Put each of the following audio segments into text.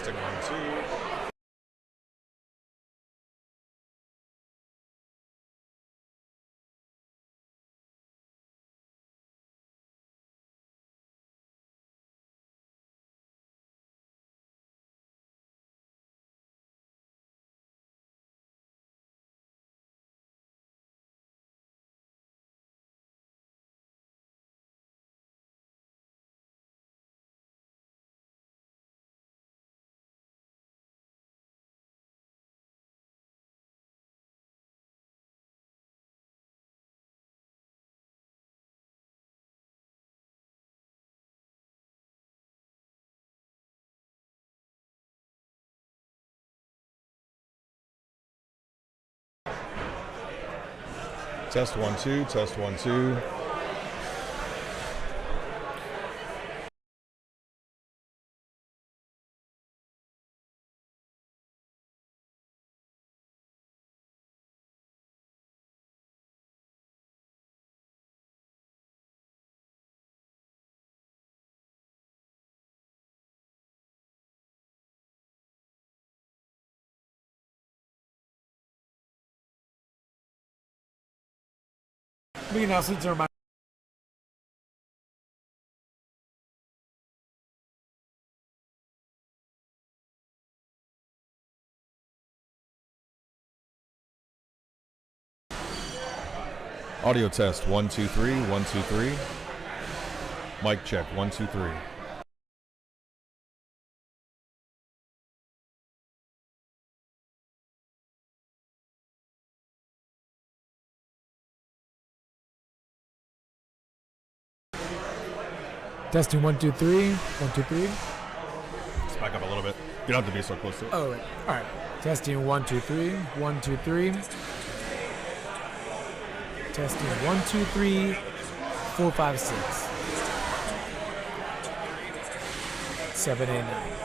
Testing 1, 2. Test 1, 2, test 1, 2. Me now since they're my Audio test 1, 2, 3, 1, 2, 3. Mic check 1, 2, 3. testing 1, 2, 3, 1, 2, 3. Let's back up a little bit. You don't have to be so close to it. Oh, right. All right. Testing 1, 2, 3, 1, 2, 3. Testing 1, 2, 3, 4, 5, 6, 7, 8, 9.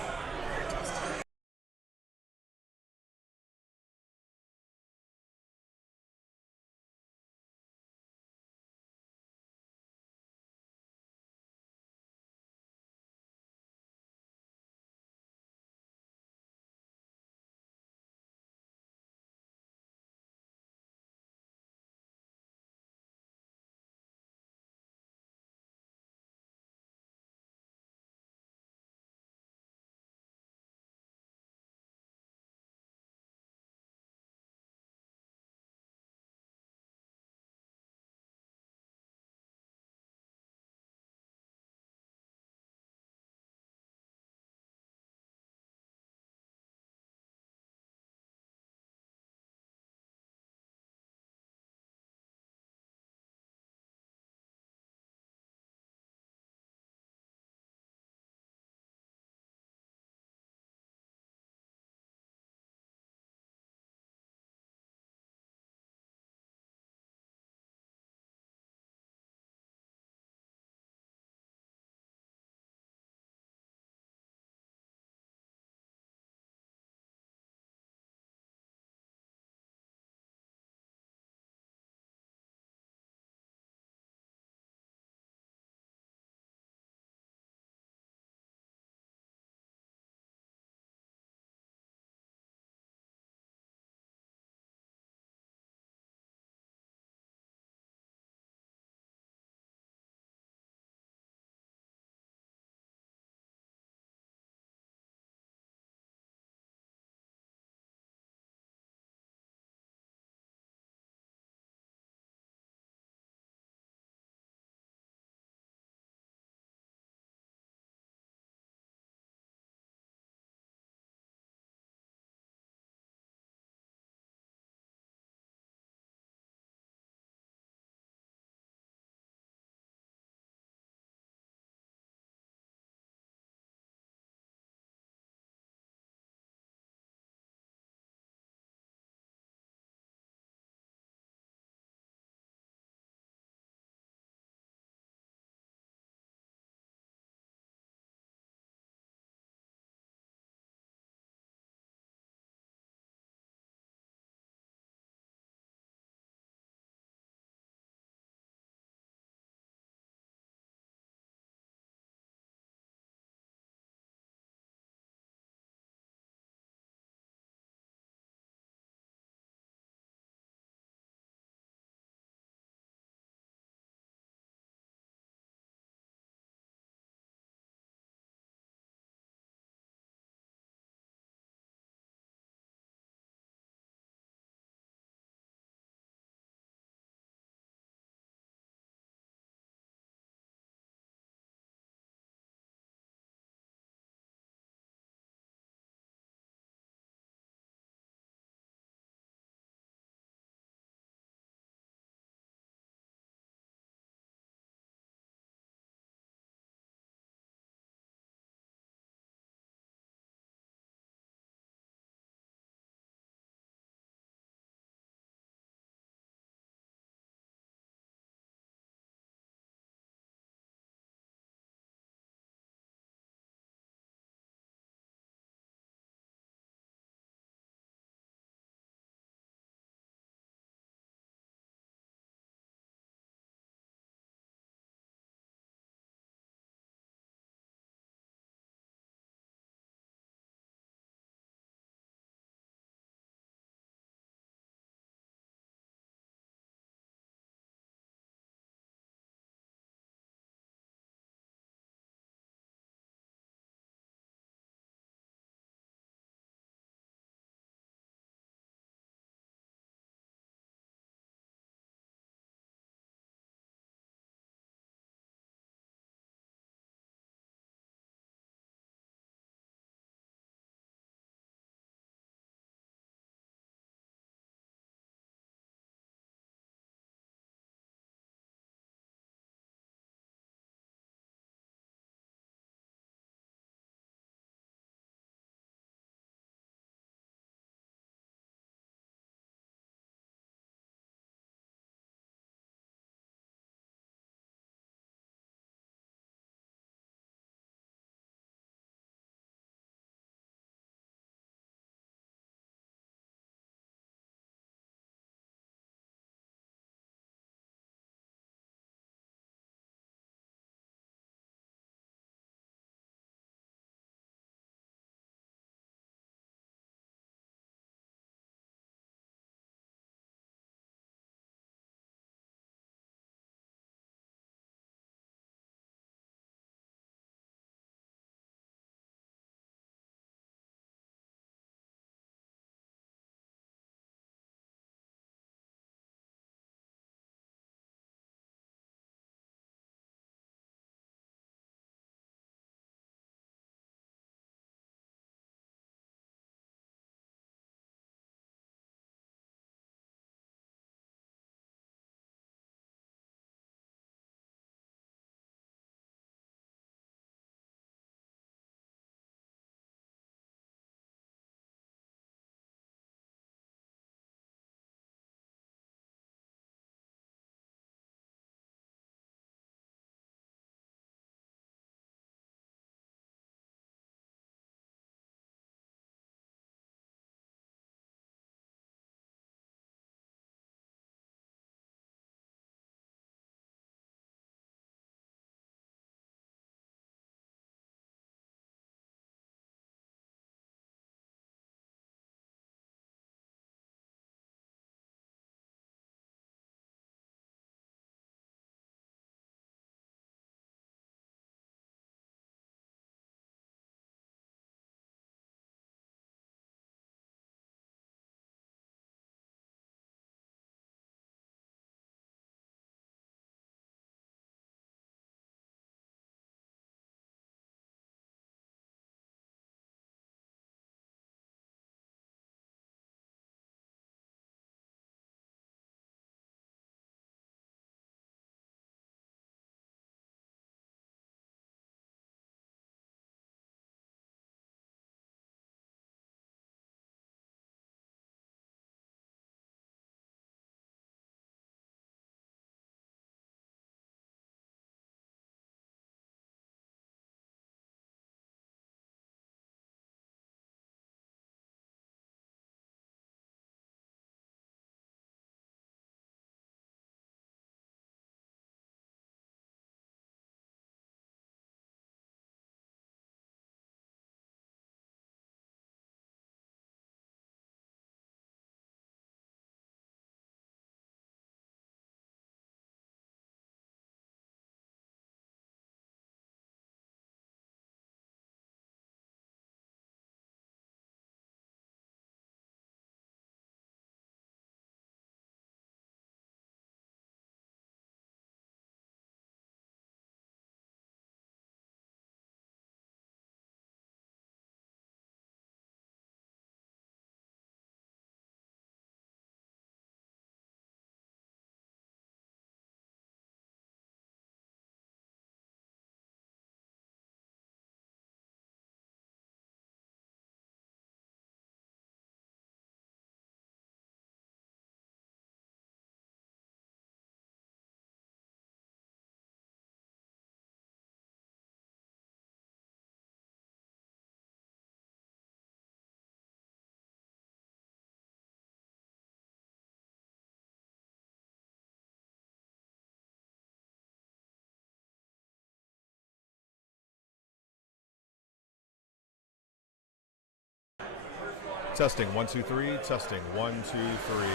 Testing 1 2 3. Testing 1 2 3.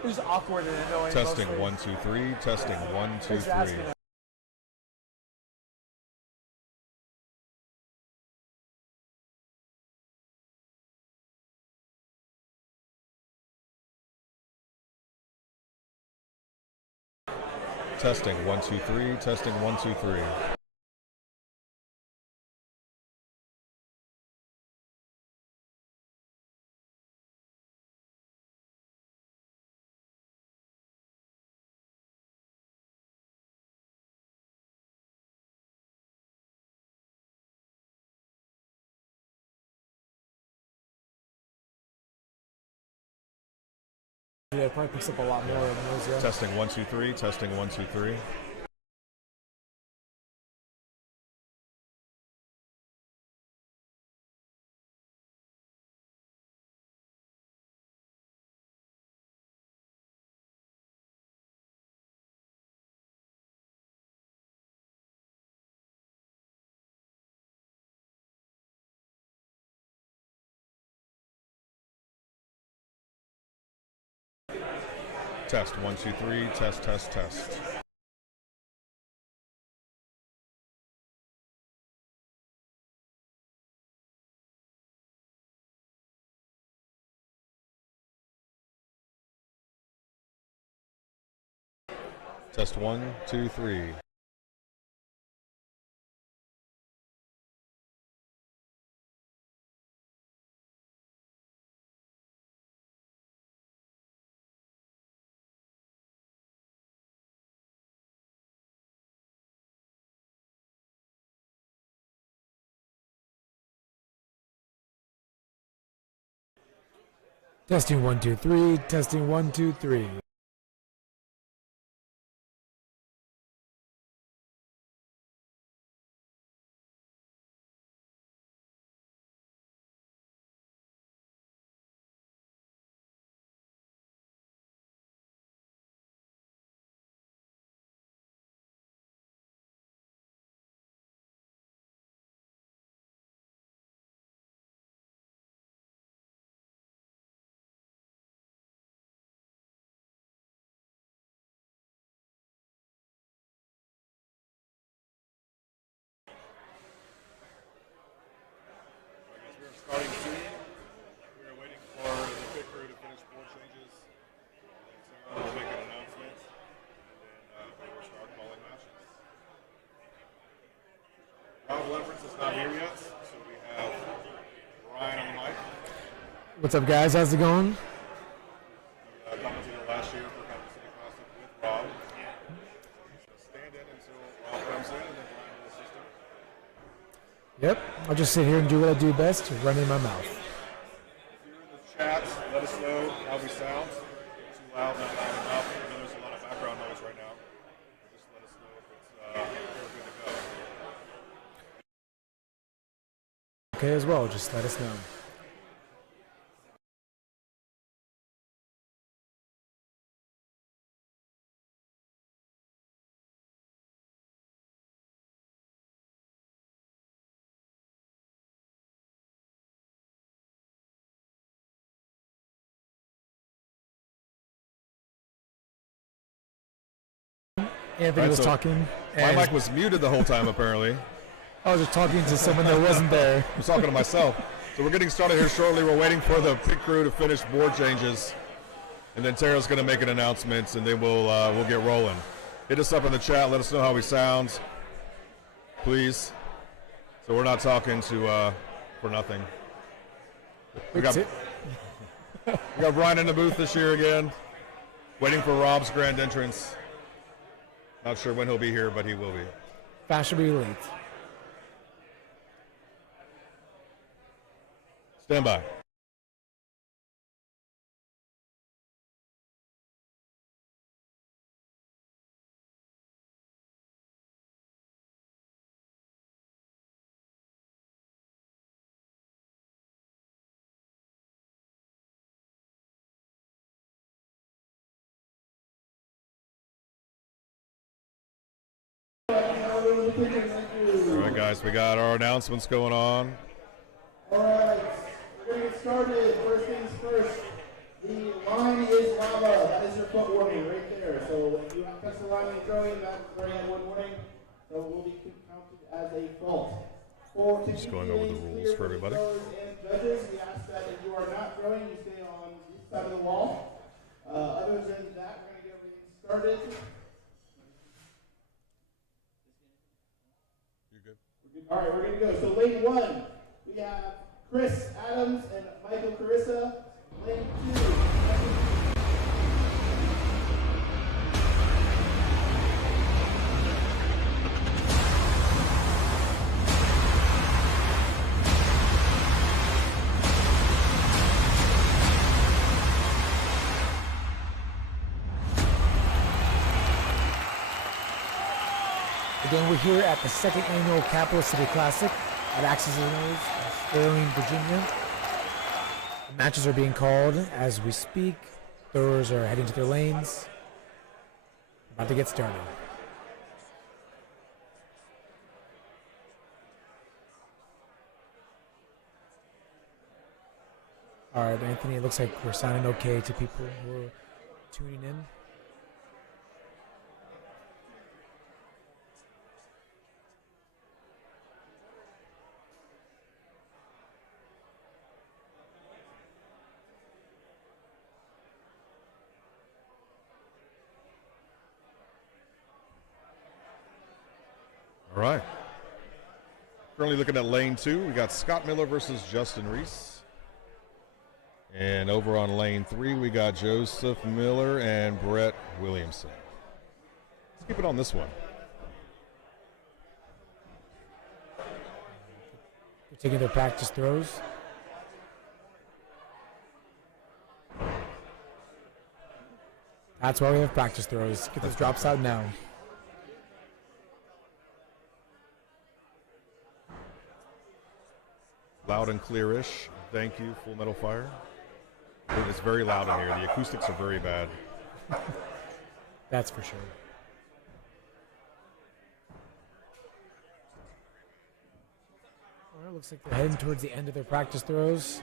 It was awkward and annoying. Testing mostly. 1 2 3. Testing 1 2 Just 3. asking. Testing 1 2 3. Testing 1 2 3. Yeah, it probably picks up a lot more than those. Yeah. Testing 1 2 3. Testing 1 2 3. Test 1 2 3. Test test test. Test 1 2 3. Testing 1 2 3. Testing 1 2 3. Starting soon. We are waiting for the pit crew to finish board changes. Sarah will make an announcement, and then we will start calling matches. Rob Leverance is not here yet, so we have Ryan on the mic. What's up, guys? How's it going? He commentated last year for Capital City Classic with Rob. So stand in until Rob comes in, and then Ryan will assist him. Yep. I'll just sit here and do what I do best, running my mouth. If you're in the chat, let us know how we sound. Too loud, not loud enough. I know there's a lot of background noise right now. Just let us know if we're good to go. Okay, as well. Just let us know. Anthony Right, was so talking. My And mic was muted the whole time, apparently. I was just talking to someone that wasn't there. I was talking to myself. So we're getting started here shortly. We're waiting for the pit crew to finish board changes. And then Tara's going to make an announcement, and then we'll get rolling. Hit us up in the chat. Let us know how we sound, please. So we're not talking to for nothing. We got Brian in the booth this year again, waiting for Rob's grand entrance. Not sure when he'll be here, but he will be. Fashionably late. Stand by. All right, guys, we got our announcements going on. All right, we're going to get started. First things first, the line is lava. That is your foot warning right there. So when you touch the line when you're throwing, that's already had one warning. So it will be counted as a fault. Just going over the rules for everybody. And judges, we ask that if you are not throwing, you stay on this side of the wall. Other than that, we're going to get everything started. You good? All right, we're going to go. So lane 1, we have Chris Adams and Michael Carissa. Lane 2, Again, we're here at the second annual Capital City Classic at Axis Arena, Sterling, Virginia. The matches are being called as we speak. Throwers are heading to their lanes. About to get started. All right, Anthony, it looks like we're sounding okay to people who are tuning in. All right. Currently looking at lane 2. We got Scott Miller versus Justin Reese. And over on lane 3, we got Joseph Miller and Brett Williamson. Let's keep it on this one. They're taking their practice throws. That's why we have practice throws. Get those drops out now. Loud and clear-ish. Thank you, Full Metal Fire. It's very loud in here. The acoustics are very bad. That's for sure. All right, looks like they're heading towards the end of their practice throws.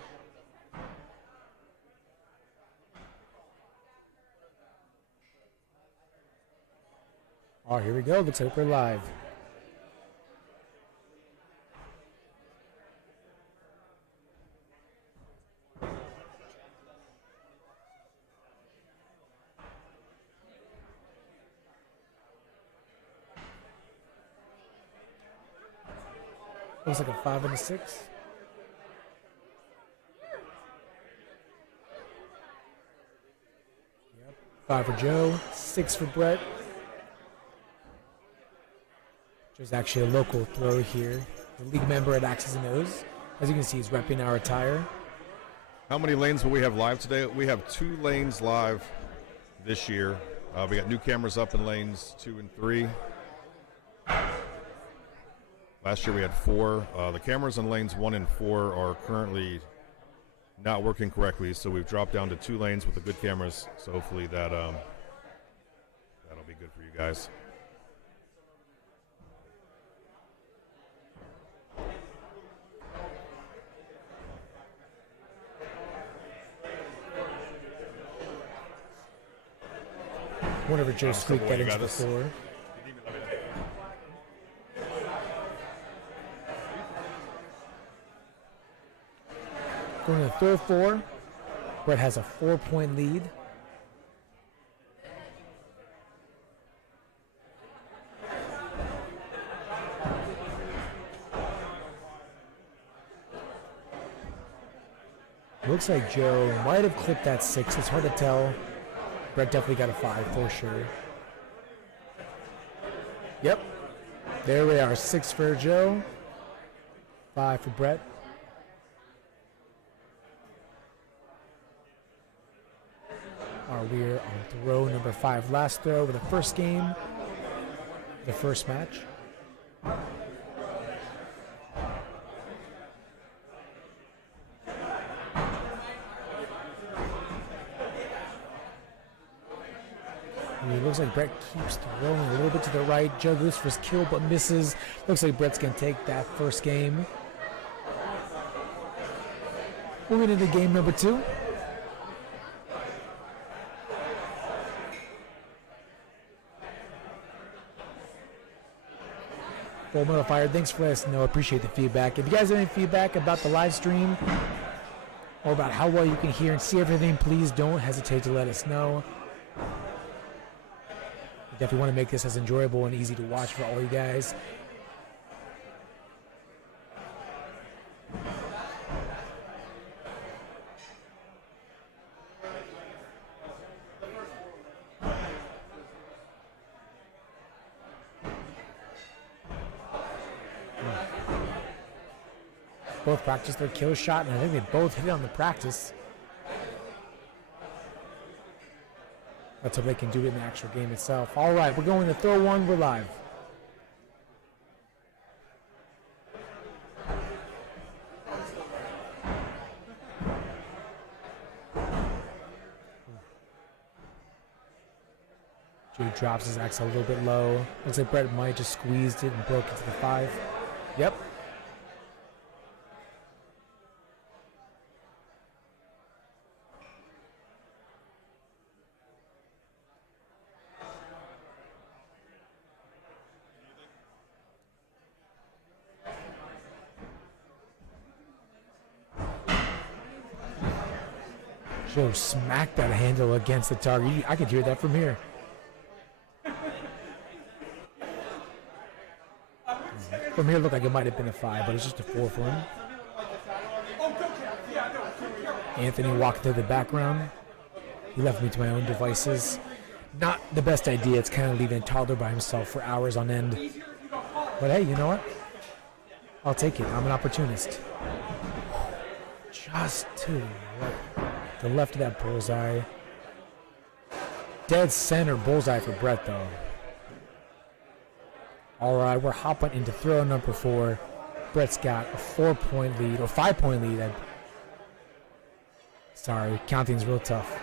Oh, here we go. Looks like we're live. Looks like a 5 and a 6. Yep. 5 for Joe, 6 for Brett. Joe's actually a local thrower here. The league member at Axis and O's. As you can see, he's repping our attire. How many lanes will we have live today? We have 2 lanes live this year. We got new cameras up in lanes 2 and 3. Last year we had 4. The cameras in lanes 1 and 4 are currently not working correctly, so we've dropped down to 2 lanes with the good cameras. So hopefully that'll be good for you guys. Whenever Joe squeaked that into the floor. Going to the third 4. Brett has a 4-point lead. Looks like Joe might have clipped that 6. It's hard to tell. Brett definitely got a 5 for sure. Yep. There we are. 6 for Joe. 5 for Brett. We're on throw number 5, last throw of the first game, the first match. It looks like Brett keeps throwing a little bit to the right. Joe goes for his kill but misses. Looks like Brett's going to take that first game. Moving into game number 2. Full Metal Fire, thanks for letting us know. Appreciate the feedback. If you guys have any feedback about the live stream or about how well you can hear and see everything, please don't hesitate to let us know. We definitely want to make this as enjoyable and easy to watch for all you guys. Both practiced their kill shot, and I think they both hit it on the practice. Let's hope they can do it in the actual game itself. All right, we're going to throw one. We're live. Joe drops his axe a little bit low. Looks like Brett might just squeezed it and broke it to the 5. Yep. Joe smacked that handle against the target. I could hear that from here. From here, it looked like it might have been a 5, but it's just a 4 for him. Anthony walked through the background. He left me to my own devices. Not the best idea. It's kind of leaving a toddler by himself for hours on end. But hey, you know what? I'll take it. I'm an opportunist. Just to the left of that bullseye. Dead center bullseye for Brett, though. All right, we're hopping into throw number 4. Brett's got a 4-point lead, or 5-point lead. Sorry, counting's real tough.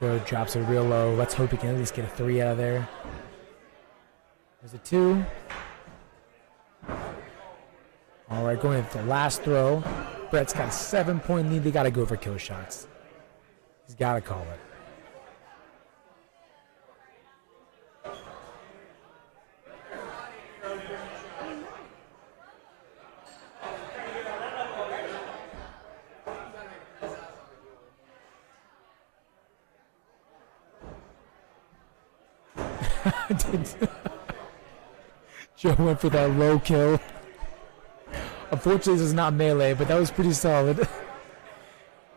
Joe drops it real low. Let's hope he can at least get a 3 out of there. There's a 2. All right, going into the last throw. Brett's got a 7-point lead. They got to go for kill shots. He's got to call it. Joe went for that low kill. Unfortunately, this is not melee, but that was pretty solid.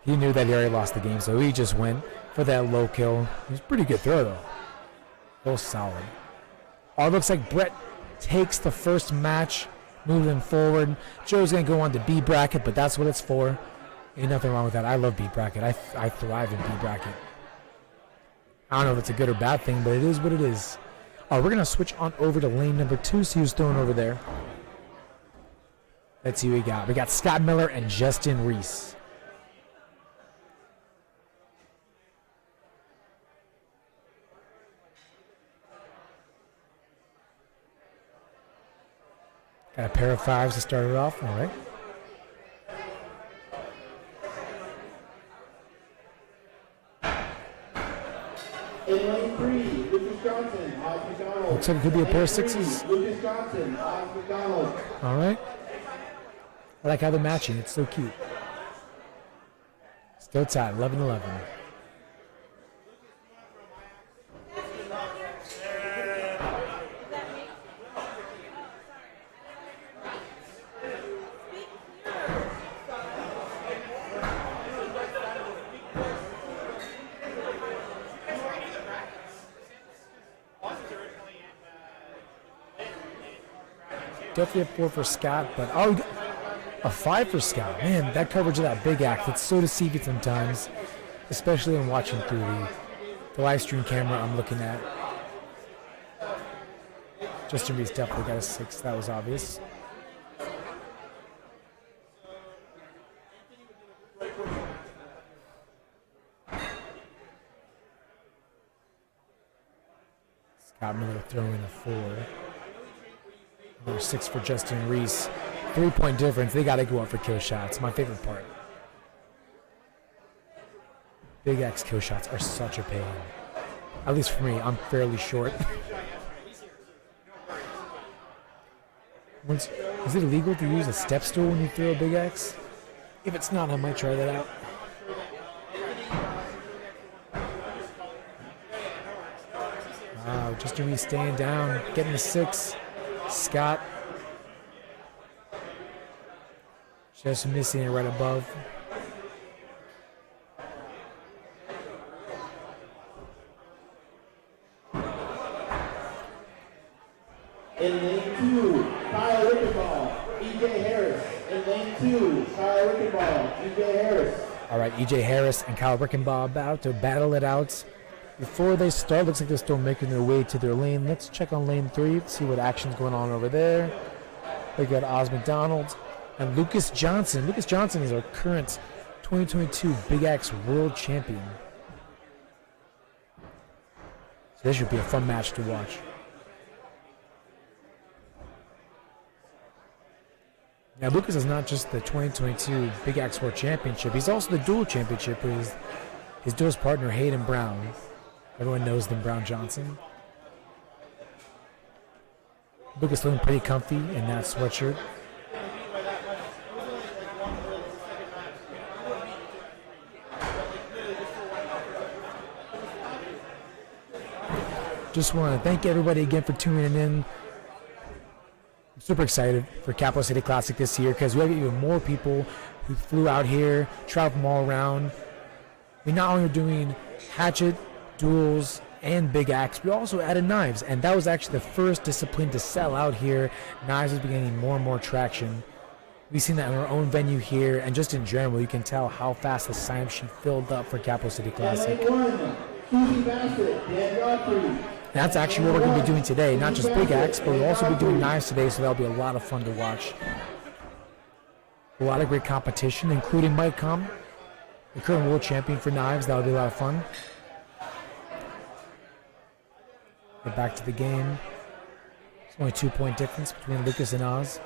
He knew that he already lost the game, so he just went for that low kill. It was a pretty good throw, though. Real solid. Oh, it looks like Brett takes the first match, moving forward. Joe's going to go on to B bracket, but that's what it's for. Ain't nothing wrong with that. I love B bracket. I thrive in B bracket. I don't know if it's a good or bad thing, but it is what it is. We're going to switch on over to lane number 2, see who's throwing over there. Let's see who we got. We got Scott Miller and Justin Reese. Got a pair of 5s to start it off. All right. In lane 3, Lucas Johnson, McDonald. Looks like it could be a pair of 6s. Lucas Johnson, McDonald. All right. I like how they're matching. It's so cute. Still tied, 11-11. Definitely a 4 for Scott, but a 5 for Scott. Man, that coverage of that big act, it's so deceiving sometimes, especially when watching through the live stream camera I'm looking at. Justin Reese definitely got a 6. That was obvious. Got Miller throwing a 4. Another 6 for Justin Reese. 3-point difference. They got to go up for kill shots. My favorite part. Big X kill shots are such a pain. At least for me, I'm fairly short. Is it illegal to use a step stool when you throw a Big X? If it's not, I might try that out. Wow, Justin Reese staying down, getting the 6. Scott just missing it right above. In lane 2, Kyle Rickenbaugh, EJ Harris. In lane 2, Kyle Rickenbaugh, EJ Harris. All right, EJ Harris and Kyle Rickenbaugh about to battle it out. Before they start, looks like they're still making their way to their lane. Let's check on lane 3, see what action's going on over there. We got McDonald and Lucas Johnson. Lucas Johnson is our current 2022 Big Axe World Champion. So this should be a fun match to watch. Now Lucas is not just the 2022 Big Axe World Championship, he's also the dual championship with his duels partner Hayden Brown. Everyone knows them, Brown Johnson. Lucas looking pretty comfy in that sweatshirt. Just want to thank everybody again for tuning in. I'm super excited for Capital City Classic this year because we have even more people who flew out here, traveled from all around. We not only are doing hatchet, duels, and Big Axe, we also added knives, and that was actually the first discipline to sell out here. Knives is beginning more and more traction. We've seen that in our own venue here, and just in general, you can tell how fast the sign-up sheet filled up for Capital City Classic. That's actually what we're going to be doing today, not just Big Axe, but we'll also be doing knives today, so that'll be a lot of fun to watch. A lot of great competition, including Mike Com, the current world champion for knives. That'll be a lot of fun. Get back to the game. It's only 2-point difference between Lucas and Oz.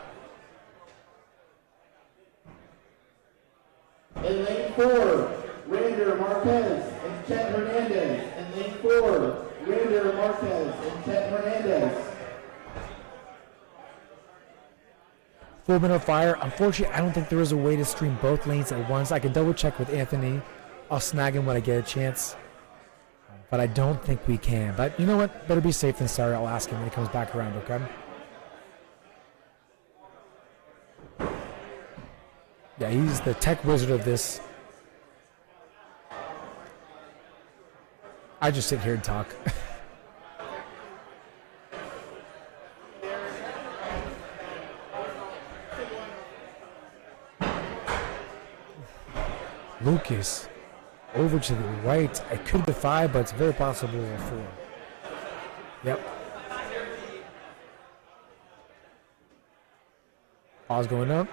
In lane 4, Rander, Marquez, and Chet Hernandez. In lane 4, Rander, Marquez, and Chet Hernandez. 4 minute fire. Unfortunately, I don't think there is a way to stream both lanes at once. I can double check with Anthony. I'll snag him when I get a chance. But I don't think we can. But you know what? Better be safe than sorry. I'll ask him when he comes back around, okay? Yeah, he's the tech wizard of this. I just sit here and talk. Lucas. Over to the right. I could be 5, but it's very possible a 4. Yep. Pause going up.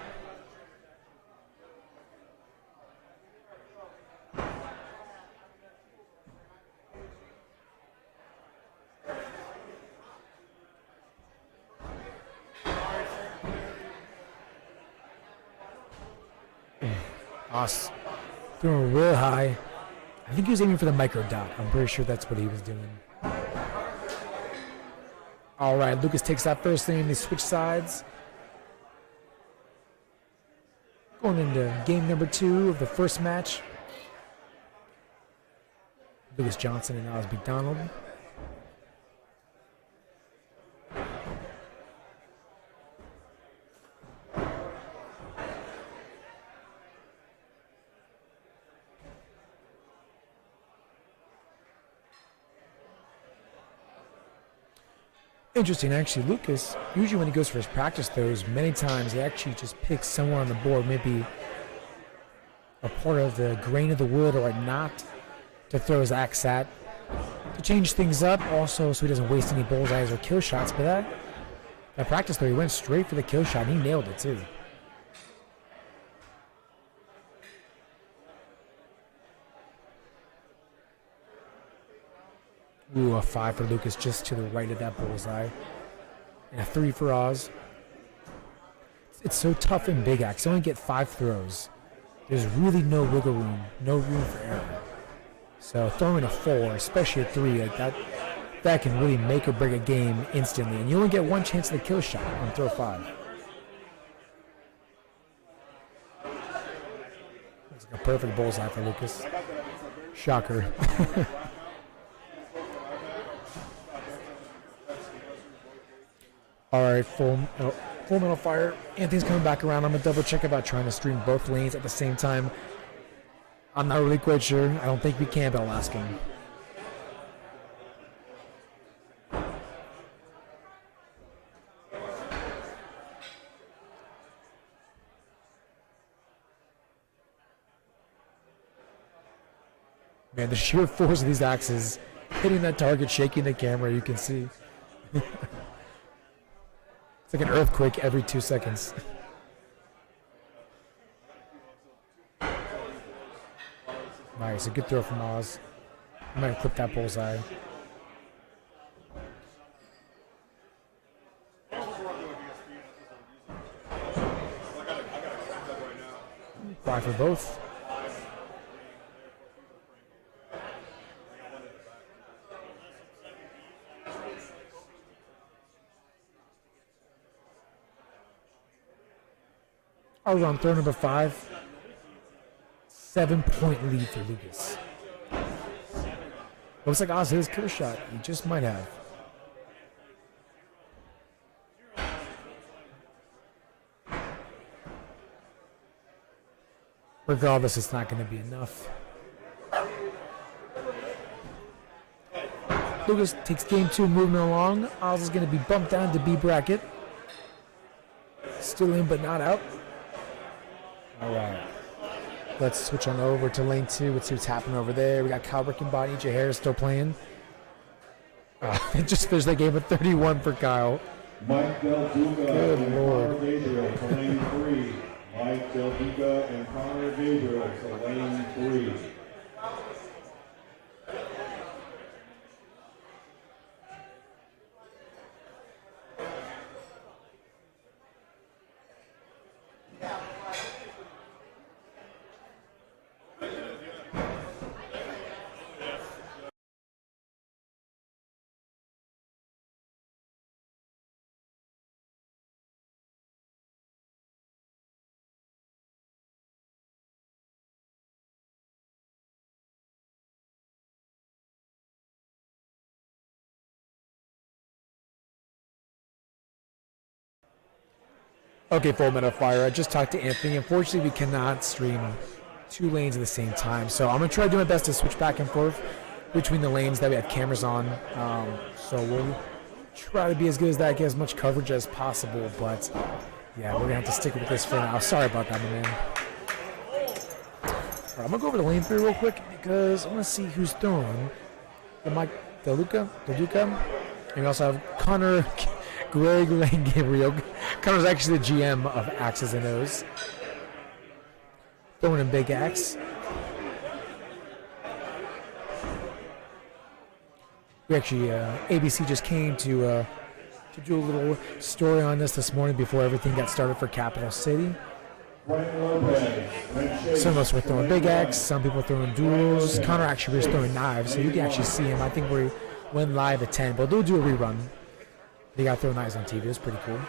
Us. Throwing real high. I think he was aiming for the micro dot. I'm pretty sure that's what he was doing. All right, Lucas takes that first lane. They switch sides. Going into game number 2 of the first match. Lucas Johnson and Oz McDonald. Interesting, actually, Lucas, usually when he goes for his practice throws, many times he actually just picks somewhere on the board, maybe a part of the grain of the wood or a knot to throw his axe at, to change things up, also so he doesn't waste any bullseyes or kill shots. But that practice throw, he went straight for the kill shot, and he nailed it too. Ooh, a 5 for Lucas just to the right of that bullseye. And a 3 for Oz. It's so tough in Big Axe. You only get 5 throws. There's really no wiggle room, no room for error. So throwing a 4, especially a 3, like that can really make or break a game instantly. And you only get one chance at the kill shot on throw 5. Looks like a perfect bullseye for Lucas. Shocker. All right, full metal fire. Anthony's coming back around. I'm gonna double check about trying to stream both lanes at the same time. I'm not really quite sure. I don't think we can, but I'll ask him. Man, the sheer force of these axes hitting that target, shaking the camera, you can see. It's like an earthquake every 2 seconds. Nice, a good throw from Oz. I might clip that bullseye. Five for both. I was on throw number 5. 7-point lead for Lucas. Looks like Oz hit his kill shot. He just might have. Regardless, it's not going to be enough. Lucas takes game 2, moving along. Oz is going to be bumped down to B bracket. Still in, but not out. All right. Let's switch on over to lane 2. Let's see what's happening over there. We got Kyle Rickenbaugh and EJ Harris still playing. It just finished that game with 31 for Kyle. Mike DeLuca Good and Lord. Connor Gabriel to lane 3. Mike DeLuca and Connor Gabriel to lane 3. Okay, full minute of fire. I just talked to Anthony. Unfortunately, we cannot stream 2 lanes at the same time. So I'm going to try to do my best to switch back and forth between the lanes that we have cameras on. So we'll try to be as good as that, get as much coverage as possible. But yeah, we're going to have to stick with this for now. Sorry about that, my man. All right, I'm going to go over to lane 3 real quick because I want to see who's throwing. DeLuca. And we also have Connor, Gregory, and Gabriel. Connor's actually the GM of Axes and O's. Throwing in Big Axe. We actually, ABC just came to do a little story on this morning before everything got started for Capital City. Some of us were throwing Big Axe, some people were throwing duels. Connor actually was throwing knives, so you can actually see him. I think we went live at 10, but they'll do a rerun. They got to throw knives on TV. It's pretty cool.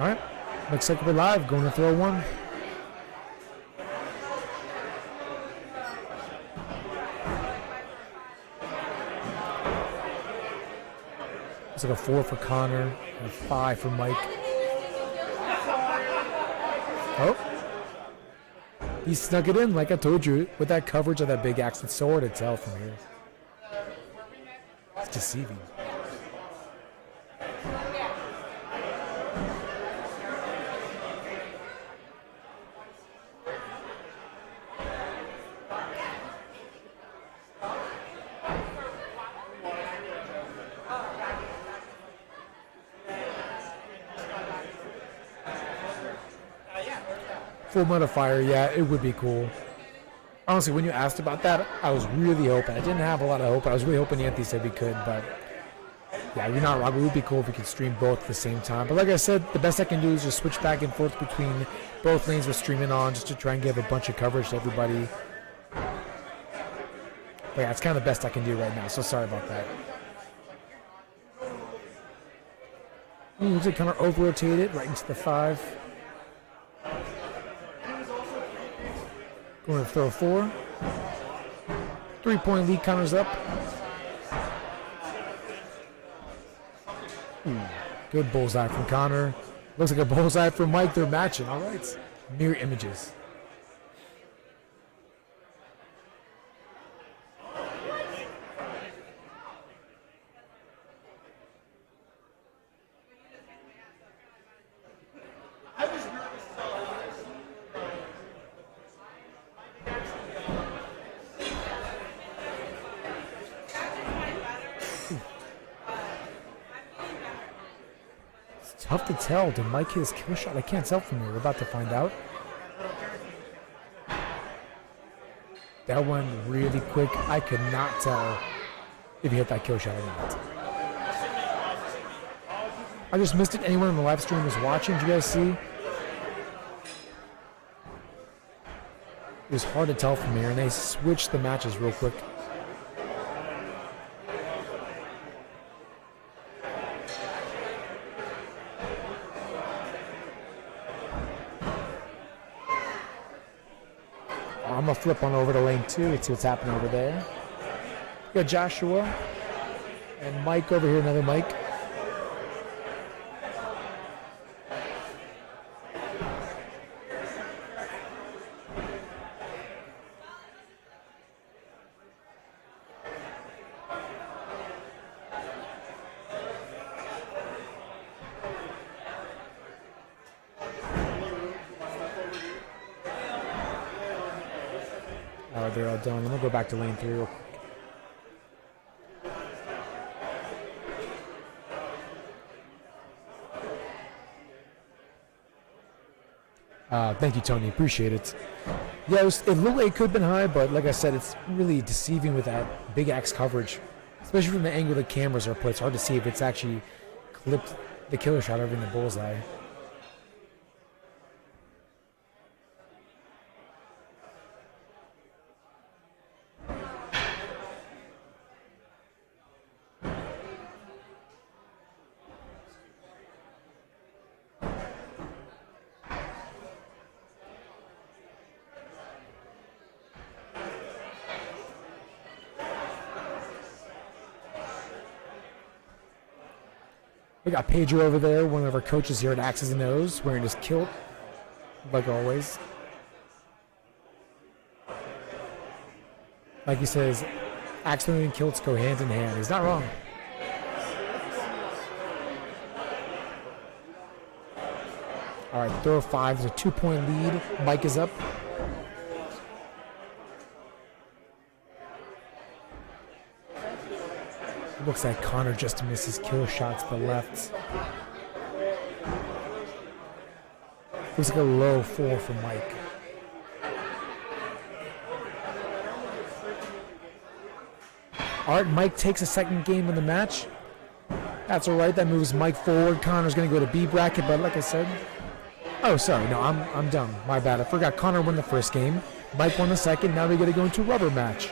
All right, looks like we're live. Going to throw 1. It's like a 4 for Connor and a 5 for Mike. Oh. He snuck it in, like I told you, with that coverage of that Big Axe. It's so hard to tell from here. It's deceiving. full modifier, yeah, it would be cool. Honestly, when you asked about that, I was really hoping. I didn't have a lot of hope. I was really hoping Anthony said we could, but yeah, you're not wrong. It would be cool if we could stream both at the same time. But like I said, the best I can do is just switch back and forth between both lanes we're streaming on just to try and give a bunch of coverage to everybody. But yeah, it's kind of the best I can do right now, so sorry about that. Looks like kind of over-rotated right into the 5. Going to throw 4. 3-point lead, counters up. Good bullseye from Connor. Looks like a bullseye from Mike. They're matching. All right. Mirror images. Tough to tell. Did Mike hit his kill shot? I can't tell from here. We're about to find out. That went really quick. I could not tell if he hit that kill shot or not. I just missed it. Anyone in the live stream was watching. Did you guys see? It was hard to tell from here, and they switched the matches real quick. I'm going to flip on over to lane 2. Let's see what's happening over there. We got Joshua and Mike over here, another Mike. They're all done. I'm going to go back to lane 3 real quick. Thank you, Tony. Appreciate it. Yeah, it looked like it could have been high, but like I said, it's really deceiving with that big axe coverage, especially from the angle the cameras are put. It's hard to see if it's actually clipped the killer shot over in the bullseye. We got Pedro over there, one of our coaches here at Axes and O's, wearing his kilt, like always. Like he says, axe throwing and kilts go hand in hand. He's not wrong. All right, throw 5. There's a 2-point lead. Mike is up. Looks like Connor just missed his kill shot to the left. Looks like a low 4 from Mike. All right, Mike takes a second game of the match. That's all right. That moves Mike forward. Connor's going to go to B bracket, but like I said, oh, sorry. No, I'm done. My bad. I forgot. Connor won the first game. Mike won the second. Now we got to go into rubber match.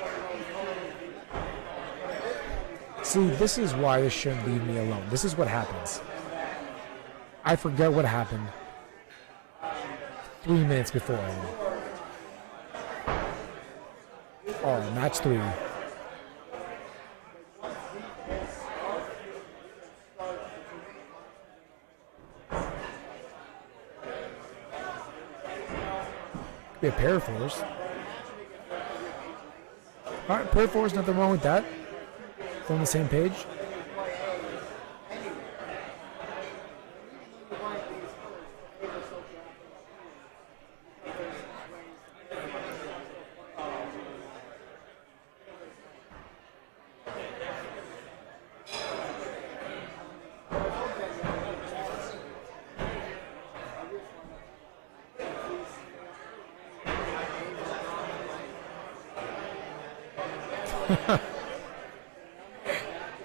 See, this is why this shouldn't leave me alone. This is what happens. I forget what happened 3 minutes before. All right, match 3. We have pair 4s. All right, pair 4s, nothing wrong with that. On the same page.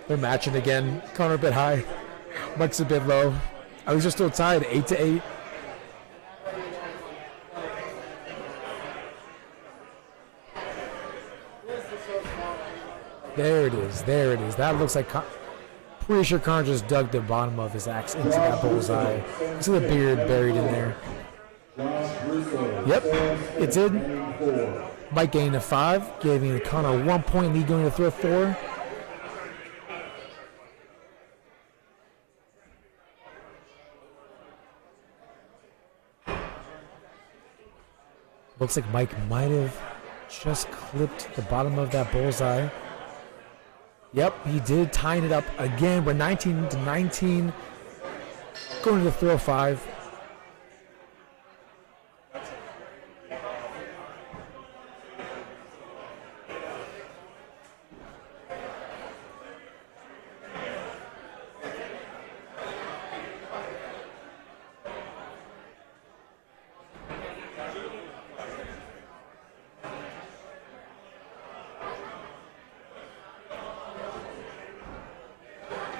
They're matching again. Connor a bit high. Mike's a bit low. At least they're still tied, 8-8. There it is. There it is. That looks like. Pretty sure Connor just dug the bottom of his axe into that bullseye. See the beard buried in there. Yep, it did. Mike gained a 5, giving Connor a 1 point lead going to throw 4. Looks like Mike might have just clipped the bottom of that bullseye. Yep, he did, tying it up again. We're 19-19. Going to the throw 5.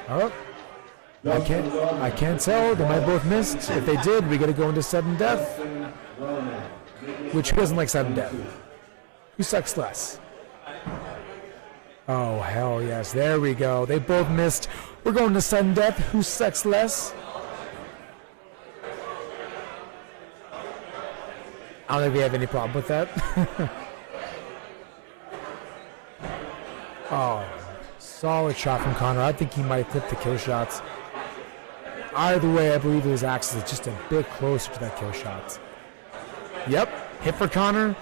Oh, I can't tell. They might both missed. If they did, we got to go into sudden death. Which who doesn't like sudden death? Who sucks less? Oh, hell yes. There we go. They both missed. We're going to sudden death. Who sucks less? I don't think we have any problem with that. Oh, solid shot from Connor. I think he might have clipped the kill shots. Either way, I believe his axe is just a bit closer to that kill shot. Yep, hit for Connor.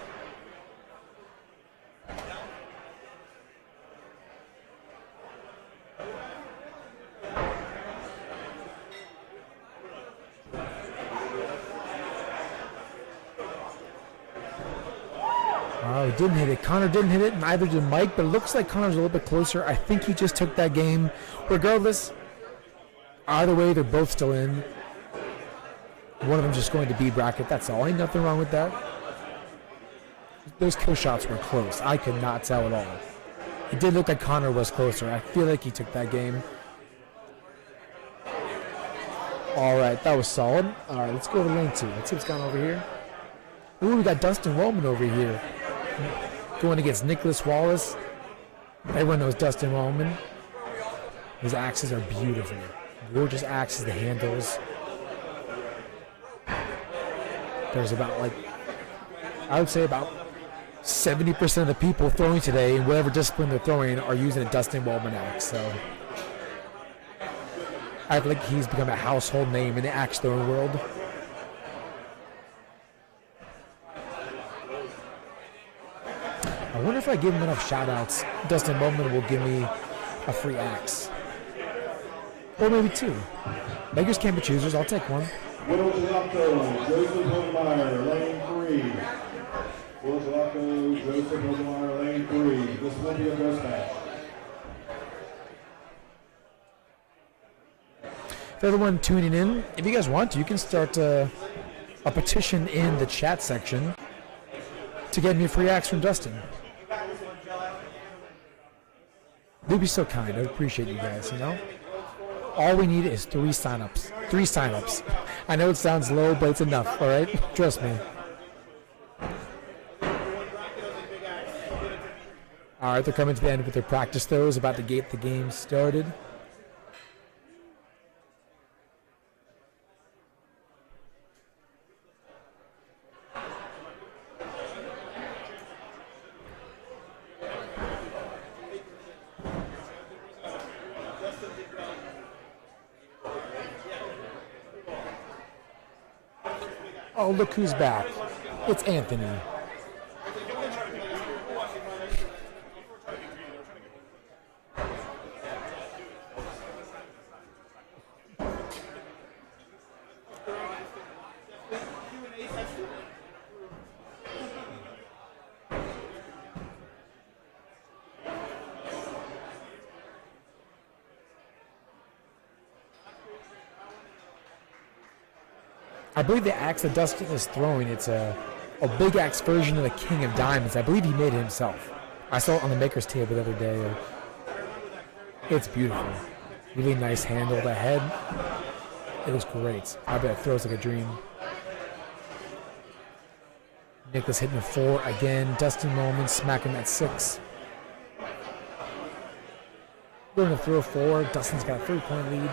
Oh, he didn't hit it. Connor didn't hit it, neither did Mike, but it looks like Connor's a little bit closer. I think he just took that game. Regardless, either way, they're both still in. One of them just going to B bracket. That's all. Ain't nothing wrong with that. Those kill shots were close. I could not tell at all. It did look like Connor was closer. I feel like he took that game. All right, that was solid. All right, let's go over to lane 2. Let's see what's going on over here. Ooh, we got Dustin Wellman over here. Going against Nicholas Wallace. Everyone knows Dustin Wellman. His axes are beautiful. Gorgeous axes, the handles. There's about, like, I would say about 70% of the people throwing today, in whatever discipline they're throwing, are using a Dustin Wellman axe. So I feel like he's become a household name in the axe throwing world. I wonder if I give him enough shout-outs, Dustin Bowman will give me a free axe. Or maybe 2. Beggars can't be choosers. I'll take one. DeLuca, Joseph Hogemeyer, lane 3. DeLuca, Joseph Hogemeyer, lane 3. This will be a ghost match. For everyone tuning in, if you guys want to, you can start a petition in the chat section to get me a free axe from Dustin. They'd be so kind. I'd appreciate you guys, you know? All we need is 3 signups. 3 signups. I know it sounds low, but it's enough, all right? Trust me. All right, they're coming to the end with their practice throws, about to get the game started. Oh, look who's back. It's Anthony. I believe the axe that Dustin is throwing, it's a big axe version of the King of Diamonds. I believe he made it himself. I saw it on the maker's table the other day. It's beautiful. Really nice handle. The head, it looks great. I bet it throws like a dream. Nicholas hitting a 4 again. Dustin Wellman smacking that 6. Going to throw 4. Dustin's got a 3-point lead.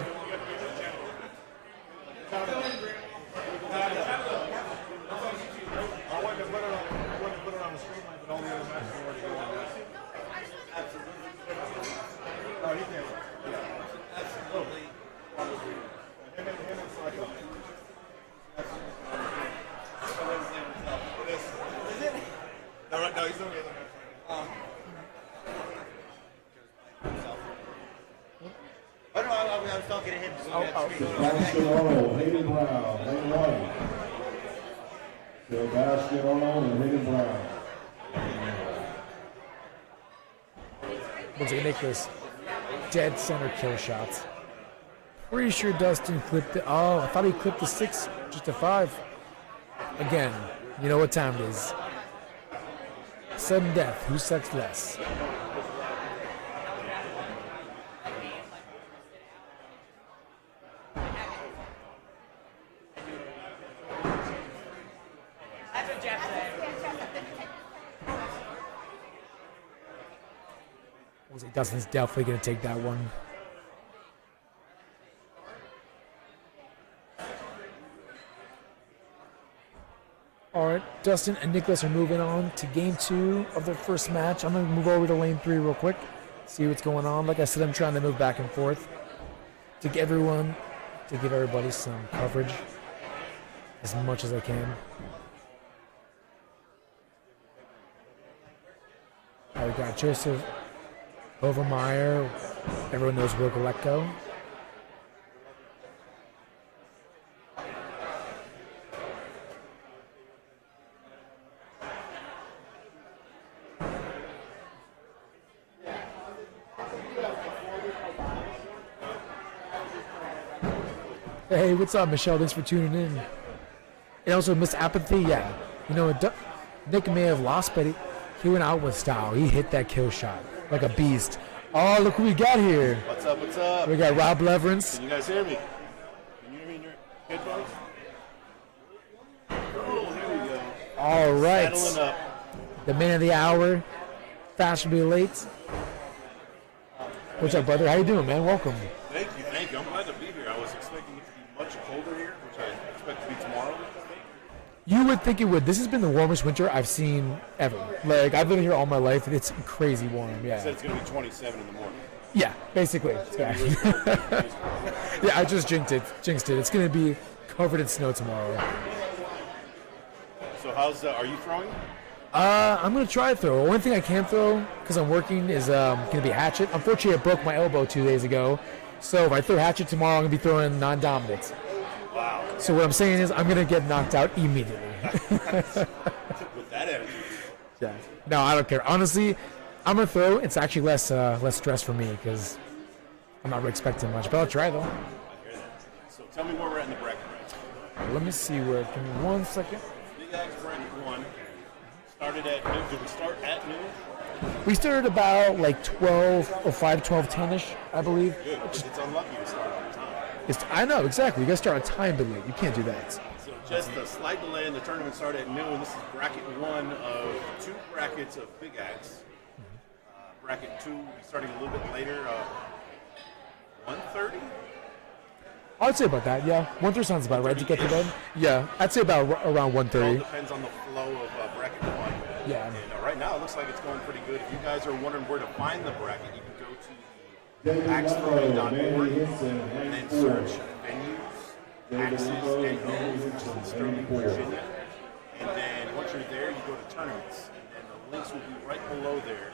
Sebastian Arnold, Hayden Brown, lane 1. Sebastian Arnold and Hayden Brown. Looks like Nicholas. Dead center kill shots. Pretty sure Dustin clipped it. Oh, I thought he clipped the 6, just a 5. Again, you know what time it is. Sudden death. Who sucks less? Dustin's definitely going to take that one. All right, Dustin and Nicholas are moving on to game 2 of their first match. I'm going to move over to lane 3 real quick, see what's going on. Like I said, I'm trying to move back and forth to give everybody some coverage as much as I can. All right, we got Joseph Overmeyer, everyone knows where Galecko. Hey, what's up, Michelle? Thanks for tuning in. And also, Miss Apathy, yeah. You know, Nick may have lost, but he went out with style. He hit that kill shot like a beast. Oh, look who we got here. What's up, what's up? We got Rob Leverance. Can you guys hear me? Can you hear me in your headphones? Oh, here we go. All right. Saddling up. The man of the hour. Fashionably late. What's up, brother? How you doing, man? Welcome. Thank you, thank you. I'm glad to be here. I was expecting it to be much colder here, which I expect to be tomorrow. You would think it would. This has been the warmest winter I've seen ever. Like, I've lived here all my life, and it's crazy warm. Yeah. You said it's going to be 27 in the morning. Yeah, basically. Yeah. Yeah, I just jinxed it. It's going to be covered in snow tomorrow. So how's, are you throwing? I'm going to try to throw. The only thing I can't throw, because I'm working, is going to be hatchet. Unfortunately, I broke my elbow 2 days ago. So if I throw hatchet tomorrow, I'm going to be throwing non-dominant. Wow. So what I'm saying is I'm going to get knocked out immediately. With that attitude. Yeah. No, I don't care. Honestly, I'm going to throw. It's actually less stress for me because I'm not really expecting much. But I'll try, though. I hear that. So tell me where we're at in the bracket right Let me see where. Give me 1 second. Big Axe bracket 1. Started at noon. Did we start at noon? We started about like 12 or 5, 12, 10-ish, I believe. Good. It's unlucky to start on time. I know, exactly. You got to start on time but late. You can't do that. So just a slight delay in the tournament started at noon. This is bracket 1 of 2 brackets of Big Axe. Bracket 2 will be starting a little bit later, 1:30. I'd say about that, yeah. 1:30 sounds about right to get to bed. Yeah, I'd say about around 1:30. It all depends on the flow of bracket 1. Yeah. And right now it looks like it's going pretty good. If you guys are wondering where to find the bracket, you can go to axethrowing.org and then search venues, Axes and Homes, which is in Sterling, Virginia. And then once you're there, you go to tournaments. And then the links will be right below there.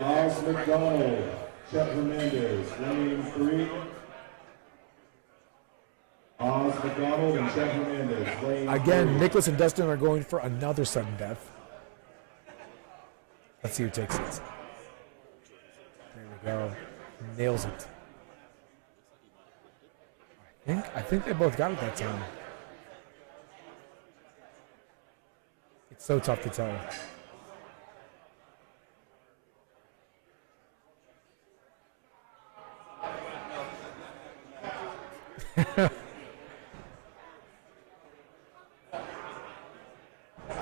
Oz McDonald, Chet Hernandez, lane 3. Oz McDonald and Chet Hernandez, lane Again, 3. Nicholas and Dustin are going for another sudden death. Let's see who takes it. There we go. Nails it. I think they both got it that time. It's so tough to tell. I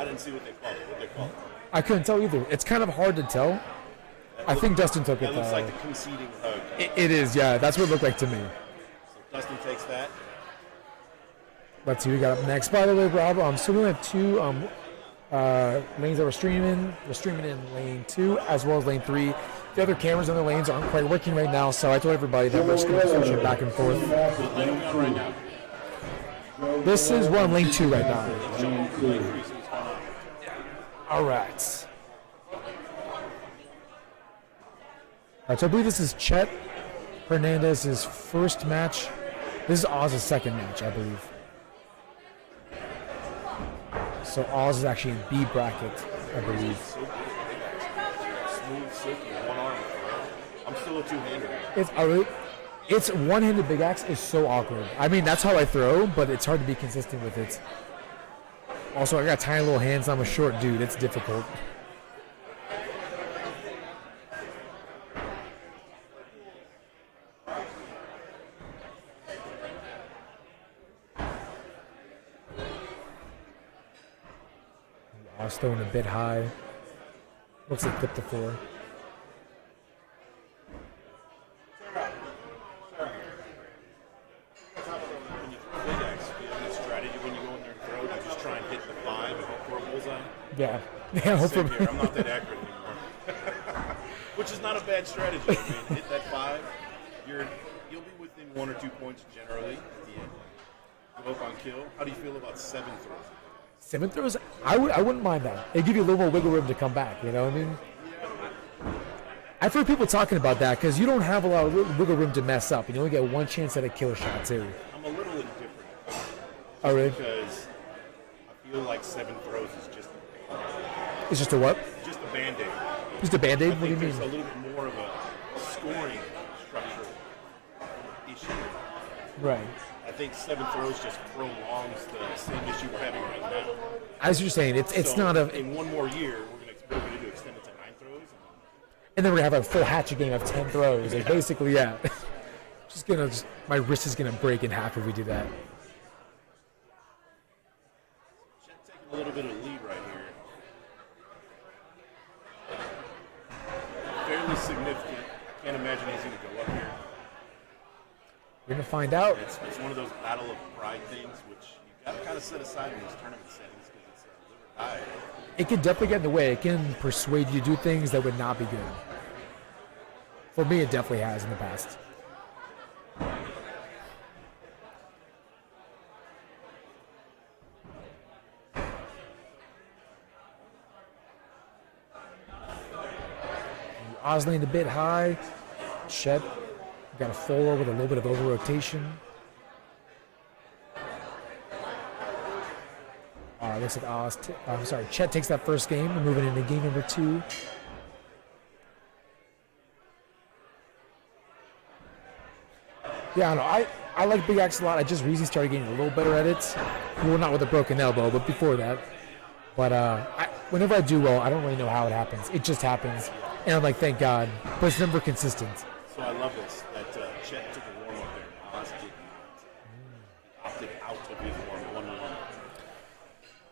didn't see what they called it. What they called it? I couldn't tell either. It's kind of hard to tell. I think Dustin took it. That looks like the conceding hug. It is, yeah. That's what it looked like to me. So Dustin takes that. Let's see who we got up next. By the way, Rob, so we only have two lanes that we're streaming. We're streaming in lane 2 as well as lane 3. The other cameras in the lanes aren't quite working right now, so I told everybody that we're just going to switch it back and forth. What lane are we on right now? We're on lane 2 right now. Lane 3, so it's going on. All right. All right, so I believe this is Chet Hernandez's first match. This is Oz's second match, I believe. So Oz is actually in B bracket, I believe. Smooth, silky, one arm. I'm still a two-hander. It's one-handed big axe is so awkward. I mean, that's how I throw, but it's hard to be consistent with it. Also, I got tiny little hands. I'm a short dude. It's difficult. I was throwing a bit high. Looks like flip to 4. When you throw big axe, do you have any strategy when you go in there and throw? Do you just try and hit the 5 and hope for a bullseye? Yeah. Yeah, Same hopefully. here. I'm not that accurate anymore. Which is not a bad strategy. I mean, hit that 5. You'll be within 1 or 2 points generally at the end. Go up on kill. How do you feel about 7 throws? 7 throws, I wouldn't mind that. They give you a little more wiggle room to come back, you know what I mean? I've heard people talking about that because you don't have a lot of wiggle room to mess up. You only get one chance at a kill shot, too. I'm a little indifferent. Oh, really? Because I feel like 7 throws is just It's just a what? just a band-aid. Just a band-aid? I What do you think mean? there's a little bit more of a scoring structure issue. Right. I think 7 throws just prolongs the same issue we're having right now. As you're saying, it's So not a... In one more year, we're going to extend it to 9 throws. And then we're going to have a full hatchet game of 10 throws. Like, basically, yeah. My wrist is going to break in half if we do that. Chet taking a little bit of lead right here. Fairly significant. I can't imagine he's going to go up here. We're going to find out. It's one of those battle of pride things, which you got to kind of set aside in these tournament settings because it's a live or die. It can definitely get in the way. It can persuade you to do things that would not be good. For me, it definitely has in the past. Oslane a bit high. Chet got a forward with a little bit of over rotation. Looks like Chet takes that first game. We're moving into game number 2. Yeah, I like big axe a lot. I just recently started getting a little better at it. Well, not with a broken elbow, but before that. But whenever I do well, I don't really know how it happens. It just happens. And I'm like, thank God. But it's never consistent. So I love this, that Chet took a warm-up there. Oz did not. Opted out of his warm-up.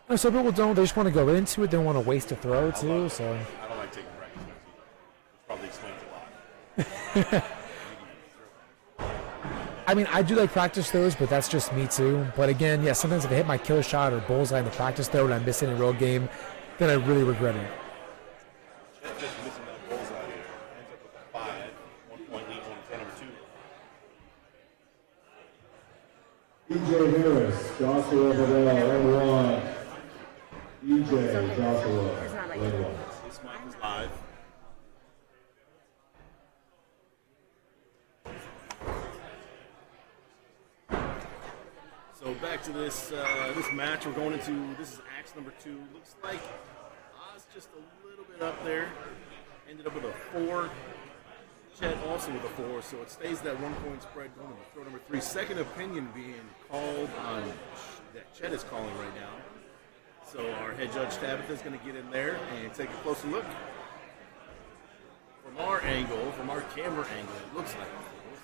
No, some people don't. They just want to go into it. They don't want to waste a throw, too. So I don't like taking practice notes either. Which probably explains a lot. I mean, I do like practice throws, but that's just me too. But again, yeah, sometimes if I hit my kill shot or bullseye in the practice throw and I miss it in a real game, then I really regret it. Chet just missing that bullseye here. Ends up with a 5. 1 point lead on front number 2. EJ Harris, Joshua Bedell, N1. EJ, Joshua, N1. This mic is live. So back to this match we're going into. This is axe number 2. Looks like Oz just a little bit up there. Ended up with a 4. Chet also with a 4. So it stays that 1 point spread going to throw number 3. Second opinion being called on that Chet is calling right now. So our head judge Tabitha is going to get in there and take a closer look. From our angle, from our camera angle, it looks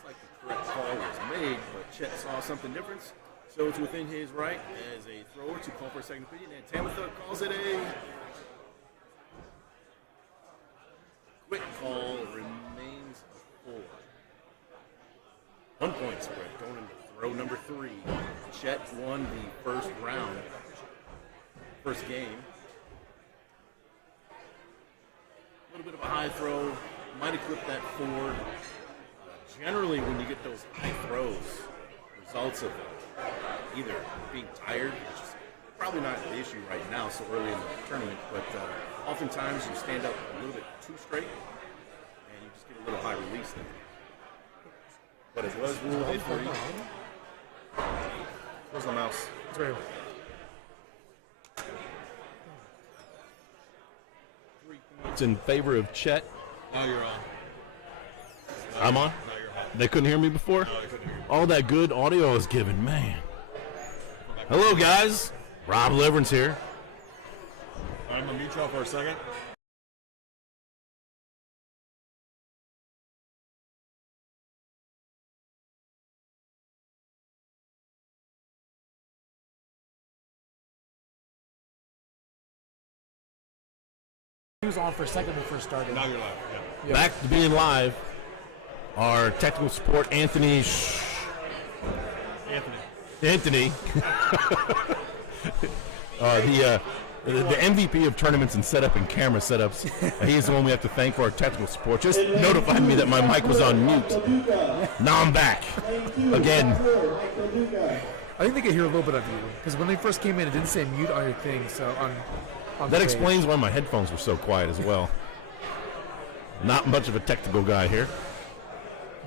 like the correct call was made, but Chet saw something different, so it's within his right as a thrower to call for a second opinion, and Tamitha calls it a quick call. Remains 4. 1 point spread going into throw number 3. Chet won the first round, first game. A little bit of a high throw, might have clipped that 4. Generally, when you get those high throws, results of either being tired, which is probably not the issue right now so early in the tournament, but oftentimes you stand up a little bit too straight and you just get a little high release there. But it was ruled a 3. Where's the mouse? It's right here. 3 points in favor of Chet. Now you're on. I'm on? Now you're on. They couldn't hear me before? No, they couldn't hear you. All that good audio I was given, man. Hello, guys. Rob Leverance here. I'm going to mute y'all for a second. He was on for a second when we first started. Now you're live. Yeah. Back to being live. Our technical support, Anthony. Anthony. The MVP of tournaments and setup and camera setups. He's the one we have to thank for our technical support. Just notified me that my mic was on mute. Now I'm back again. I think they could hear a little bit of you because when they first came in, it didn't say mute on your thing. So on That the explains why my headphones were so quiet as well. Not much of a technical guy here.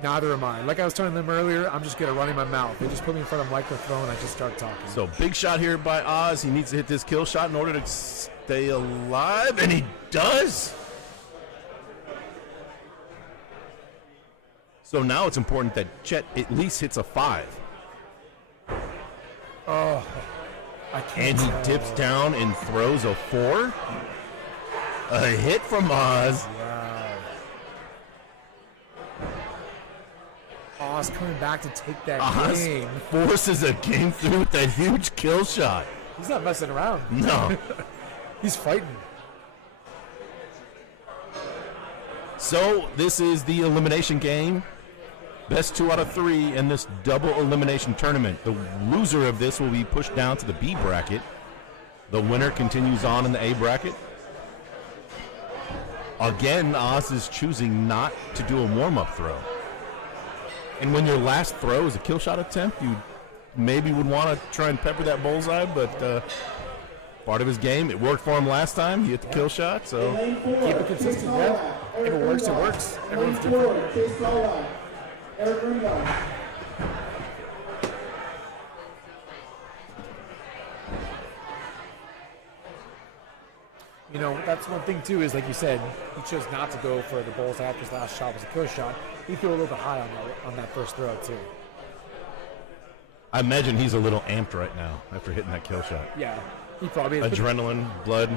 Neither am I. Like I was telling them earlier, I'm just good at running my mouth. They just put me in front of a microphone, I just start talking. So big shot here by Oz. He needs to hit this kill shot in order to stay alive, and he does. So now it's important that Chet at least hits a 5. Oh, I can't. And he dips down and throws a 4. A hit from Oz. Wow. Oz coming back to take that Oz game. forces a game through with that huge kill shot. He's not messing around. No. He's fighting. So this is the elimination game. Best 2 out of 3 in this double elimination tournament. The loser of this will be pushed down to the B bracket. The winner continues on in the A bracket. Again, Oz is choosing not to do a warm-up throw. And when your last throw is a kill shot attempt, you maybe would want to try and pepper that bullseye, but part of his game. It worked for him last time. He hit the kill shot, so. Keep it consistent, yeah. If it works, it works. Everyone's different. You know, that's one thing, too, is like you said, he chose not to go for the bullseye after his last shot was a kill shot. He threw a little bit high on that first throw, too. I imagine he's a little amped right now after hitting that kill shot. Yeah, he probably is. Adrenaline, blood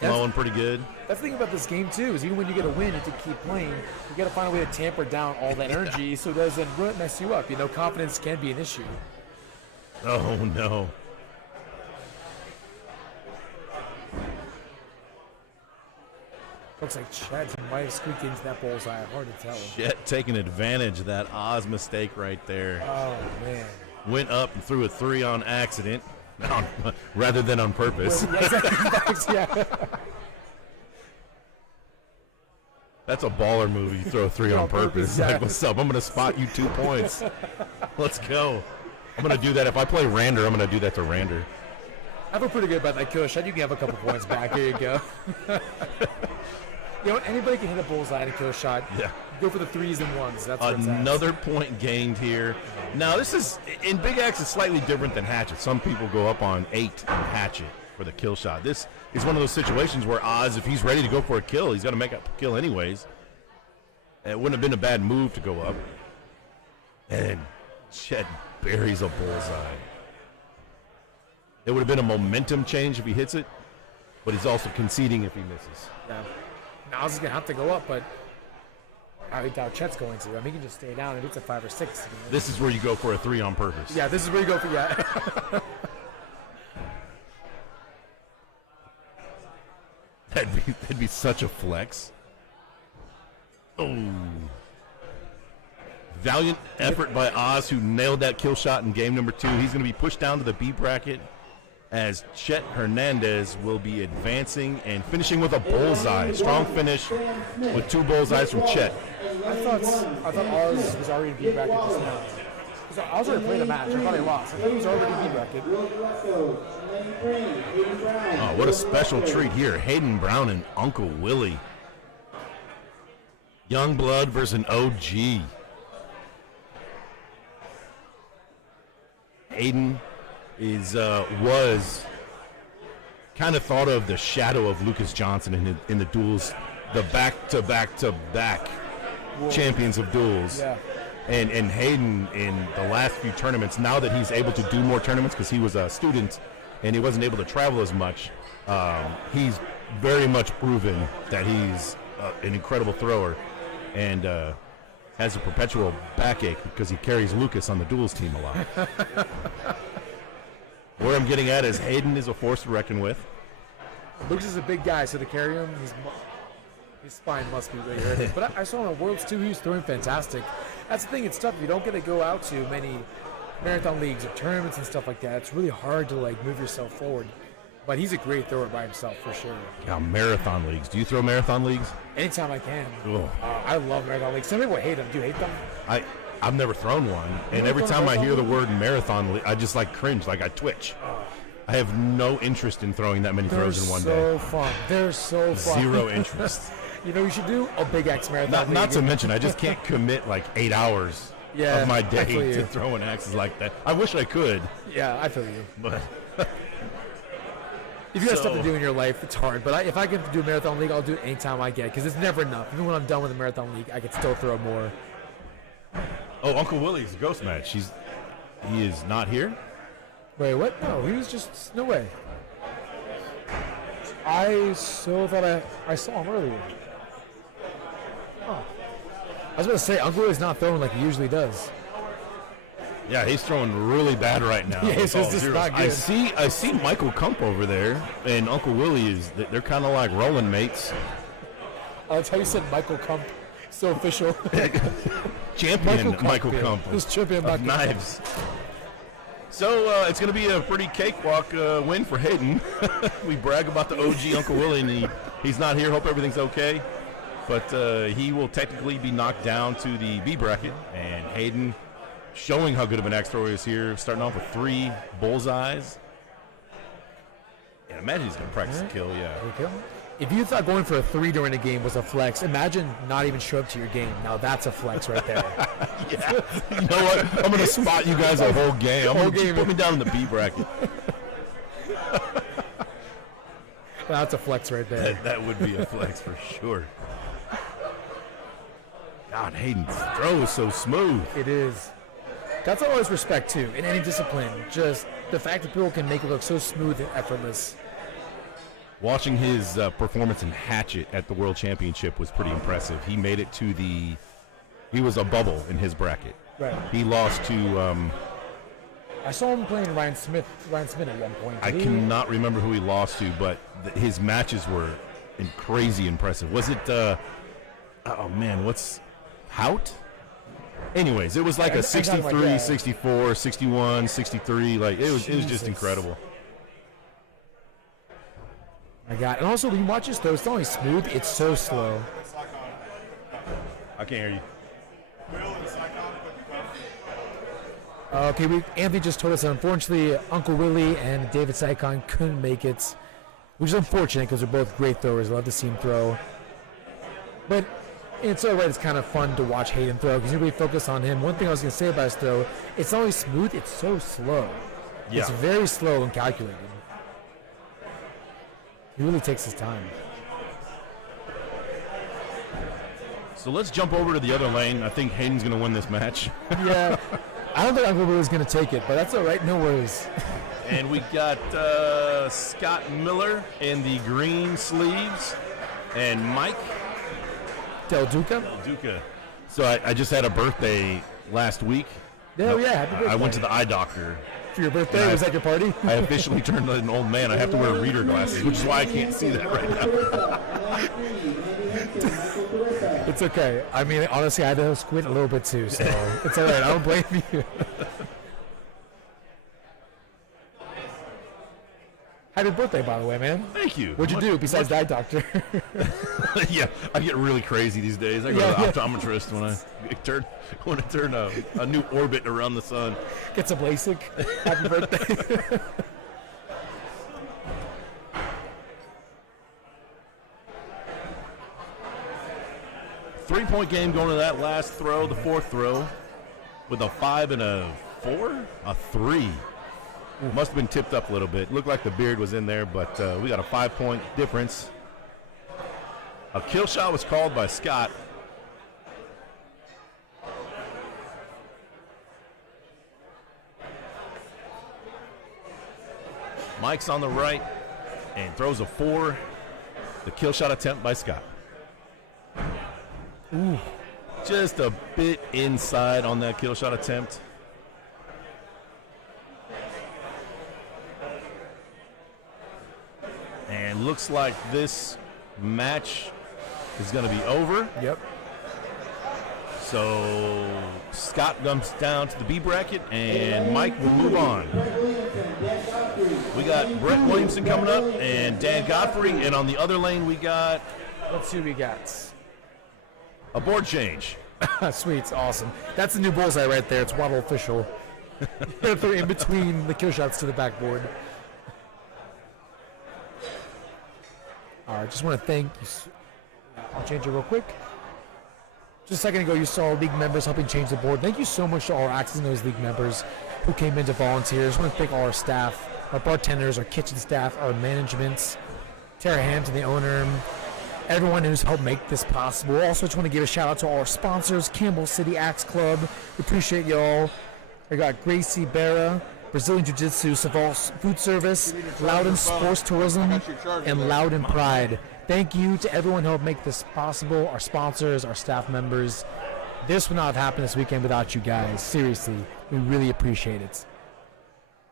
flowing pretty good. That's the thing about this game, too, is even when you get a win and to keep playing, you got to find a way to tamper down all that energy so it doesn't mess you up. You know, confidence can be an issue. Oh, no. Looks like Chet might have squeaked into that bullseye. Hard to tell. Chet taking advantage of that Oz mistake right there. Oh, man. Went up and threw a 3 on accident, rather than on purpose. Well, yeah, exactly. Yeah. That's a baller move. You throw a 3 on purpose. Yeah. Like, what's up? I'm going to spot you 2 points. Let's go. I'm going to do that. If I play Rander, I'm going to do that to Rander. I feel pretty good about that kill shot. You can have a couple points back. Here you go. You know, anybody can hit a bullseye and a kill shot. Yeah. Go for the 3s and 1s. That's where it's at. Another point gained here. Now, this is, in Big Axe, it's slightly different than Hatchet. Some people go up on 8 and Hatchet for the kill shot. This is one of those situations where Oz, if he's ready to go for a kill, he's got to make a kill anyways. And it wouldn't have been a bad move to go up. And Chet buries a bullseye. It would have been a momentum change if he hits it, but he's also conceding if he misses. Yeah. Now he's going to have to go up, but I doubt Chet's going to. I mean, he can just stay down and it's a 5 or 6. You know? This is where you go for a 3 on purpose. Yeah, this is where you go for That'd be such a flex. Oh. Valiant effort by Oz, who nailed that kill shot in game number 2. He's going to be pushed down to the B bracket as Chet Hernandez will be advancing and finishing with a bullseye. Strong finish with 2 bullseyes from Chet. I thought Oz was already B bracket just now. So Oz already played a match. I thought he lost. I thought he was already B bracket. Oh, what a special treat here. Hayden Brown and Uncle Willie. Youngblood versus an OG. Hayden was kind of thought of the shadow of Lucas Johnson in the duels, the back-to-back-to-back champions of duels. Yeah. And Hayden in the last few tournaments, now that he's able to do more tournaments because he was a student and he wasn't able to travel as much, he's very much proven that he's an incredible thrower and has a perpetual backache because he carries Lucas on the duels team a lot. Where I'm getting at is Hayden is a force to reckon with. Lucas is a big guy, so to carry him, his spine must be really hurting. But I saw him at Worlds too, he was throwing fantastic. That's the thing, it's tough. You don't get to go out to many marathon leagues or tournaments and stuff like that. It's really hard to like move yourself forward. But he's a great thrower by himself for sure. Now, marathon leagues. Do you throw marathon leagues? Anytime I can. Oh. I love marathon leagues. Some people hate them. Do you hate them? I've never thrown one, and every time I hear the word marathon league, I just like cringe, like I twitch. I have no interest in throwing that many throws in one day. They're so fun. They're so fun. Zero interest. You know, you should do a Big X marathon. Not to mention, I just can't commit like 8 hours of my day to throwing axes like that. I wish I could. Yeah, I feel you. But if you got stuff to do in your life, it's hard. But if I get to do a marathon league, I'll do it anytime I get, because it's never enough. Even when I'm done with a marathon league, I can still throw more. Oh, Uncle Willie's ghost match. He is not here? Wait, what? No, he was just no way. I so thought I saw him earlier. Oh. I was about to say, Uncle Willie's not throwing like he usually does. Yeah, he's throwing really bad right now. Yeah, it's just not good. I see Michael Kump over there, and Uncle Willie they're kind of like rolling mates. I like how you said Michael Kump. So official. Champion Michael Kump. Who's champion of knives. So it's going to be a pretty cakewalk win for Hayden. We brag about the OG Uncle Willie, and he's not here. Hope everything's okay. But he will technically be knocked down to the B bracket, and Hayden showing how good of an axe thrower he is here, starting off with 3 bullseyes. Yeah, imagine he's going to practice a kill, yeah. If you thought going for a 3 during a game was a flex, imagine not even show up to your game. Now that's a flex right there. Yeah. You know what? I'm going to spot you guys a whole game. I'm going to put me down in the B bracket. That's a flex right there. That would be a flex for sure. God, Hayden's throw is so smooth. It is. That's always respect, too, in any discipline. Just the fact that people can make it look so smooth and effortless. Watching his performance in Hatchet at the World Championship was pretty impressive. He made it to he was a bubble in his bracket. Right. He lost to... I saw him playing Ryan Smith at one point. I cannot remember who he lost to, but his matches were crazy impressive. Was it... oh, man, what's... Hout? Anyways, it was like a 63, 64, 61, 63. Like it was just incredible. My God. And also, when you watch his throw, it's not only smooth, it's so slow. I can't hear you. Okay, Anthony just told us that unfortunately Uncle Willie and David Saikon couldn't make it, which is unfortunate because they're both great throwers. Love to see him throw. But it's all right. It's kind of fun to watch Hayden throw because you really focus on him. One thing I was going to say about his throw, it's not only smooth, it's so slow. Yeah. It's very slow and calculated. He really takes his time. So let's jump over to the other lane. I think Hayden's going to win this match. Yeah. I don't think Uncle Willie's going to take it, but that's all right. No worries. And we got Scott Miller in the green sleeves and Mike DeLuca. So I just had a birthday last week. Yeah, happy birthday. I went to the eye doctor. For your birthday? Was that your party? I officially turned an old man. I have to wear reader glasses, which is why I can't see that right now. It's okay. I mean, honestly, I had to squint a little bit too, so it's all right. I don't blame you. Happy birthday, by the way, man. Thank you. What'd you do besides die doctor? Yeah, I get really crazy these days. I go to the optometrist when I turn a new orbit around the sun. Get some LASIK. Happy birthday. Three-point game going to that last throw, the fourth throw, with a 5 and a 4, a 3. Must have been tipped up a little bit. Looked like the beard was in there, but we got a 5-point difference. A kill shot was called by Scott. Mike's on the right and throws a 4. The kill shot attempt by Scott. Ooh. Just a bit inside on that kill shot attempt. And looks like this match is going to be over. Yep. So Scott comes down to the B bracket, and Mike will move on. We got Brett Williamson coming up, and Dan Godfrey, and on the other lane we got. Let's see what we got. A board change. Sweet, it's awesome. That's the new bullseye right there. It's Waddle official. They're in between the kill shots to the backboard. All right, just want to thank you. I'll change it real quick. Just a second ago, you saw league members helping change the board. Thank you so much to all our Access and O's league members who came in to volunteer. I want to thank all our staff, our bartenders, our kitchen staff, our managements, Tara Hampton, the owner, everyone who's helped make this possible. Also, just want to give a shout out to all our sponsors, Campbell City Axe Club. We appreciate y'all. I got Gracie Barra, Brazilian Jiu-Jitsu, Saval Food Service, Loudon Sports Tourism, and Loudon Pride. Thank you to everyone who helped make this possible, our sponsors, our staff members. This would not have happened this weekend without you guys. Seriously, we really appreciate it.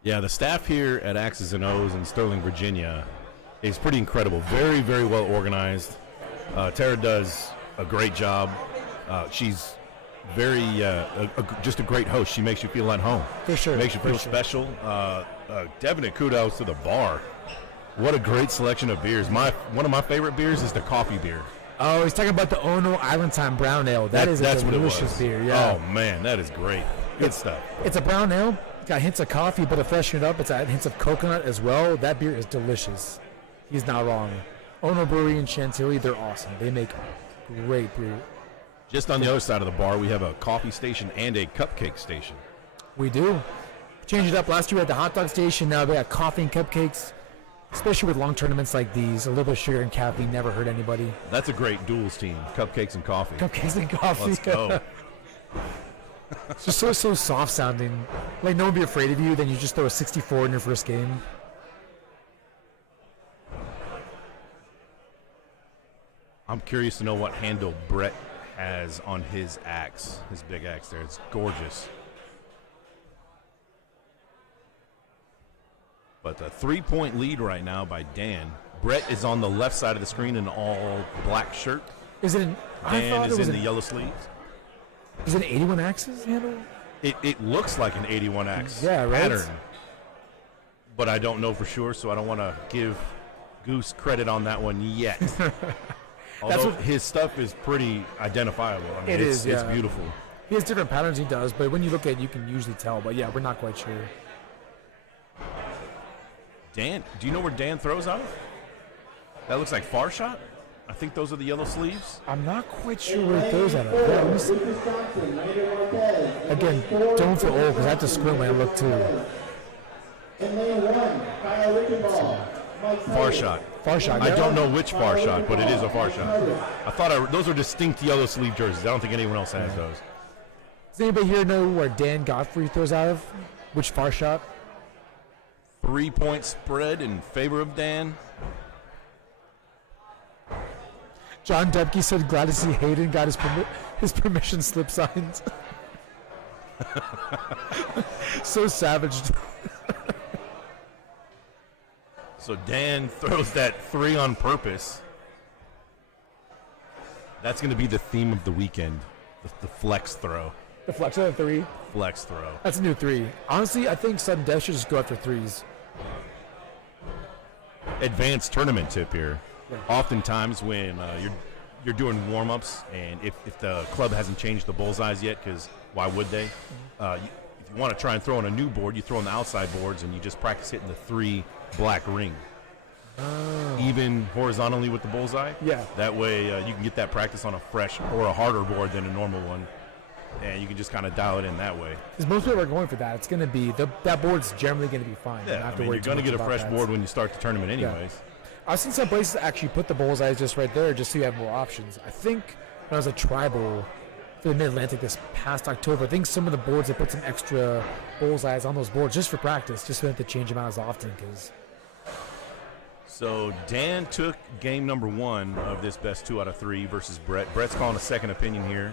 Yeah, the staff here at Axes and O's in Sterling, Virginia is pretty incredible. Very, very well organized. Tara does a great job. She's very, just a great host. She makes you feel at home. For sure. Makes you feel special. Definite kudos to the bar. What a great selection of beers. One of my favorite beers is the coffee beer. Oh, he's talking about the Ono Island Time Brown Ale. That's a delicious beer. Yeah. Oh, man, that is great. Good stuff. It's a brown ale. It's got hints of coffee, but to freshen it up, it's got hints of coconut as well. That beer is delicious. He's not wrong. Ono Brewery in Chantilly, they're awesome. They make great beer. Just on the other side of the bar, we have a coffee station and a cupcake station. We do. Changed it up. Last year we had the hot dog station. Now we got coffee and cupcakes. Especially with long tournaments like these, a little bit of sugar and caffeine never hurt anybody. That's a great duels team, cupcakes and coffee. Cupcakes and coffee. Let's go. It's just so soft sounding. Like no one be afraid of you, then you just throw a 64 in your first game. I'm curious to know what handle Brett has on his axe, his big axe there. It's gorgeous. But a 3-point lead right now by Dan. Brett is on the left side of the screen in all black shirt. Is it an, Dan is in the yellow sleeves. Is it an 81 axis handle? It looks like an 81 axe right? pattern. But I don't know for sure, so I don't want to give Goose credit on that one yet. Although his stuff is pretty identifiable. I mean, it's beautiful. He has different patterns he does, but when you look at it, you can usually tell. But yeah, we're not quite sure. Dan, do you know where Dan throws out of? That looks like far shot. I think those are the yellow sleeves. I'm not quite sure where he throws out of. Yeah, let me see. Again, don't feel old because I have to squint when I look too. Far shot. Far shot. I don't know which far shot, but it is a far shot. I thought those are distinct yellow sleeve jerseys. I don't think anyone else has those. Does anybody here know where Dan Godfrey throws out of? Which far shot? 3-point spread in favor of Dan. John Debke said, glad to see Hayden got his his permission slip signs. So savaged. So Dan throws that 3 on purpose. That's going to be the theme of the weekend, the flex throw. The flex of the 3. Flex throw. That's a new 3. Honestly, I think sudden death should just go after 3s. Advanced tournament tip here. Yeah. Oftentimes when you're doing warm-ups, and if the club hasn't changed the bullseyes yet, because why would they? If you want to try and throw on a new board, you throw on the outside boards, and you just practice hitting the 3 black ring. Even horizontally with the bullseye. Yeah. That way you can get that practice on a fresh or a harder board than a normal one, and you can just kind of dial it in that way. Because most people are going for that. It's going to be that board's generally going to be fine. Yeah, I mean, you're going to get a fresh board when you start the tournament anyways. Yeah. I've seen some places actually put the bullseyes just right there just so you have more options. I think when I was at Tribal for the Mid-Atlantic this past October, I think some of the boards they put some extra bullseyes on those boards just for practice, just so they have to change them out as often. So Dan took game number 1 of this best 2 out of 3 versus Brett. Brett's calling a second opinion here.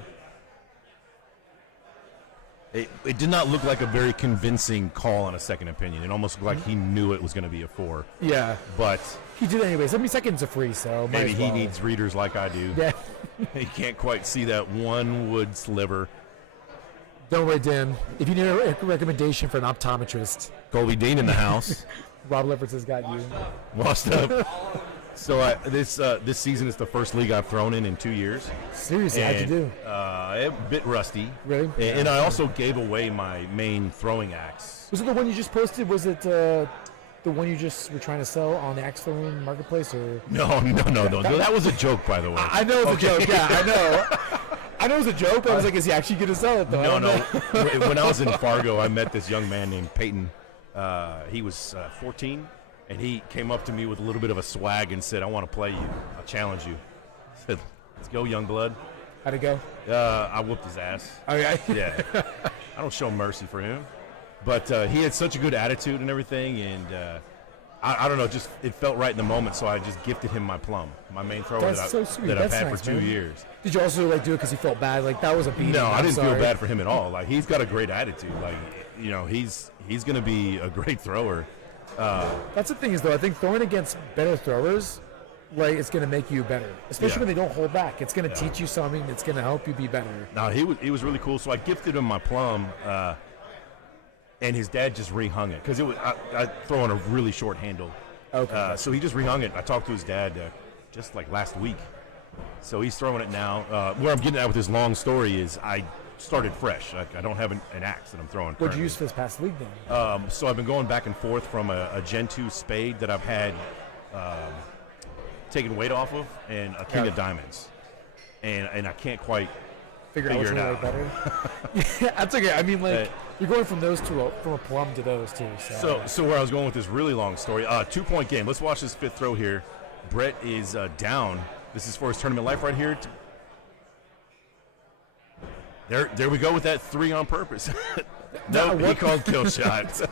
It did not look like a very convincing call on a second opinion. It almost looked like he knew it was going to be a 4. Yeah. But he did anyways. I mean, seconds are free, so maybe he well. needs readers like I do. Yeah. He can't quite see that one wood sliver. Don't worry, Dan. If you need a recommendation for an optometrist, Colby Dean in the house. Rob Lefferts has got you. Washed up. So this season is the first league I've thrown in 2 years. Seriously, how'd you do? A bit rusty. Really? And I also gave away my main throwing axe. Was it the one you just posted? Was it the one you just were trying to sell on the Axe Throwing Marketplace? Or No. That was a joke, by the way. I know it's a joke. Yeah, I know. I know it's a joke, but I was like, is he actually going to sell it, though? No. When I was in Fargo, I met this young man named Peyton. He was 14, and he came up to me with a little bit of a swag and said, I want to play you. I'll challenge you. I said, let's go, Youngblood. How'd it go? I whooped his ass. Oh, yeah? Yeah. I don't show mercy for him. But he had such a good attitude and everything, and I don't know, just it felt right in the moment, so I just gifted him my plum, my main thrower That's so sweet. that I've That's had nice, for 2 man. years. Did you also do it because he felt bad? Like, that was a beating. No, I didn't feel sorry. bad for him at all. Like, he's got a great attitude. Like, he's going to be a great thrower. That's the thing is, though, I think throwing against better throwers, like, it's going to make you better. Especially when they don't hold back. It's going to teach you something. It's going to help you be better. No, he was really cool. So I gifted him my plum, and his dad just rehung it. Because I throw on a really short handle. Okay. So he just rehung it. I talked to his dad just like last week. So he's throwing it now. Where I'm getting at with this long story is I started fresh. I don't have an axe that I'm throwing. What'd you use for this past league, then? So I've been going back and forth from a Gen 2 spade that I've had taken weight off of, and a king of diamonds. And I can't quite figure it out. Better. Yeah, that's okay. I mean, like, you're going from those from a plum to those two. So where I was going with this really long story, 2-point game. Let's watch this fifth throw here. Brett is down. This is for his tournament life right here. There we go with that 3 on purpose. No, he called kill shots.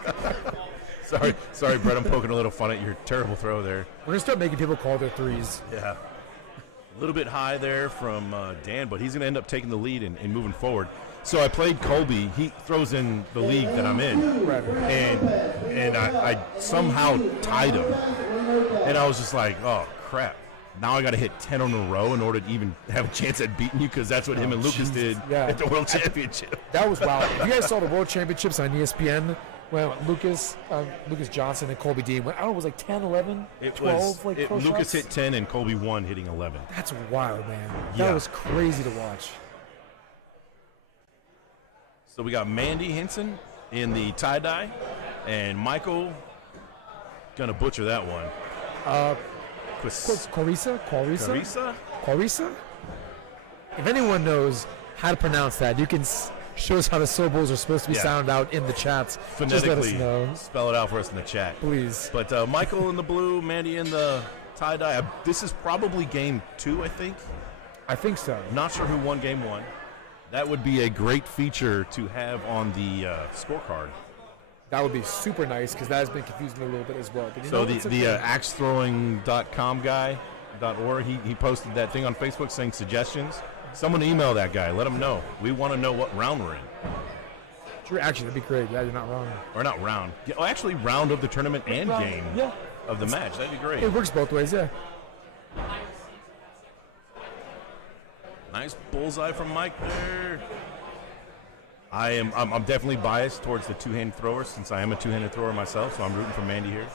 Sorry, Brett. I'm poking a little fun at your terrible throw there. We're gonna start making people call their 3s. Yeah, a little bit high there from Dan, but he's gonna end up taking the lead and moving forward. So I played Colby. He throws in the league that I'm in, and I somehow tied him, and I was just like, oh crap. Now I got to hit 10 in a row in order to even have a chance at beating you, because that's what him and Lucas did at the World Championship. That was wild. If you guys saw the World Championships on ESPN, when Lucas Johnson and Colby Dean went, I don't know, it was like 10, 11, 12? Lucas hit 10 and Colby won hitting 11. That's wild, man. That was crazy to watch. So we got Mandy Hinson in the tie-dye, and Michael going to butcher that one. Clarissa? If anyone knows how to pronounce that, you can show us how the syllables are supposed to be sounded out in the chats. Just let us know. Spell it out for us in the chat, please. But Michael in the blue, Mandy in the tie-dye. This is probably game 2, I think. I think so. Not sure who won game 1. That would be a great feature to have on the scorecard. That would be super nice, because that has been confusing me a little bit as well. So the axethrowing.com guy.org, he posted that thing on Facebook saying suggestions. Someone email that guy. Let him know. We want to know what round we're in. Sure, actually, that'd be great. Yeah, you're not wrong. Or not round. Oh, actually, round of the tournament and Round, game yeah. of the match. That'd be great. It works both ways, yeah. Nice bullseye from Mike there. I'm definitely biased towards the two-handed thrower since I am a two-handed thrower myself, so I'm rooting for Mandy here.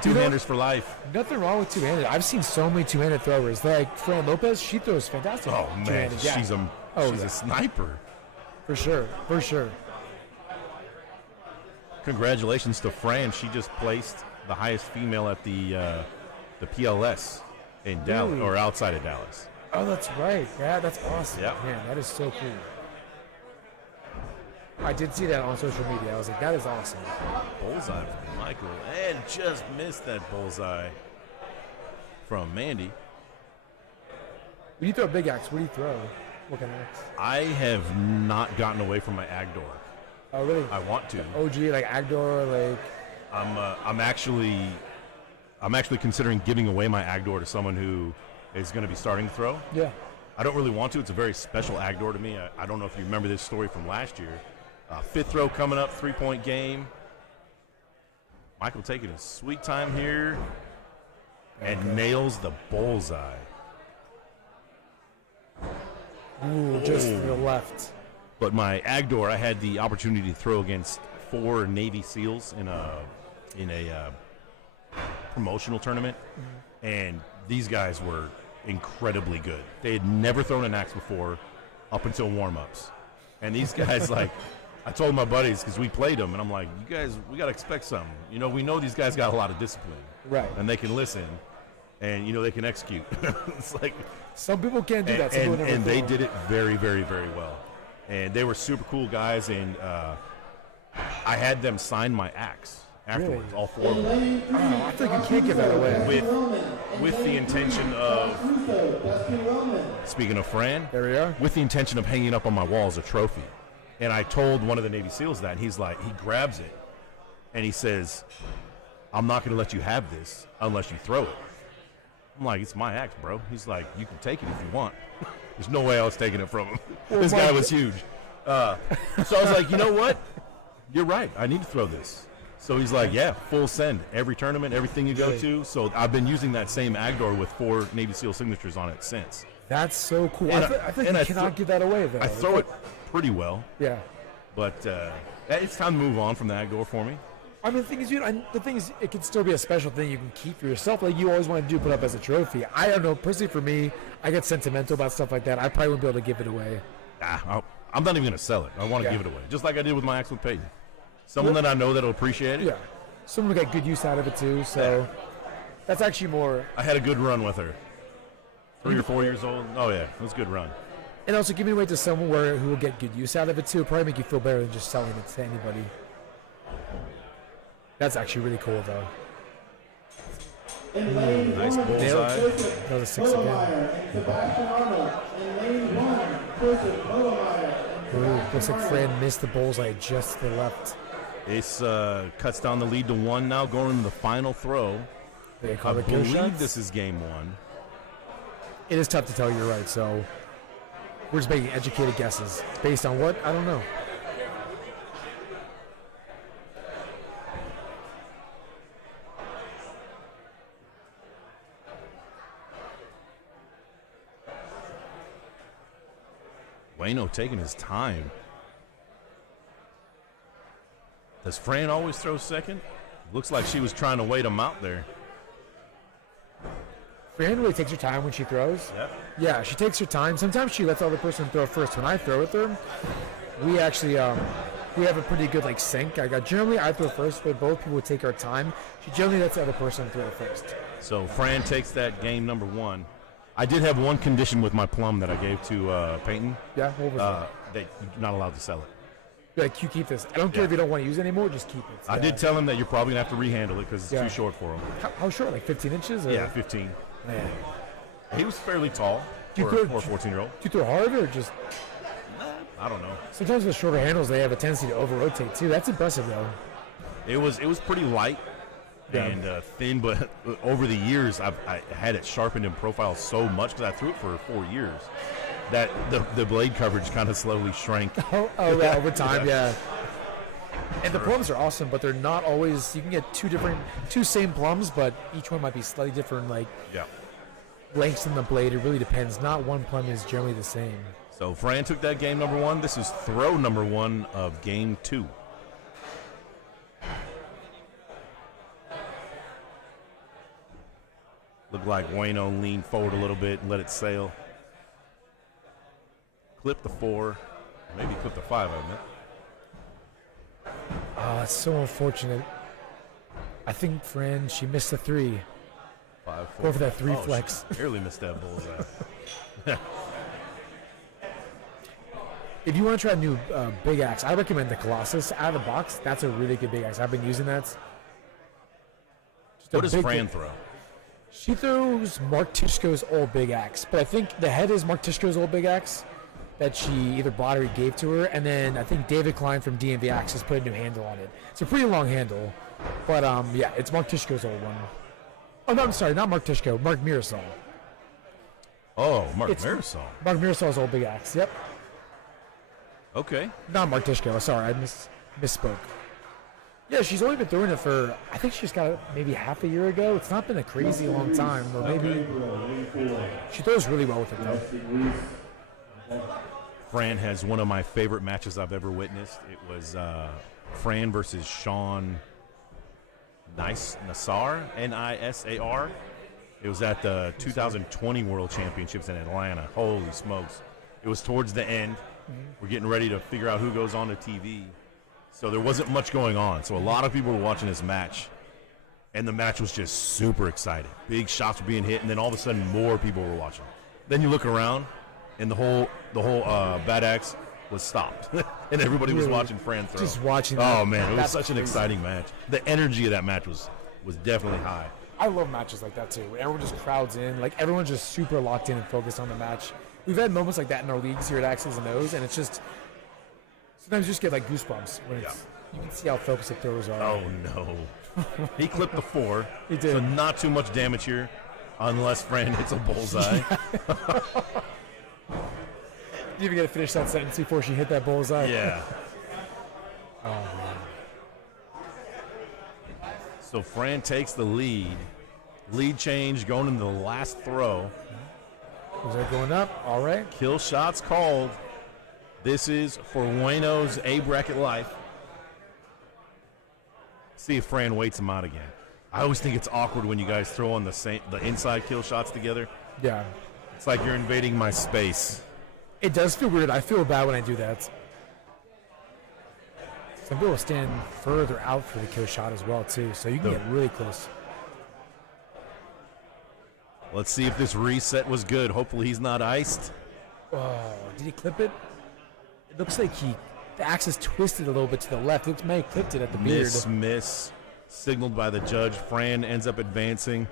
Two-handers for life. Nothing wrong with two-handed. I've seen so many two-handed throwers. Like Fran Lopez, she throws fantastic. Oh man, two-handed. Yeah. she's a sniper. For sure, for sure. Congratulations to Fran. She just placed the highest female at the PLS in Dallas, Really? or outside of Dallas. Oh, that's right. Yeah, that's awesome. Yep. Man, that is so cool. I did see that on social media. I was like, that is awesome. Bullseye from Michael, and just missed that bullseye from Mandy. When you throw a big axe, what do you throw? What kind of axe? I have not gotten away from my Agdor. Oh, really? I want to. OG, like Agdor, like... I'm actually considering giving away my Agdor to someone who is going to be starting to throw. Yeah. I don't really want to. It's a very special Agdor to me. I don't know if you remember this story from last year. Fifth throw coming up, 3-point game. Michael taking his sweet time here and nails the bullseye. Ooh, just to the left. But my Agdor, I had the opportunity to throw against 4 Navy SEALs in a promotional tournament, and these guys were incredibly good. They had never thrown an axe before up until warm-ups. And these guys, like, I told my buddies, because we played them, and I'm like, you guys, we got to expect something. You know, we know these guys got a lot of discipline. Right. And they can listen, and, you know, they can execute. It's like... Some people can't do that. Some people never And they throw. did it very, very, very well. And they were super cool guys, and I had them sign my axe afterwards, Really? all 4 of them. Oh, I think you can't give that away. With the intention of, speaking of Fran, There we are. with the intention of hanging up on my wall as a trophy. And I told one of the Navy SEALs that, and he's like, he grabs it, and he says, I'm not going to let you have this unless you throw it. I'm like, it's my axe, bro. He's like, you can take it if you want. There's no way I was taking it from him. This guy was huge. So I was like, you know what? You're right. I need to throw this. So he's like, yeah, full send. Every tournament, everything you go to. So I've been using that same Agdor with 4 Navy SEAL signatures on it since. That's so cool. And I think you cannot give that away, though. I throw it pretty well, Yeah. but it's time to move on from the Agdor for me. I mean, the thing is, it can still be a special thing you can keep for yourself. Like you always want to do, put up as a trophy. I don't know. Personally, for me, I get sentimental about stuff like that. I probably wouldn't be able to give it away. I'm not even going to sell it. I want to Yeah. give it away, just like I did with my axe with Peyton. Someone that I know that'll appreciate it. Yeah. Someone will get good use out of it too. So that's actually more. I had a good run with her. 3 or 4 years old. Oh yeah, it was a good run. And also giving it away to someone who will get good use out of it too. Probably make you feel better than just selling it to anybody. That's actually really cool, though. Nice bullseye. That was a 6 again. and Sebastian Arnold. In lane 1, Joseph Moeller. Ooh, looks like Fran missed the bullseye just to the left. This cuts down the lead to 1 now, going into the final throw. They I call it kill believe shots. this is game 1. It is tough to tell. You're right. So we're just making educated guesses based on what I don't know. Wayno taking his time. Does Fran always throw second? Looks like she was trying to wait him out there. Fran really takes her time when she throws. Yep. Yeah, she takes her time. Sometimes she lets the other person throw first. When I throw with her, we actually we have a pretty good sync. Generally I throw first, but both people take our time. She generally lets the other person throw first. So Fran takes that game number 1. I did have one condition with my plum that I gave to Peyton. Yeah, what was that? That you're not allowed to sell it. Like, you keep this. I don't care if you don't want to use it anymore. Just keep it. I did tell him that you're probably going to have to rehandle it because it's Yeah. too short for him. How short? Like 15 inches? Or? Yeah, 15. Man. He was fairly tall Do you for a throw- 14-year-old. Do you throw hard or just... I don't know. Sometimes with shorter handles, they have a tendency to over-rotate, too. That's impressive, though. It was pretty light. and thin, but over the years I had it sharpened in profile so much because I threw it for 4 years that the blade coverage kind of slowly shrank. Oh yeah, over time, yeah. And the plums are awesome, but they're not always. You can get two same plums, but each one might be slightly different, like lengths in the blade. It really depends. Not one plum is generally the same. So Fran took that game number 1. This is throw number 1 of game 2. Looked like Wayno leaned forward a little bit and let it sail. Clip the 4, maybe clip the 5 of it. It's so unfortunate. I think Fran, she missed the 3. 5, 4. Go for that 3 flex. She barely missed that bullseye. If you want to try a new big axe, I recommend the Colossus out of the box. That's a really good big axe. I've been using that. What does Fran throw? She throws Mark Tishko's old big axe, but I think the head is Mark Tishko's old big axe that she either bought or he gave to her, and then I think David Klein from DMV Axes put a new handle on it. It's a pretty long handle, but yeah, it's Mark Tishko's old one. Oh no, I'm sorry, not Mark Tishko, Mark Mirasol. Oh, Mark Mirasol. Mark Mirasol's old big axe. Yep. Okay. Not Mark Tishko. Sorry, I misspoke. Yeah, she's only been throwing it for, I think she just got it maybe half a year ago. It's not been a crazy long time, or maybe she throws really well with it though. Fran has one of my favorite matches I've ever witnessed. It was Fran versus Sean Nisar, Nisar. It was at the 2020 World Championships in Atlanta. Holy smokes. It was towards the end. We're getting ready to figure out who goes on the TV. So there wasn't much going on. So a lot of people were watching this match. And the match was just super exciting. Big shots were being hit, and then all of a sudden more people were watching. Then you look around, and the whole Bad Axe was stopped. And everybody was watching Fran throw. Just watching Oh, that. man, it was That's such an crazy. exciting match. The energy of that match was definitely high. I love matches like that too. Everyone just crowds in. Like everyone's just super locked in and focused on the match. We've had moments like that in our leagues here at Axes and O's, and it's just sometimes you just get like goosebumps when it's, you can see how focused the throwers are. Oh, no. He clipped the 4. He did. So not too much damage here unless Fran hits a bullseye. You even got to finish that sentence before she hit that bullseye. Yeah. Oh, man. So Fran takes the lead. Lead change going into the last throw. Is that going up? All right. Kill shots called. This is for Wayno's A bracket life. See if Fran waits him out again. I always think it's awkward when you guys throw on the inside kill shots together. Yeah. It's like you're invading my space. It does feel weird. I feel bad when I do that. Some people stand further out for the kill shot as well, too, so you can get really close. Let's see if this reset was good. Hopefully he's not iced. Oh, did he clip it? It looks like the axe is twisted a little bit to the left. It looks like he clipped it at the beard. Miss. Signaled by the judge. Fran ends up advancing.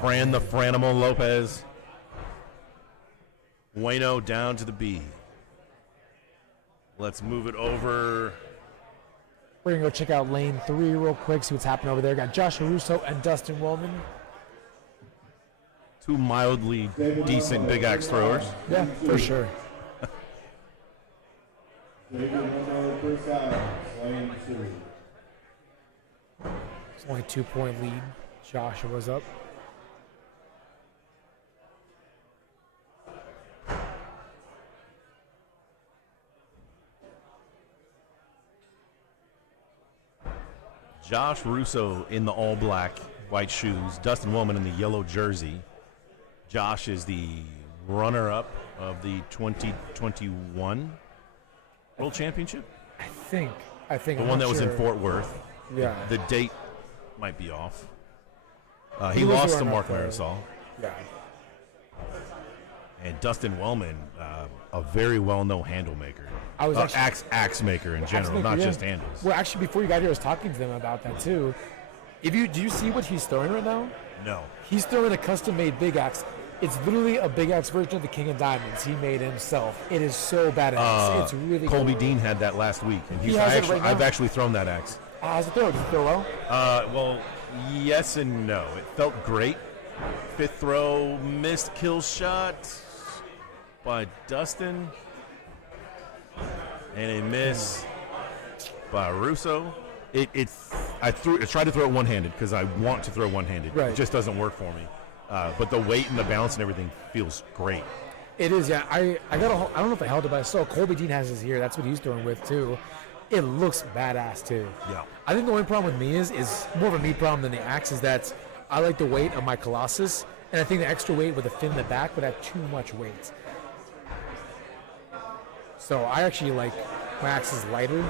Fran the Franimo Lopez. Wayno down to the B. Let's move it over. We're going to go check out lane 3 real quick, see what's happening over there. Got Joshua Russo and Dustin Wellman. Two mildly decent big axe throwers. Yeah, for sure. It's only a 2-point lead. Joshua's up. Josh Russo in the all black white shoes. Dustin Wellman in the yellow jersey. Josh is the runner-up of the 2021 World Championship. I think. The I'm one not that was in sure. Fort Worth. Yeah. The date might be off. He He was lost the to Mark runner-up, Marisol. Yeah. And Dustin Wellman, a very well-known handle maker. I was actually- axe maker in general, Axe not maker, yeah. just handles. Well, actually, before you got here, I was talking to them about that too. Do you see what he's throwing right now? No. He's throwing a custom-made big axe. It's literally a big axe version of the King of Diamonds he made himself. It is so badass. It's really Colby cool. Dean had that last week, and He has it right now? I've actually thrown that axe. How's it throw? Does it throw well? Well, Yes and no. It felt great. Fifth throw, missed kill shot by Dustin. And a miss by Russo. I tried to throw it one-handed because I want to throw one-handed. Right. It just doesn't work for me. But the weight and the balance and everything feels great. It is, yeah. I don't know if I held it, but I saw Colby Dean has his here. That's what he's throwing with too. It looks badass too. Yeah. I think the only problem with me is more of a me problem than the axe is that I like the weight of my Colossus, and I think the extra weight with the fin in the back would have too much weight. So I actually like my axe is lighter,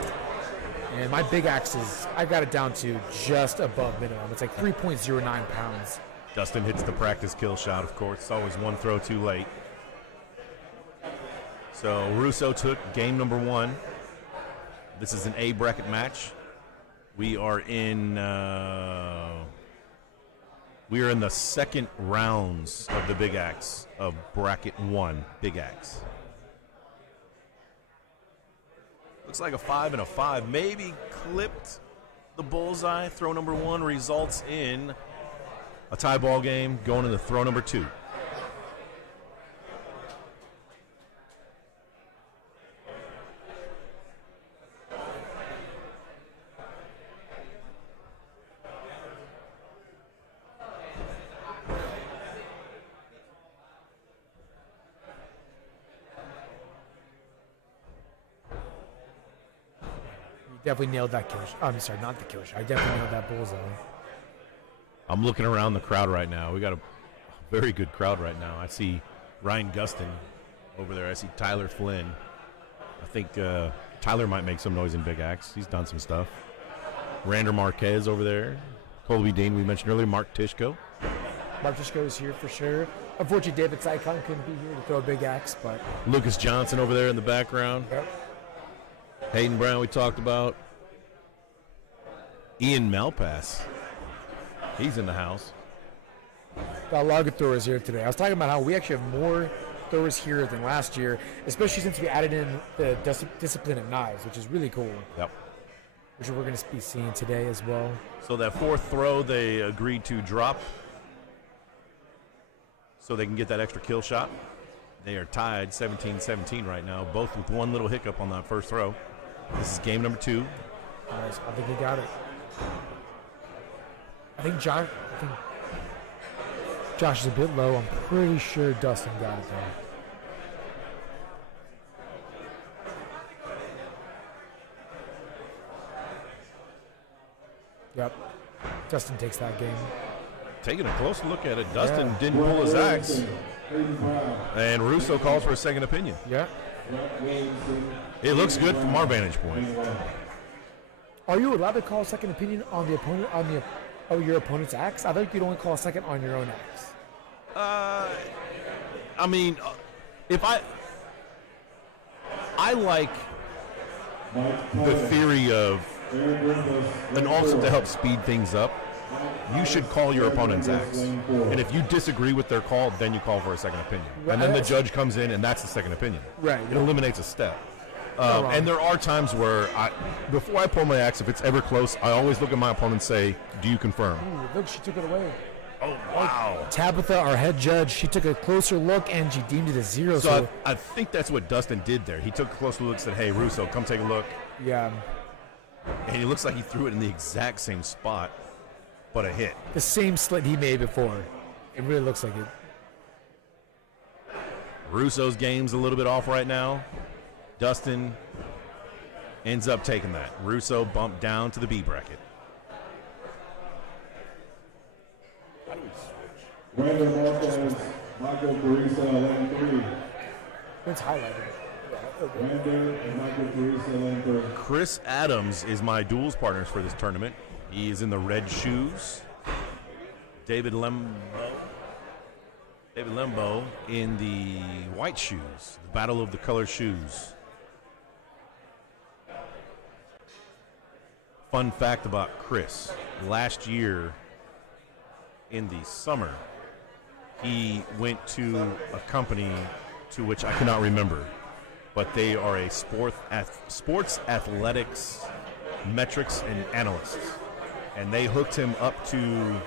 and my big axe I got it down to just above minimum. It's like 3.09 pounds. Dustin hits the practice kill shot, of course. It's always one throw too late. So Russo took game number 1. This is an A bracket match. We are in the second rounds of the Big Axe of bracket 1 Big Axe. Looks like a 5 and a 5. Maybe clipped the bullseye. Throw number 1 results in a tie ball game going into throw number 2. Definitely nailed that kill shot. I'm sorry, not the kill shot. I definitely nailed that bullseye. I'm looking around the crowd right now. We got a very good crowd right now. I see Ryan Gustin over there. I see Tyler Flynn. I think Tyler might make some noise in Big Axe. He's done some stuff. Rander Marquez over there. Colby Dean, we mentioned earlier. Mark Tishko. Mark Tishko is here for sure. Unfortunately, David Sycon couldn't be here to throw a big axe, but Lucas Johnson over there in the background. yep. Hayden Brown we talked about. Ian Malpass. He's in the house. Got a lot of good throwers here today. I was talking about how we actually have more throwers here than last year, especially since we added in the discipline of knives, which is really cool. Yep. Which we're going to be seeing today as well. So that fourth throw they agreed to drop so they can get that extra kill shot. They are tied 17-17 right now, both with one little hiccup on that first throw. This is game number 2. Nice. I think he got it. I think Josh is a bit low. I'm pretty sure Dustin got it though. Yep. Dustin takes that game. Taking a close look at it, Dustin didn't pull his axe. And Russo calls for a second opinion. Yeah. It looks good from our vantage point. Are you allowed to call a second opinion on the opponent your opponent's axe? I think you'd only call a second on your own axe. I mean, if I like the theory of, and also to help speed things up, you should call your opponent's axe. And if you disagree with their call, then you call for a second opinion. And then the judge comes in, and that's the second opinion. Right. It eliminates a step. And there are times where, before I pull my axe, if it's ever close, I always look at my opponent and say, do you confirm? Ooh, look, she took it away. Oh, wow. Tabitha, our head judge, she took a closer look, and she deemed it a 0. So I think that's what Dustin did there. He took a closer look and said, hey, Russo, come take a look. Yeah. And it looks like he threw it in the exact same spot, but a hit. The same slit he made before. It really looks like it. Russo's game's a little bit off right now. Dustin ends up taking that. Russo bumped down to the B bracket. Rander Marquez, Michael Carissa, lane 3. It's highlighted. Rander and Michael Carissa, lane 3. Chris Adams is my duels partners for this tournament. He is in the red shoes. David Lembo in the white shoes. The battle of the color shoes. Fun fact about Chris. Last year in the summer, he went to a company to which I cannot remember, but they are a sports athletics metrics and analysts. and they hooked him up to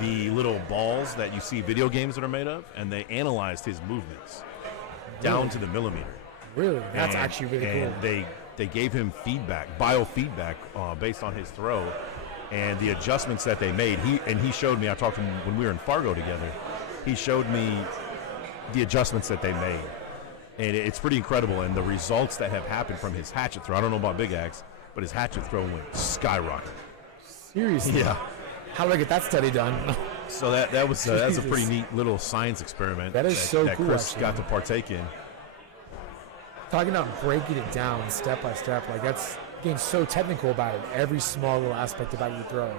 the little balls that you see video games that are made of, and they analyzed his movements down to the millimeter. Really? That's actually really cool. And they gave him feedback, biofeedback, based on his throw, and the adjustments that they made. He showed me. I talked to him when we were in Fargo together. He showed me the adjustments that they made, and it's pretty incredible. And the results that have happened from his hatchet throw. I don't know about Big Axe, but his hatchet throw went skyrocket. Seriously? Yeah. How did I get that study done? So that was that's a pretty neat little science experiment. That is so that cool. Chris actually. got to partake in. Talking about breaking it down step by step, like that's getting so technical about it. Every small little aspect about your throwing.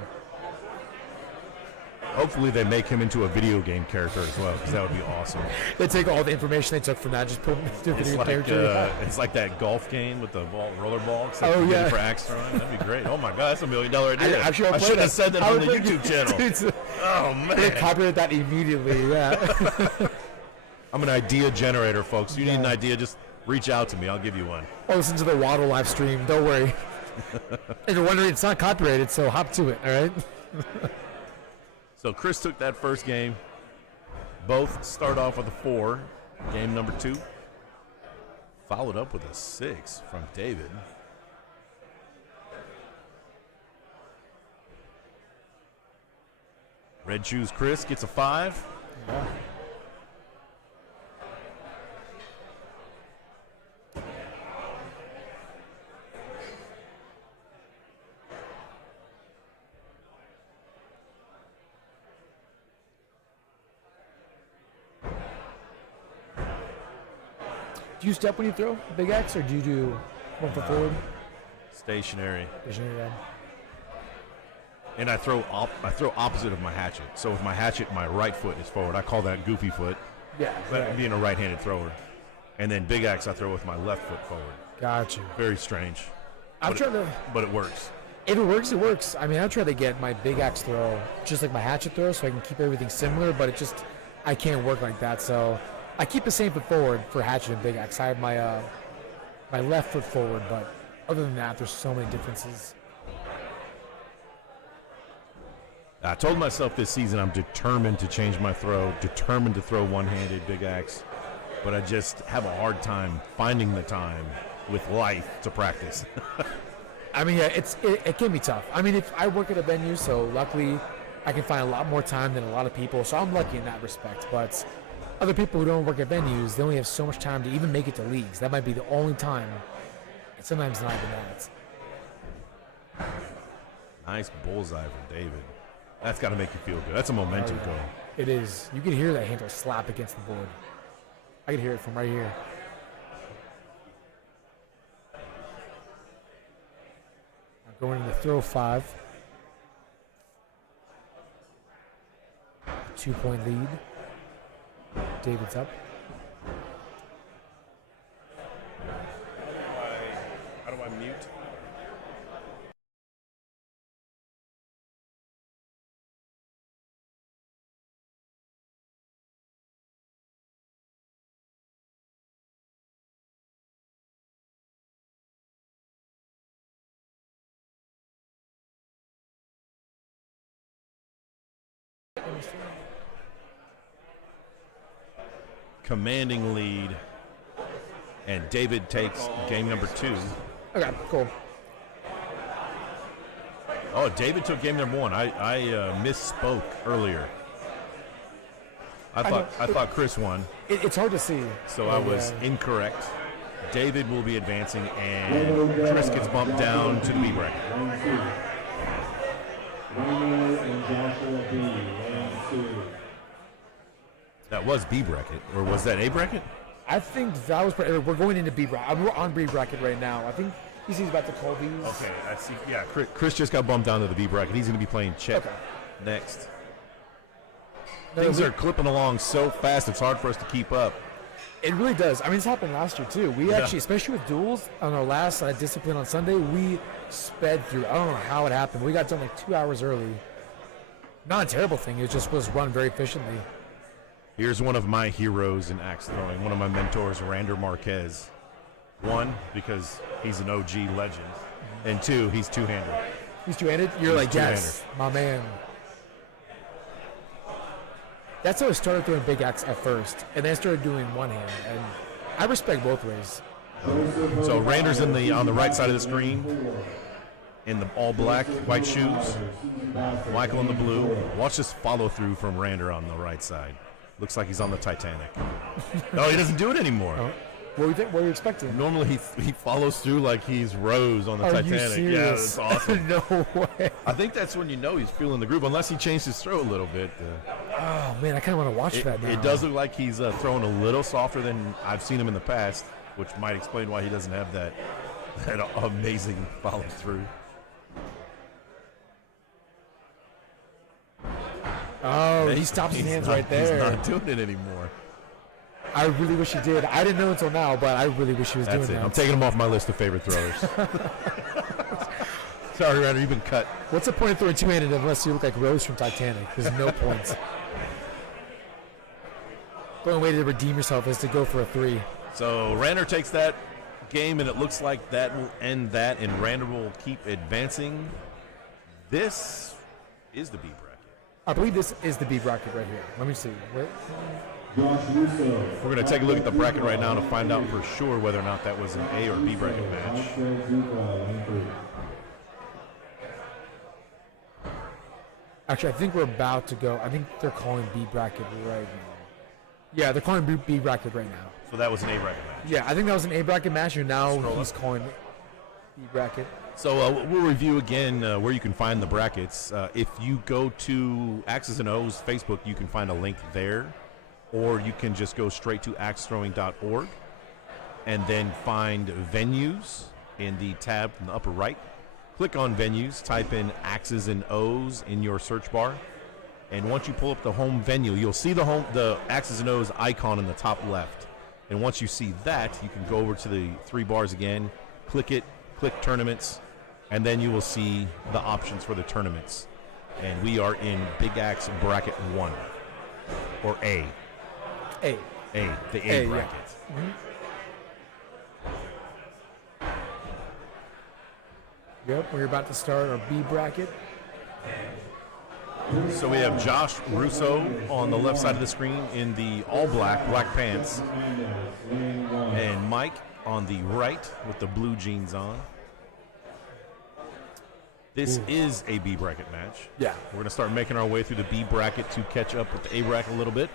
Hopefully they make him into a video game character as well, because that would be awesome. They take all the information they took from that, just put it into a It's video like, character. it's like that golf game with the roller ball. except Oh, you get yeah. it for axe throwing. That'd be great. Oh my God, that's $1 million idea. Actually, I should have said that on the YouTube channel. Dude, Oh they man, copyrighted that immediately. Yeah. I'm an idea generator, folks. You need an idea, just reach out to me. I'll give you one. Oh, listen to the Waddle live stream. Don't worry. If you're wondering, it's not copyrighted, so hop to it. All right. So Chris took that first game. Both start off with a 4. Game number 2. Followed up with a 6 from David. Red Shoes Chris gets a 5. Yeah. Do you step when you throw Big Axe, or do you do one foot forward? Stationary. Yeah. And I throw opposite of my hatchet. So with my hatchet, my right foot is forward. I call that goofy foot, Yeah. but being a right-handed thrower. And then Big Axe, I throw with my left foot forward. Got you. Very strange. I'm trying to. But it works. If it works, it works. I mean, I try to get my Big Axe throw just like my hatchet throw, so I can keep everything similar. But I can't work like that. So I keep the same foot forward for hatchet and Big Axe. I have my my left foot forward, but other than that, there's so many differences. I told myself this season I'm determined to change my throw, determined to throw one-handed Big Axe, but I just have a hard time finding the time with life to practice. I mean, yeah, it can be tough. I mean, if I work at a venue, so luckily I can find a lot more time than a lot of people, so I'm lucky in that respect. But other people who don't work at venues, they only have so much time to even make it to leagues. That might be the only time, and sometimes not even that. Nice bullseye from David. That's got to make you feel good. That's a momentum goal. It is. You can hear that handle slap against the board. I can hear it from right here. Now going into throw 5. 2-point lead. David's up. How do I mute? Commanding lead, and David takes game number 2. Okay, cool. Oh, David took game number 1. I misspoke earlier. I thought Chris won, It's hard to see. so I was incorrect. David will be advancing, and Chris gets bumped down to the B bracket. Rander and Joshua B. Lane 2. That was B bracket, or was that A bracket? I think that was. We're going into B bracket. We're on B bracket right now. I think he's about to call these. Okay, I see. Yeah, Chris just got bumped down to the B bracket. He's going to be playing Chet next. Things are clipping along so fast, it's hard for us to keep up. It really does. I mean, this happened last year too. We actually, especially with duels, on our last discipline on Sunday, we sped through. I don't know how it happened. We got done like 2 hours early. Not a terrible thing. It just was run very efficiently. Here's one of my heroes in axe throwing, one of my mentors, Rander Marquez. 1, because he's an OG legend, and 2, he's two-handed. He's two-handed? You're He's like, yes, my man. That's how I started throwing big axe at first, and then I started doing one hand, and I respect both ways. So Rander's on the right side of the screen in the all black, white shoes. Michael in the blue. Watch this follow through from Rander on the right side. Looks like he's on the Titanic. No, he doesn't do it anymore. Oh. What were you expecting? Normally he follows through like he's Rose on the Titanic. You serious? Yeah, that's awesome. No way. I think that's when you know he's feeling the groove, unless he changed his throw a little bit. Oh man, I kind of want to watch that now. It does look like he's throwing a little softer than I've seen him in the past, which might explain why he doesn't have that amazing follow through. Oh, he stops his hands right there. He's not doing it anymore. I really wish he did. I didn't know until now, but I really wish he was doing that. I'm taking him off my list of favorite throwers. Sorry, Rander, you've been cut. What's the point of throwing two-handed unless you look like Rose from Titanic? There's no points. The only way to redeem yourself is to go for a 3. So Rander takes that game, and it looks like that will end that, and Rander will keep advancing. This is the B bracket. I believe this is the B bracket right here. Let me see. We're going to take a look at the bracket right now to find out for sure whether or not that was an A or B bracket match. Actually, I think we're about to go. I think they're calling B bracket right now. Yeah, they're calling B bracket right now. So that was an A bracket match. Yeah, I think that was an A bracket match, and now he's calling B bracket. So we'll review again where you can find the brackets. If you go to Axes and O's Facebook, you can find a link there. Or you can just go straight to axethrowing.org and then find venues in the tab in the upper right. Click on venues, type in Axes and O's in your search bar. And once you pull up the home venue, you'll see the Axes and O's icon in the top left. And once you see that, you can go over to the 3 bars again, click it, click tournaments, and then you will see the options for the tournaments. And we are in Big Axe Bracket 1, or A. A, the A bracket. Yeah. Mm-hmm. Yep, we're about to start our B bracket. So we have Josh Russo on the left side of the screen in the all black pants, and Mike on the right with the blue jeans on. This is a B bracket match. Yeah. We're going to start making our way through the B bracket to catch up with the A bracket a little bit.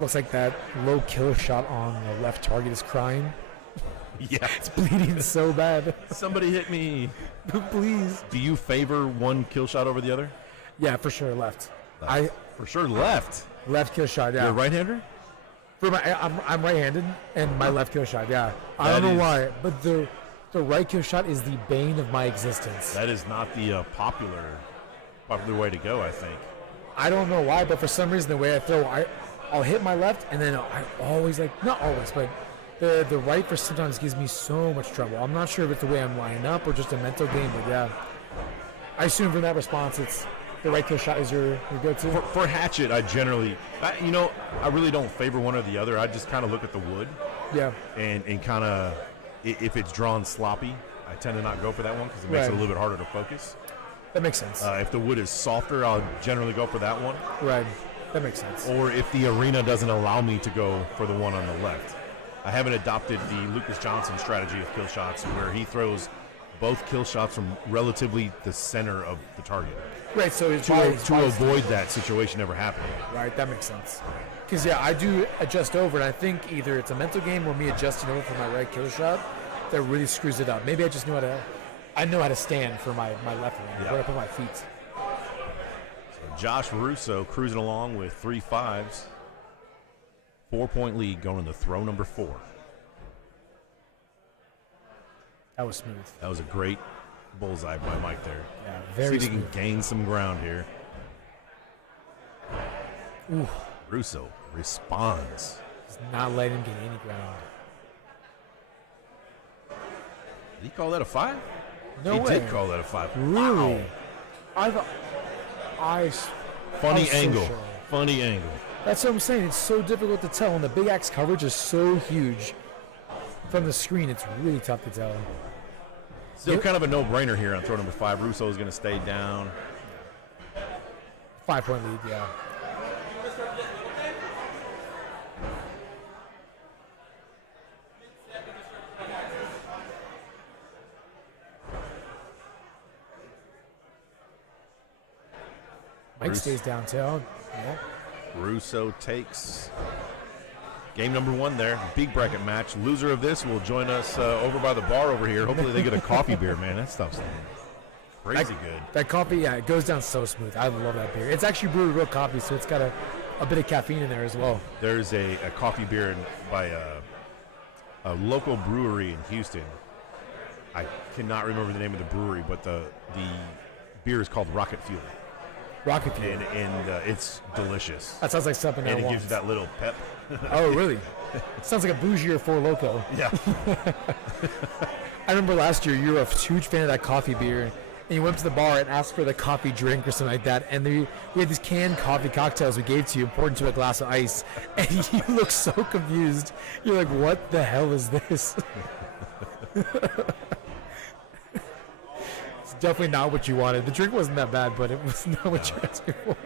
Looks like that low killer shot on the left target is crying. Yeah. It's bleeding so bad. Somebody hit me. Please. Do you favor one kill shot over the other? Yeah, for sure, left. For sure left. Left kill shot, yeah. You're a right-hander? I'm right-handed, and my left kill shot, yeah. I don't know why, but the right kill shot is the bane of my existence. That is not the popular way to go, I think. I don't know why, but for some reason the way I throw, I'll hit my left, and then I always, not always, but the right for sometimes gives me so much trouble. I'm not sure if it's the way I'm lining up or just a mental game, but yeah. I assume from that response, it's the right kill shot is your go-to. For hatchet, I really don't favor one or the other. I just kind of look at the wood. Yeah. And kind of, if it's drawn sloppy, I tend to not go for that one because it makes it a little bit harder to focus. That makes sense. If the wood is softer, I'll generally go for that one. Right. That makes sense. Or if the arena doesn't allow me to go for the one on the left. I haven't adopted the Lucas Johnson strategy of kill shots where he throws both kill shots from relatively the center of the target. Right, so to avoid that situation ever happening. Right, that makes sense. Because, yeah, I do adjust over, and I think either it's a mental game or me adjusting over for my right kill shot that really screws it up. Maybe I just know how to stand for my left hand, where I put my feet. So Josh Russo cruising along with 3 5s. 4-point lead going to throw number 4. That was smooth. That was a great bullseye by Mike there. Yeah, very See if he smooth. can gain some ground here. Ooh. Russo responds. He's not letting him get any ground. Did he call that a 5? No he way. He did call that a 5. Really? Wow. Funny angle. So Funny angle. That's what I'm saying. It's so difficult to tell. And the big axe coverage is so huge from the screen. It's really tough to tell. Still kind of a no-brainer here on throw number 5. Russo is going to stay down. 5-point lead, yeah. Mike stays down too. Yeah. Russo takes game number 1 there. Big bracket match. Loser of this will join us over by the bar over here. Hopefully they get a coffee beer, man. That stuff's crazy good. That coffee, yeah, it goes down so smooth. I love that beer. It's actually brewed real coffee, so it's got a bit of caffeine in there as well. There's a coffee beer by a local brewery in Houston. I cannot remember the name of the brewery, but the beer is called Rocket Fuel. Rocket Fuel. And it's delicious. That sounds like something I And it want. gives you that little pep. Oh, really? Sounds like a bougier Four Loko. Yeah. I remember last year you were a huge fan of that coffee beer, and you went to the bar and asked for the coffee drink or something like that, and we had these canned coffee cocktails we gave to you, poured into a glass of ice, and you look so confused. You're like, what the hell is this? It's definitely not what you wanted. The drink wasn't that bad, but it was not what you're asking for.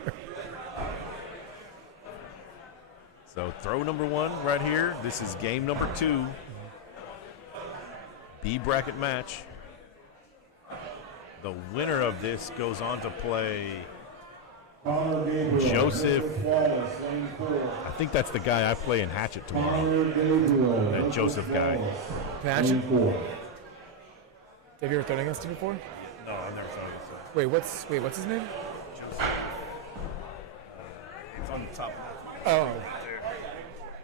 So throw number 1 right here. This is game number 2. B bracket match. The winner of this goes on to play Joseph. I think that's the guy I play in Hatchet tomorrow. That Joseph guy. Hatchet? Have you ever thrown against him before? No, I've never thought of it. What's his name? Joseph. It's on the top. Oh.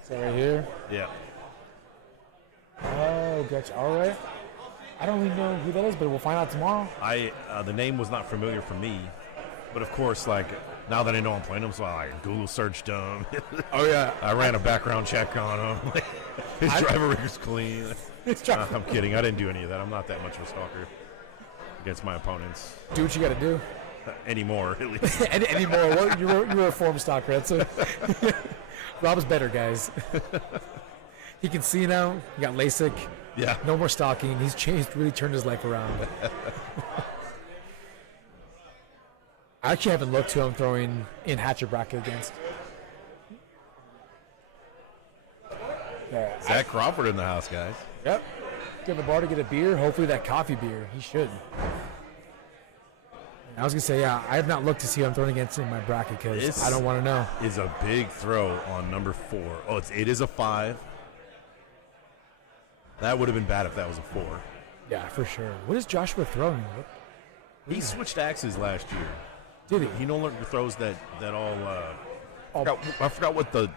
So right here. Yeah. Oh, gotcha. All right. I don't really know who that is, but we'll find out tomorrow. The name was not familiar for me, but of course, like now that I know I'm playing him, so I Google searched him. Oh yeah. I ran a background check on him. His driver record's clean. I'm kidding. I didn't do any of that. I'm not that much of a stalker against my opponents. Do what you got to do. Anymore, at least. Anymore. Well, you were a former stalker. That's a Rob's better, guys. He can see now. He got LASIK. Yeah. No more stalking. He's changed, really turned his life around. I actually haven't looked who I'm throwing in Hatchet bracket against. Yeah, Zach Crawford in the house, guys. Yep. Go to the bar to get a beer. Hopefully that coffee beer. He should. I was going to say, yeah, I have not looked to see who I'm throwing against in my bracket because I don't want to know. Is a big throw on number 4. Oh, it is a 5. That would have been bad if that was a 4. Yeah, for sure. What is Joshua throwing? He switched axes last year. Did he? He no longer throws that all. I forgot what the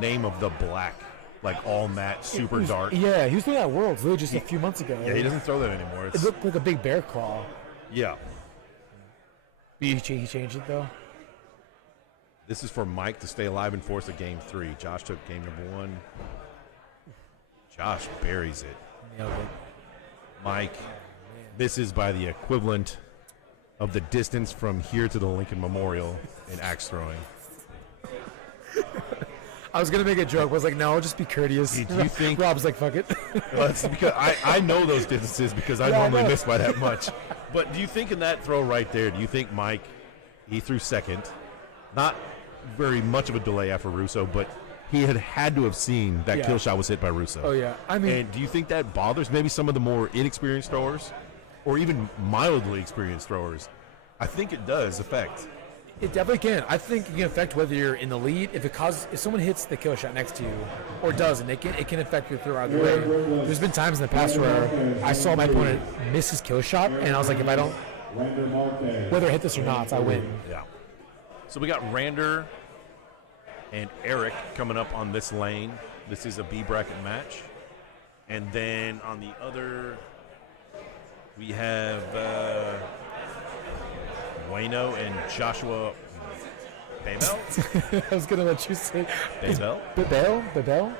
name of the black, like all matte, super dark. Yeah, he was throwing that Worlds literally just a few months ago. Yeah, he doesn't throw that anymore. It looked like a big bear claw. Yeah. He changed it though. This is for Mike to stay alive and force a game 3. Josh took game number 1. Josh buries it. Nailed it. Mike, this is by the equivalent of the distance from here to the Lincoln Memorial in axe throwing. I was gonna make a joke. I was like, no, just be courteous. Do you think Rob's like, fuck it? Well, it's because I know those distances because I normally miss by that much. But do you think in that throw right there, do you think Mike, he threw second, not very much of a delay after Russo, but he had to have seen that kill shot was hit by Russo. Oh yeah, I mean, and do you think that bothers maybe some of the more inexperienced throwers, or even mildly experienced throwers? I think it does affect. it definitely can. I think it can affect whether you're in the lead. If someone hits the kill shot next to you, or doesn't, it can affect your throw either way. There's been times in the past where I saw my opponent miss his kill shot, and I was like, if I don't, whether I hit this or not, I win. Yeah. So we got Rander and Eric coming up on this lane. This is a B bracket match. And then on the other, we have Wayno and Joshua Babel. I was going to let you say Babel? Babel?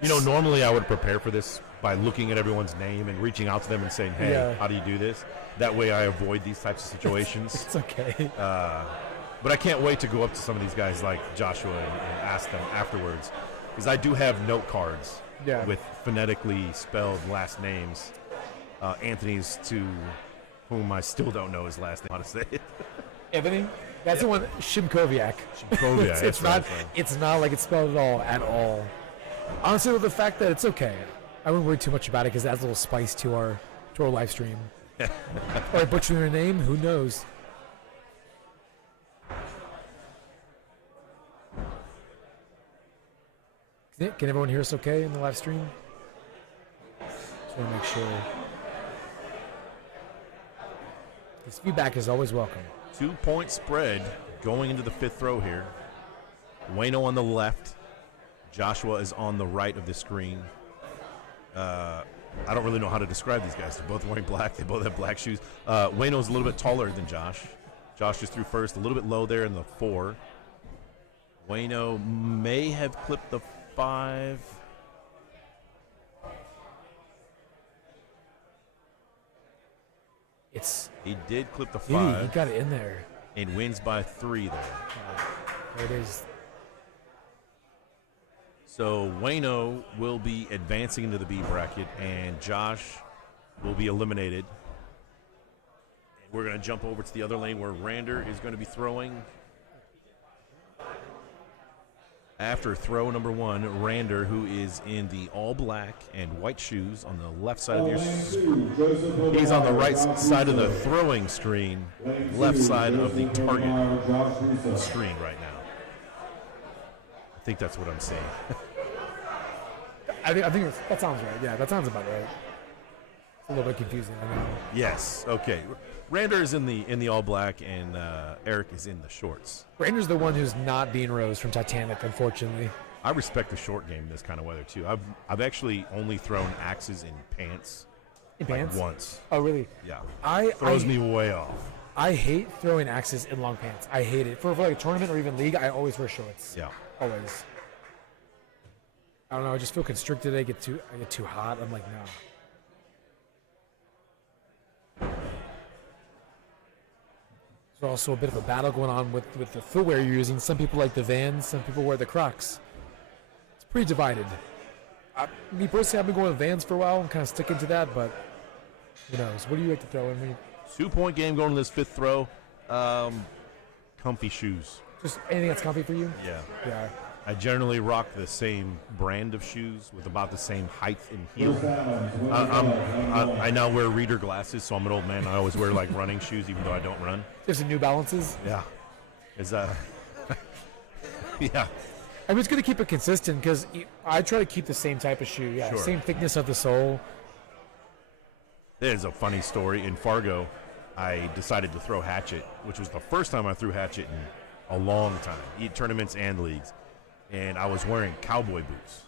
You know, normally I would prepare for this by looking at everyone's name and reaching out to them and saying, hey, how do you do this? That way I avoid these types of situations. It's okay. But I can't wait to go up to some of these guys like Joshua and ask them afterwards. Because I do have note cards with phonetically spelled last names. Anthony's to whom I still don't know his last name. How to say it? Anthony? That's the one, Shimkoviak. Shimkoviak, it's not. right. It's not like it's spelled at all. Honestly, with the fact that it's okay, I wouldn't worry too much about it because it adds a little spice to our live stream. Or butchering your name, who knows? Can everyone hear us okay in the live stream? Just want to make sure. This feedback is always welcome. 2-point spread going into the fifth throw here. Wayno on the left. Joshua is on the right of the screen. I don't really know how to describe these guys. They're both wearing black. They both have black shoes. Wayno's a little bit taller than Josh. Josh just threw first, a little bit low there in the 4. Wayno may have clipped the 5. He did clip the 5. He got it in there. And wins by 3 there. There it is. So Wayno will be advancing into the B bracket, and Josh will be eliminated. And we're going to jump over to the other lane where Rander is going to be throwing. After throw number 1, Rander, who is in the all black and white shoes on the left side of your he's on the right side of the throwing screen, left side of the target screen right now. I think that's what I'm saying. I think that sounds right. Yeah, that sounds about right. It's a little bit confusing. I know. Yes. Okay. Rander is in the all black, and Eric is in the shorts. Rander's the one who's not Bean Rose from Titanic, unfortunately. I respect the short game in this kind of weather too. I've actually only thrown axes in pants. In pants? Once. Oh, really? Yeah. Throws me way off. I hate throwing axes in long pants. I hate it. For like a tournament or even league, I always wear shorts. Yeah. Always. I don't know. I just feel constricted. I get too hot. I'm like, no. There's also a bit of a battle going on with the footwear you're using. Some people like the Vans. Some people wear the Crocs. It's pretty divided. Me personally, I've been going with Vans for a while. I'm kind of sticking to that, but who knows? What do you like to throw in? 2-point game going to this fifth throw. Comfy shoes. Just anything that's comfy for you? Yeah. Yeah. I generally rock the same brand of shoes with about the same height and heel. I now wear reader glasses, so I'm an old man. I always wear like running shoes, even though I don't run. There's some New Balances. Yeah. Yeah. I'm just going to keep it consistent because I try to keep the same type of shoe. Yeah, Sure. Same thickness of the sole. There's a funny story. In Fargo, I decided to throw hatchet, which was the first time I threw hatchet in a long time, tournaments and leagues. And I was wearing cowboy boots.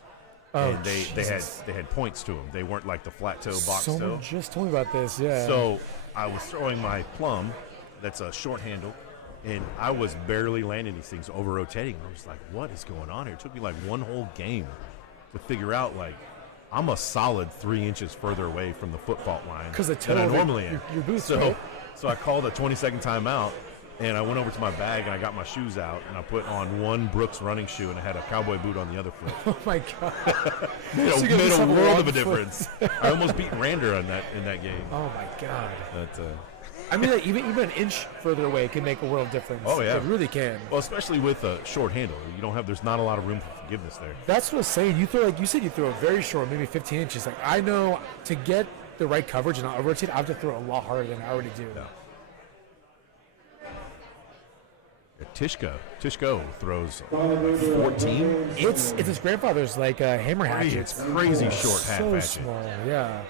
Oh, and they had points to them. They weren't like the flat toe box toe. Someone just told me about this, yeah. So I was throwing my plum, that's a short handle, and I was barely landing these things, over rotating. I was like, what is going on here? It took me like one whole game to figure out, like, I'm a solid 3 inches further away from the foot fault line than I normally am. Your boots, so, right? So I called a 20-second timeout, and I went over to my bag, and I got my shoes out, and I put on one Brooks running shoe, and I had a cowboy boot on the other foot. Oh, my God. made a world of a difference. I almost beat Rander in that game. Oh, my God. But, I mean, like, even an inch further away can make a world of difference. Oh, yeah. It really can. Well, especially with a short handle. There's not a lot of room for forgiveness there. That's what I was saying. You said you throw a very short, maybe 15 inches. Like, I know to get the right coverage and not rotate, I have to throw a lot harder than I already do. Yeah. Tishko throws 14. It's his grandfather's like hammer hatchet. It's crazy short half so hatchet. small, yeah.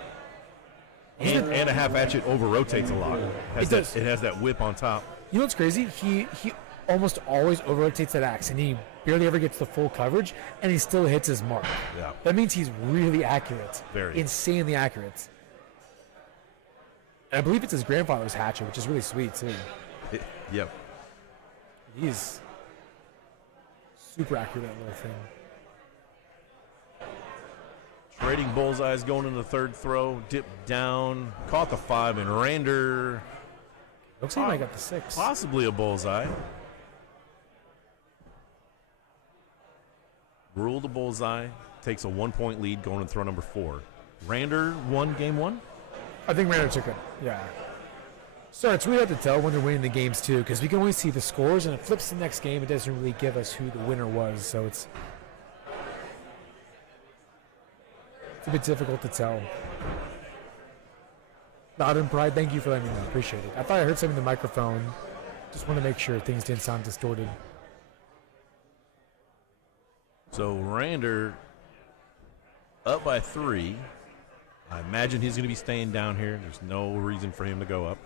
And a half hatchet over rotates a lot. It has that whip on top. You know what's crazy? He almost always over rotates that axe, and he barely ever gets the full coverage, and he still hits his mark. Yeah. That means he's really accurate. Very. Insanely accurate. And I believe it's his grandfather's hatchet, which is really sweet too. Yep. He's super accurate little thing. Trading bullseyes going into the third throw. Dip down. Caught the 5, and Rander. Looks like he might got the 6. Possibly a bullseye. Ruled a bullseye. Takes a 1-point lead going to throw number 4. Rander won game 1? I think Rander took it. Yeah. So it's really hard to tell when they're winning the games too, because we can only see the scores, and it flips the next game. It doesn't really give us who the winner was, so it's a bit difficult to tell. Loud and Pride, thank you for letting me know. Appreciate it. I thought I heard something in the microphone. Just want to make sure things didn't sound distorted. So Rander up by 3. I imagine he's going to be staying down here. There's no reason for him to go up.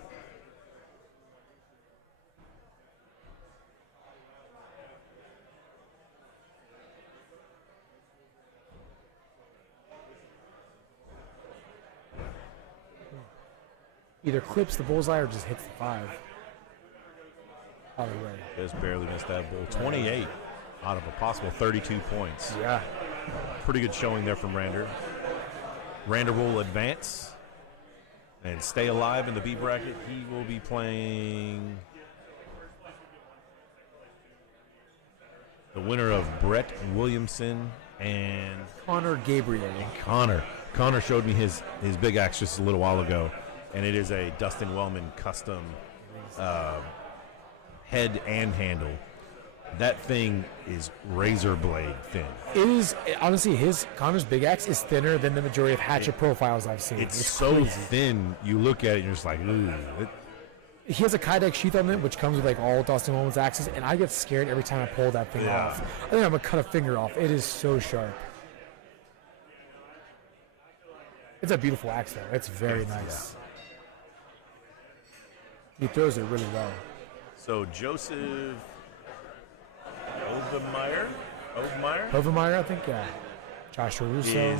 Either clips the bullseye or just hits the 5. Either way. Just barely missed that bull. 28 out of a possible 32 points. Yeah. Pretty good showing there from Rander. Rander will advance and stay alive in the B bracket. He will be playing the winner of Brett Williamson and Connor Gabriel. Connor showed me his big axe just a little while ago, and it is a Dustin Wellman custom head and handle. That thing is razor blade thin. It is, honestly, Connor's big axe is thinner than the majority of hatchet profiles I've seen. It's so crazy. thin, you look at it and you're just like, ooh. He has a Kydex sheath on it, which comes with like all Dustin Holmes axes, and I get scared every time I pull that thing off. I think I'm gonna cut a finger off. It is so sharp. It's a beautiful axe, though. It's very nice. He throws it really well. So Joseph Overmeyer, I think, yeah. Joshua Russo.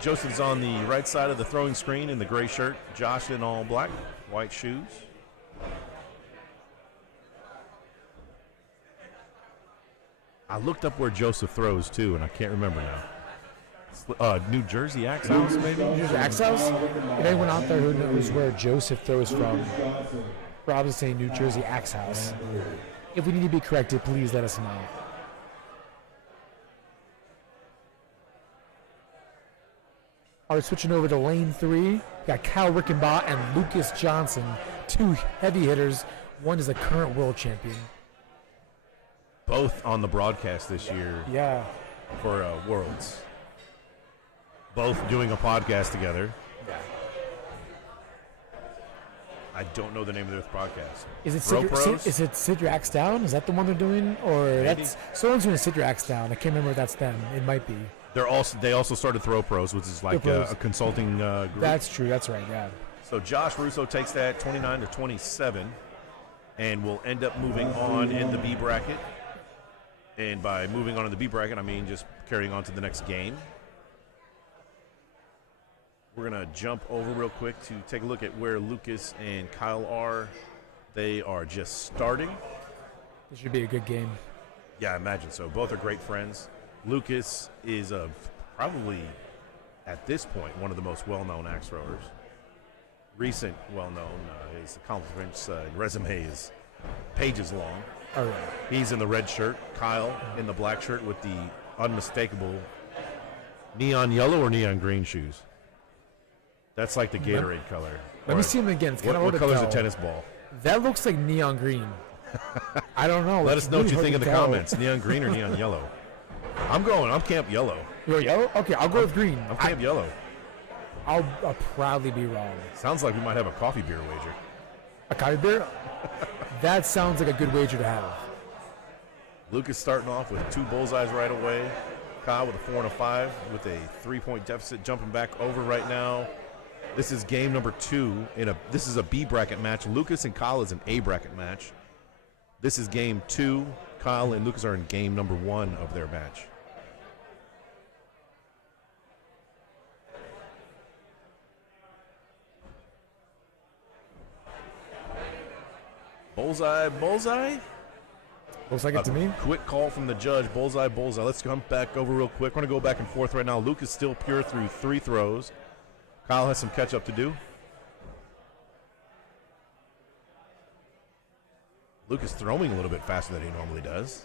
Joseph's on the right side of the throwing screen in the gray shirt. Josh in all black, white shoes. I looked up where Joseph throws, too, and I can't remember now. New Jersey Axe House, maybe? New Jersey Axe House? If anyone out there who knows where Joseph throws from, probably say New Jersey Axe House. If we need to be corrected, please let us know. All right, switching over to lane 3. We got Kyle Rickenbaugh and Lucas Johnson, 2 heavy hitters. One is a current world champion. Both on the broadcast this year. Yeah. For Worlds. Both doing a podcast together. Yeah. I don't know the name of their podcast. Is it Sit Your Axe Down? Is that the one they're doing? Or Maybe. that's someone's doing Sit Your Axe Down. I can't remember if that's them. It might be. They also started Throw Pros, which is like a consulting group. That's true. That's right. Yeah. So Josh Russo takes that 29-27, and will end up moving on in the B bracket. And by moving on in the B bracket, I mean just carrying on to the next game. We're going to jump over real quick to take a look at where Lucas and Kyle are. They are just starting. This should be a good game. Yeah, I imagine so. Both are great friends. Lucas is probably, at this point, one of the most well-known axe throwers. Recent well-known. His accomplishments and resume is pages long. Oh, yeah. He's in the red shirt. Kyle in the black shirt with the unmistakable neon yellow or neon green shoes. That's like the Gatorade color. Let me see him again. It's kind of what hard to color's tell. a tennis ball? That looks like neon green. I don't know. Let It's us know what you really think in hard the to tell. comments. Neon green or neon yellow? I'm camp yellow. You're yellow? Okay, I'll go with green. I'm camp yellow. I'll proudly be wrong. Sounds like we might have a coffee beer wager. A coffee beer? That sounds like a good wager to have. Lucas starting off with 2 bullseyes right away. Kyle with a 4 and a 5 with a 3-point deficit, jumping back over right now. This is game number 2 this is a B bracket match. Lucas and Kyle is an A bracket match. This is game 2. Kyle and Lucas are in game number 1 of their match. Bullseye. Looks like it to me. Quick call from the judge. Bullseye. Let's jump back over real quick. We're going to go back and forth right now. Lucas still pure through 3 throws. Kyle has some catch up to do. Lucas throwing a little bit faster than he normally does.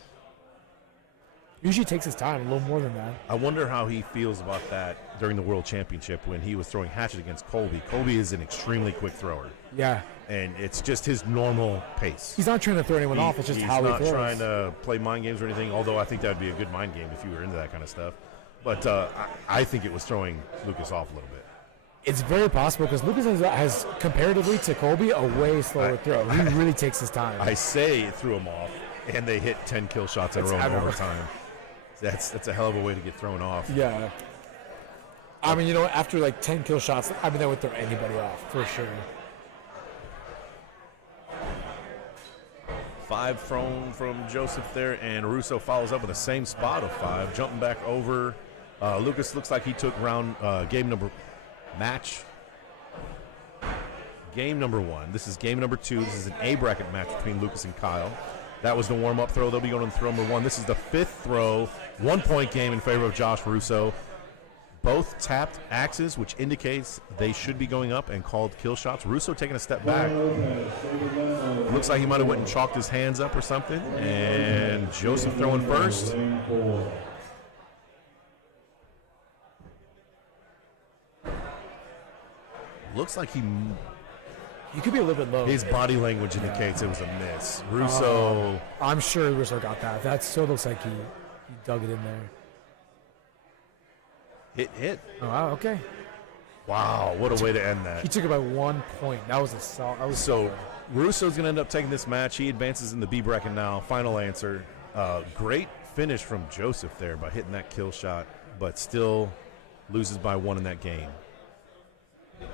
Usually takes his time, a little more than that. I wonder how he feels about that during the World Championship when he was throwing hatchet against Colby. Colby is an extremely quick thrower, Yeah. and it's just his normal pace. He's not trying to throw anyone off. It's just he's how he not throws. trying to play mind games or anything, although I think that would be a good mind game if you were into that kind of stuff. But I think it was throwing Lucas off a little bit. It's very possible because Lucas has comparatively to Colby, a way slower throw. He really takes his time. I say it threw him off, and they hit 10 kill shots in a row in overtime. That's a hell of a way to get thrown off. Yeah. I mean, after like 10 kill shots, I mean, that would throw anybody off for sure. 5 thrown from Joseph there, and Russo follows up with the same spot of 5, jumping back over. Lucas looks like he took game number 1. This is game number 2. This is an A bracket match between Lucas and Kyle. That was the warm-up throw. They'll be going to throw number 1. This is the 5th throw. 1-point game in favor of Josh Russo. Both tapped axes, which indicates they should be going up and called kill shots. Russo taking a step back. Looks like he might have went and chalked his hands up or something. And Joseph throwing first. Looks like he could be a little bit low. his body language indicates it was a miss. Russo. I'm sure Russo got that. That still looks like he dug it in there. Hit. Oh, wow, okay. Wow, what a way to end that. He took it by 1 point. That was a solid. So Russo's going to end up taking this match. He advances in the B bracket now. Final answer. Great finish from Joseph there by hitting that kill shot, but still loses by 1 in that game.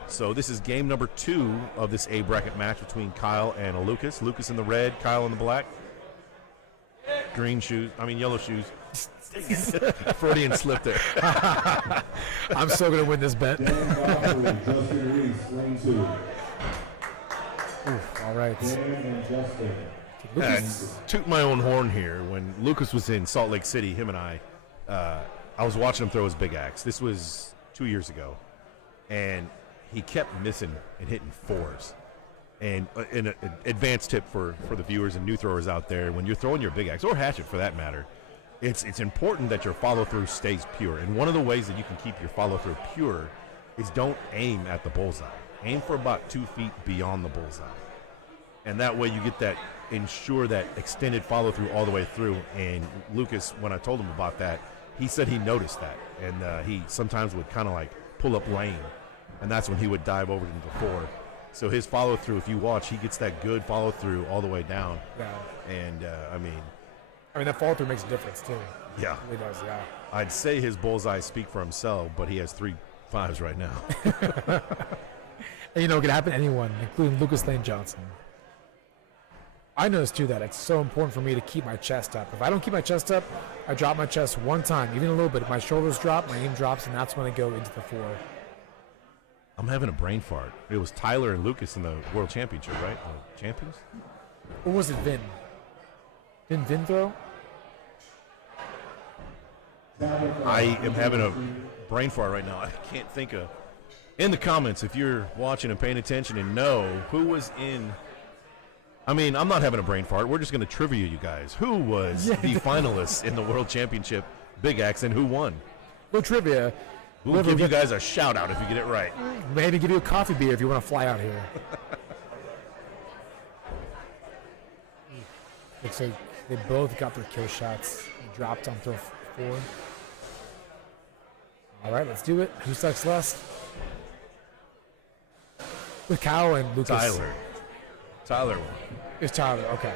So this is game number 2 of this A bracket match between Kyle and Lucas. Lucas in the red, Kyle in the black. Yellow shoes. Freudian slip there. I'm still going to win this bet. All right. And toot my own horn here. When Lucas was in Salt Lake City, him and I was watching him throw his big axe. This was 2 years ago. And he kept missing and hitting 4s. And an advanced tip for the viewers and new throwers out there, when you're throwing your big axe, or hatchet for that matter, it's important that your follow-through stays pure. And one of the ways that you can keep your follow-through pure is don't aim at the bullseye. Aim for about 2 feet beyond the bullseye. And that way you get that, ensure that extended follow-through all the way through. And Lucas, when I told him about that, he said he noticed that. And he sometimes would kind of like pull up lane. And that's when he would dive over into the 4. So his follow-through, if you watch, he gets that good follow-through all the way down. Yeah. And, I mean, that follow-through makes a difference, too. Yeah. It really does, yeah. I'd say his bullseyes speak for himself, but he has 3 5s right now. And, it can happen to anyone, including Lucas Lane Johnson. I noticed, too, that it's so important for me to keep my chest up. If I don't keep my chest up, I drop my chest one time, even a little bit. If my shoulders drop, my aim drops, and that's when I go into the 4. I'm having a brain fart. It was Tyler and Lucas in the World Championship, right? The champions? Or was it Vin? Didn't Vin throw? I am having a brain fart right now. I can't think of. In the comments, if you're watching and paying attention and know who was in. I'm not having a brain fart. We're just going to trivia you guys. Who was the finalist in the World Championship Big Axe and who won? Well, trivia. We'll give you guys a shout out if you get it right. Maybe give you a coffee beer if you want to fly out here. Looks like they both got their kill shots. They dropped on throw 4. All right, let's do it. Who sucks less? With Kyle and Lucas. Tyler won. It's Tyler, okay.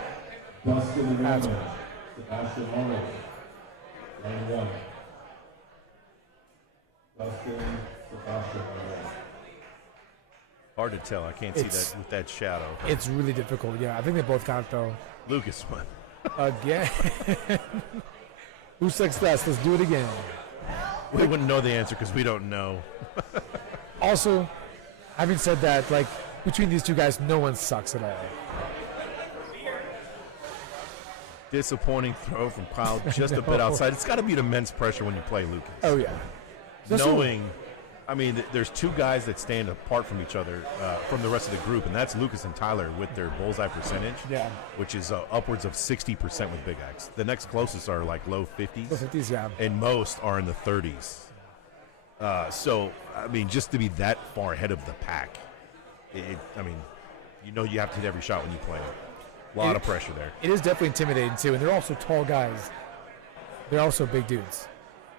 That's Sebastian Arnold. Lane 1. Hard to tell. I can't see that with that shadow. It's really difficult. Yeah, I think they both got it though. Lucas won. Again. Who sucks less? Let's do it again. We wouldn't know the answer because we don't know. Also, having said that, between these two guys, no one sucks at all. Disappointing throw from Kyle, just a bit outside. It's got to be the immense pressure when you play Lucas. Oh, yeah. Knowing, I mean, there's two guys that stand apart from each other, from the rest of the group, and that's Lucas and Tyler with their bullseye percentage, which is upwards of 60% with Big X. The next closest are like low 50s. Low 50s, yeah. And most are in the 30s. So, I mean, just to be that far ahead of the pack, I mean, you know you have to hit every shot when you play it. A lot of pressure there. It is definitely intimidating, too, and they're also tall guys. They're also big dudes.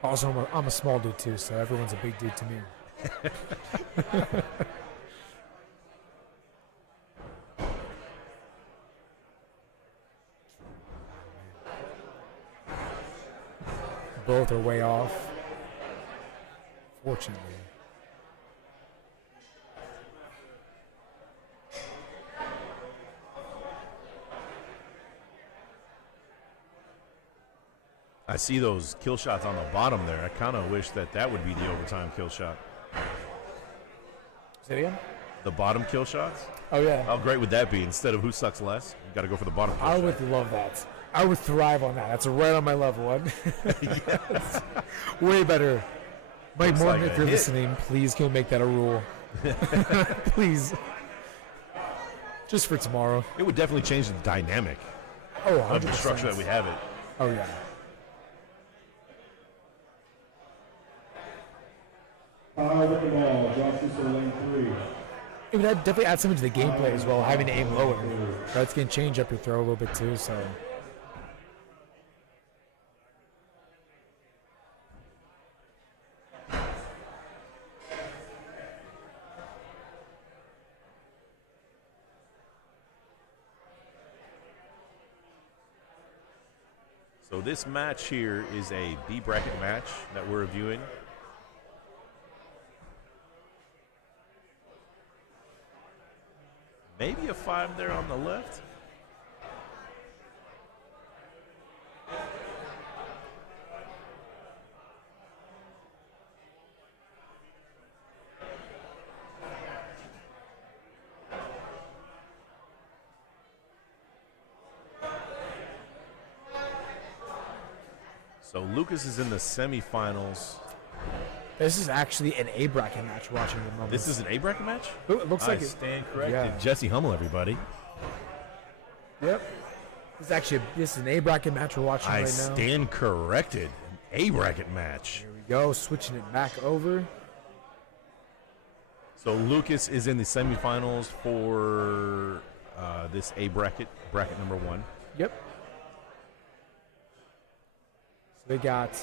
Also, I'm a small dude, too, so everyone's a big dude to me. Both are way off, fortunately. I see those kill shots on the bottom there. I kind of wish that would be the overtime kill shot. Say it again? The bottom kill shots? Oh, yeah. How great would that be? Instead of who sucks less, you got to go for the bottom kill I shot. would love that. I would thrive on that. That's right on my level. Yes. Way better. Mike Morton, if you're listening, please can we make that a rule? Please. Just for tomorrow. It would definitely change the dynamic of the structure that we have it. Oh, yeah. Rickenbaugh, Josh Russo, lane 3. It would definitely add something to the gameplay as well, having to aim lower. That's going to change up your throw a little bit too, so. So this match here is a B bracket match that we're reviewing. Maybe a 5 there on the left. So Lucas is in the semifinals. This is actually an A bracket match we're watching at the moment. This is an A bracket match? It looks like I it. stand corrected. Yeah. Jesse Hummel, everybody. Yep. This is an A bracket match we're watching right now. I stand corrected. An A bracket match. Here we go, switching it back over. So Lucas is in the semifinals for this A bracket number 1. Yep. So they got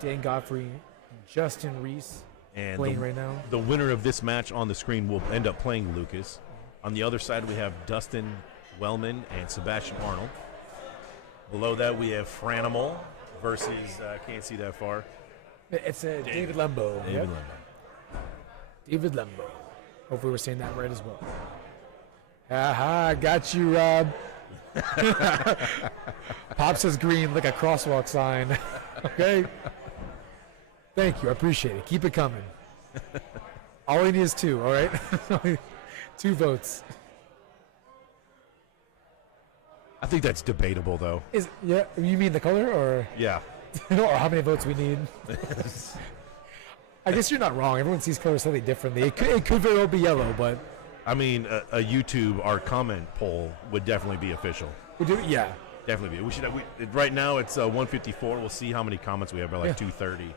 Dan Godfrey and Justin Reese and playing right now. The winner of this match on the screen will end up playing Lucas. On the other side, we have Dustin Wellman and Sebastian Arnold. Below that, we have Franimal versus, can't see that far. It's David Lembo. David Yep. Lembo. David Lembo. Hopefully we're saying that right as well. Aha, got you, Rob. Pop says green like a crosswalk sign. Okay. Thank you. I appreciate it. Keep it coming. All we need is 2, all right? 2 votes. I think that's debatable, though. Yeah, you mean the color or Yeah. or how many votes we need? I guess you're not wrong. Everyone sees colors slightly differently. It could very well be yellow, but I mean, a YouTube, our comment poll would definitely be official. we do. Yeah. Definitely be. We should. Right now, it's 154. We'll see how many comments we have by like 2:30.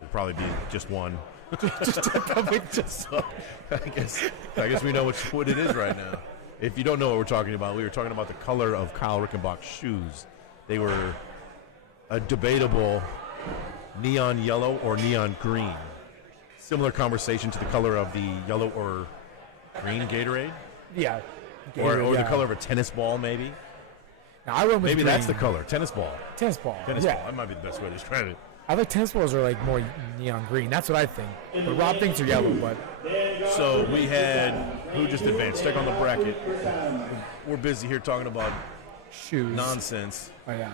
It'll probably be just one. So, I guess we know what it is right now. If you don't know what we're talking about, we were talking about the color of Kyle Rickenbaugh's shoes. They were a debatable neon yellow or neon green. Similar conversation to the color of the yellow or green Gatorade. Yeah. Or the color of a tennis ball, maybe. Now, I went with Maybe green. that's the color. Tennis ball. Tennis ball. Tennis yeah. ball. That might be the best way to describe it. I think tennis balls are like more neon green. That's what I think. But Rob thinks they're yellow, but So we had who just advanced. Check on the bracket. We're busy here talking about shoes. nonsense. Oh yeah.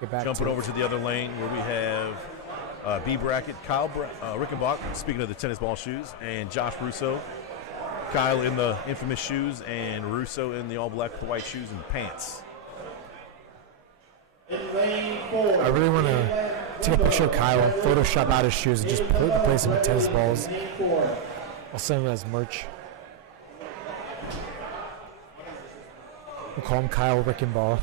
Get back Jumping to over to the other lane where we have B bracket Kyle Rickenbaugh, speaking of the tennis ball shoes, and Josh Russo. Kyle in the infamous shoes and Russo in the all black with the white shoes and pants. I really want to take a picture of Kyle, Photoshop out his shoes, and just replace him with tennis balls. I'll send him as merch. We'll call him Kyle Rickenbaugh.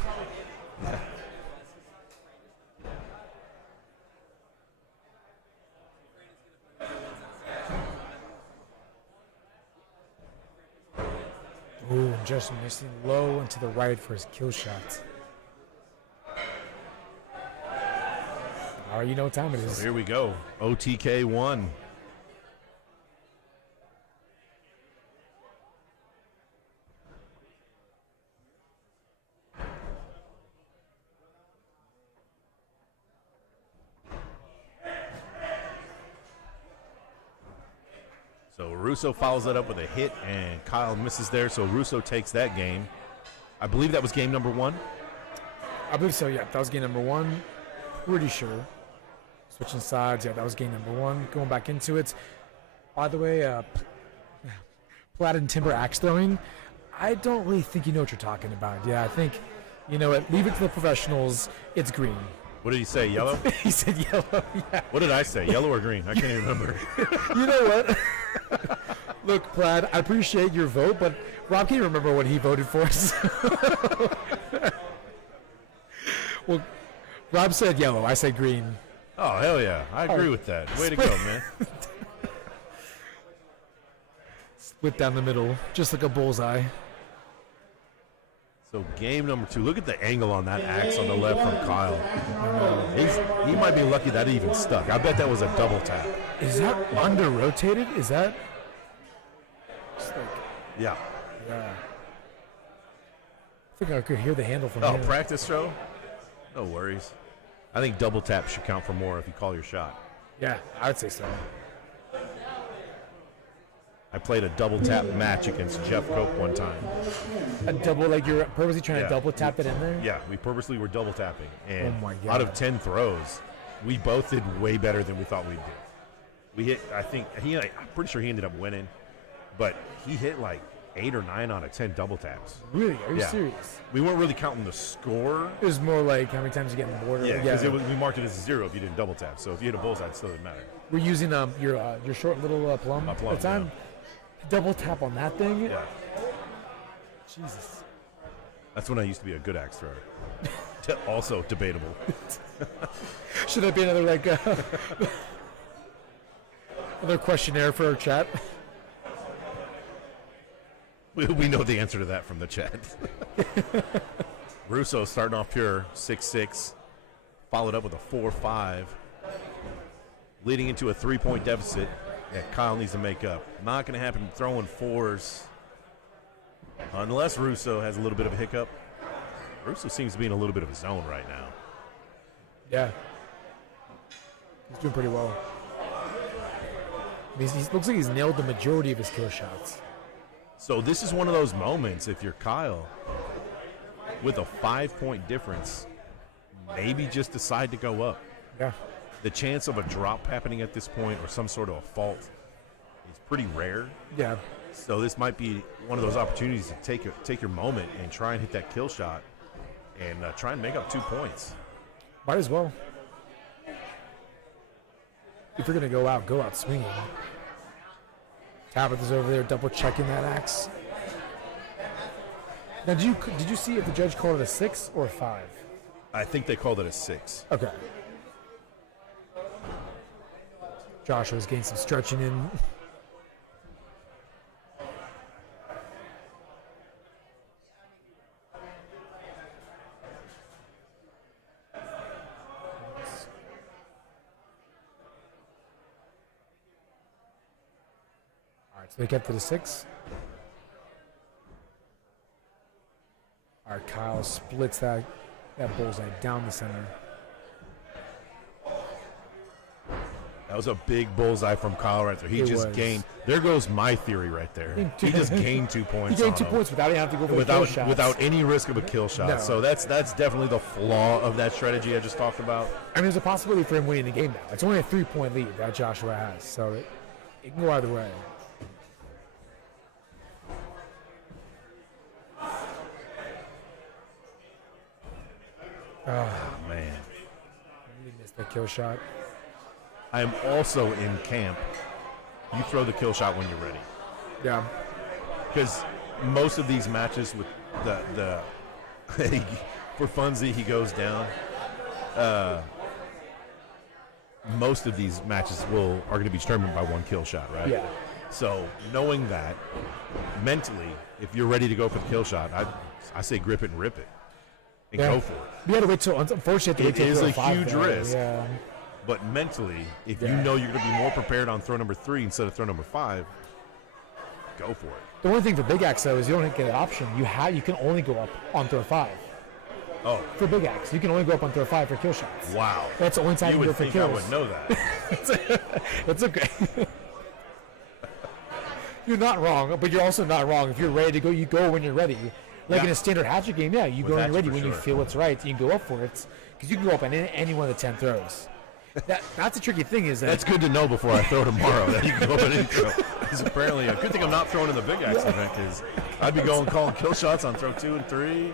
Ooh, just missing low and to the right for his kill shot. All right, you know what time it is. So here we go. OTK 1. So Russo follows that up with a hit, and Kyle misses there, so Russo takes that game. I believe that was game number 1. I believe so, yeah. That was game number 1. Pretty sure. Switching sides, yeah, that was game number 1. Going back into it. By the way, Plaid and Timber axe throwing, I don't really think you know what you're talking about. Yeah, I think, you know what, leave it to the professionals. It's green. What did he say, yellow? He said yellow, yeah. What did I say, yellow or green? I can't even remember. You know what? Look, Plaid, I appreciate your vote, but Rob can't remember what he voted for. So. Well, Rob said yellow. I said green. Oh, hell yeah. I agree with that. Way to go, man. Split down the middle, just like a bullseye. So game number 2. Look at the angle on that axe on the left from Kyle. He might be lucky that it even stuck. I bet that was a double tap. Is that under rotated? Is that? Yeah. Yeah. I think I could hear the handle from Oh, here. practice throw? No worries. I think double tap should count for more if you call your shot. Yeah, I would say so. I played a double tap match against Jeff Cope one time. A double, like you're purposely trying Yeah. to double tap it in there? Yeah, we purposely were double tapping. And Oh my God. out of 10 throws, we both did way better than we thought we'd do. We hit, I think, I'm pretty sure he ended up winning, but he hit like 8 or 9 out of 10 double taps. Really? Are you Yeah. serious? We weren't really counting the score. It was more like how many times you get in the border. Yeah, because we marked it as 0 if you didn't double tap. So if you hit a bullseye, it still didn't matter. We're using your short little plum A plum, at the time. Double tap on that thing. Yeah. Jesus. That's when I used to be a good axe thrower. Also debatable. Should that be another like another questionnaire for our chat? We know the answer to that from the chat. Russo starting off pure 6-6, followed up with a 4-5, leading into a 3-point deficit that Kyle needs to make up. Not going to happen throwing 4s unless Russo has a little bit of a hiccup. Russo seems to be in a little bit of a zone right now. Yeah. He's doing pretty well. I mean, he looks like he's nailed the majority of his kill shots. So this is one of those moments, if you're Kyle, with a 5-point difference, maybe just decide to go up. Yeah. The chance of a drop happening at this point or some sort of a fault is pretty rare. Yeah. So this might be one of those opportunities to take your moment and try and hit that kill shot and try and make up 2 points. Might as well. If you're going to go out swinging. Tabitha's over there double checking that axe. Now, did you see if the judge called it a 6 or a 5? I think they called it a 6. Okay. Joshua's getting some stretching in. All right, so they kept it a 6. All right, Kyle splits that bullseye down the center. That was a big bullseye from Kyle right there. He It just was. gained. There goes my theory right there. He just gained 2 points. He gained on 2 him points without having to go for the kill shots. without any risk of a kill shot. No. So that's definitely the flaw of that strategy I just talked about. I mean, there's a possibility for him winning the game now. It's only a 3-point lead that Joshua has, so it can go either way. Oh, man. Really missed The kill shot. I am also in camp. You throw the kill shot when you're ready. Yeah. Because most of these matches with the for funsie, he goes down. Most of these matches are going to be determined by one kill shot, right? Yeah. So knowing that, mentally, if you're ready to go for the kill shot, I say grip it and rip it and go for it. You got to wait till. Unfortunately, It is a huge though. risk. Yeah. But mentally, if you know you're going to be more prepared on throw number 3 instead of throw number 5, go for it. The only thing for Big Axe though is you don't get an option. You can only go up on throw 5. Oh, For Big Axe, you can only go up on throw 5 for kill shots. wow. That's the only time You you, go would for think kills. I would know that. It's okay. You're not wrong, but you're also not wrong. If you're ready to go, you go when you're ready. Like in a standard hatchet game, yeah, you With go when you're hatchet, ready for when you sure. feel it's right. You can go up for it because you can go up on any one of the 10 throws. That's the tricky thing is that That's good to know before I throw tomorrow that you can go up and throw. Because apparently, a good thing I'm not throwing in the Big Axe event because I'd be calling kill shots on throw 2 and 3,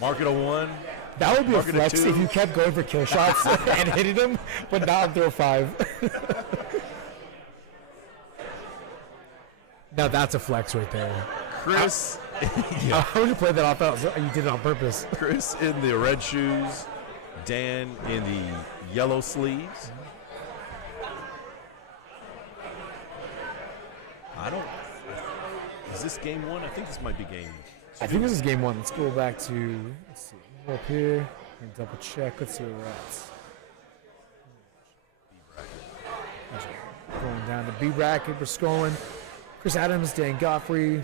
mark it a 1. that would be a Market it flex too. if you kept going for kill shots and hitting them, but not on throw 5. Now that's a flex right there. Chris, How would you play that off? You did it on purpose. Chris in the red shoes, Dan in the yellow sleeves. Is this game 1? I think this might be game. I think this is game 1. Let's go back to, let's see, go up here and double check. Let's see where we're at. Going down to B bracket, we're scrolling. Chris Adams, Dan Godfrey.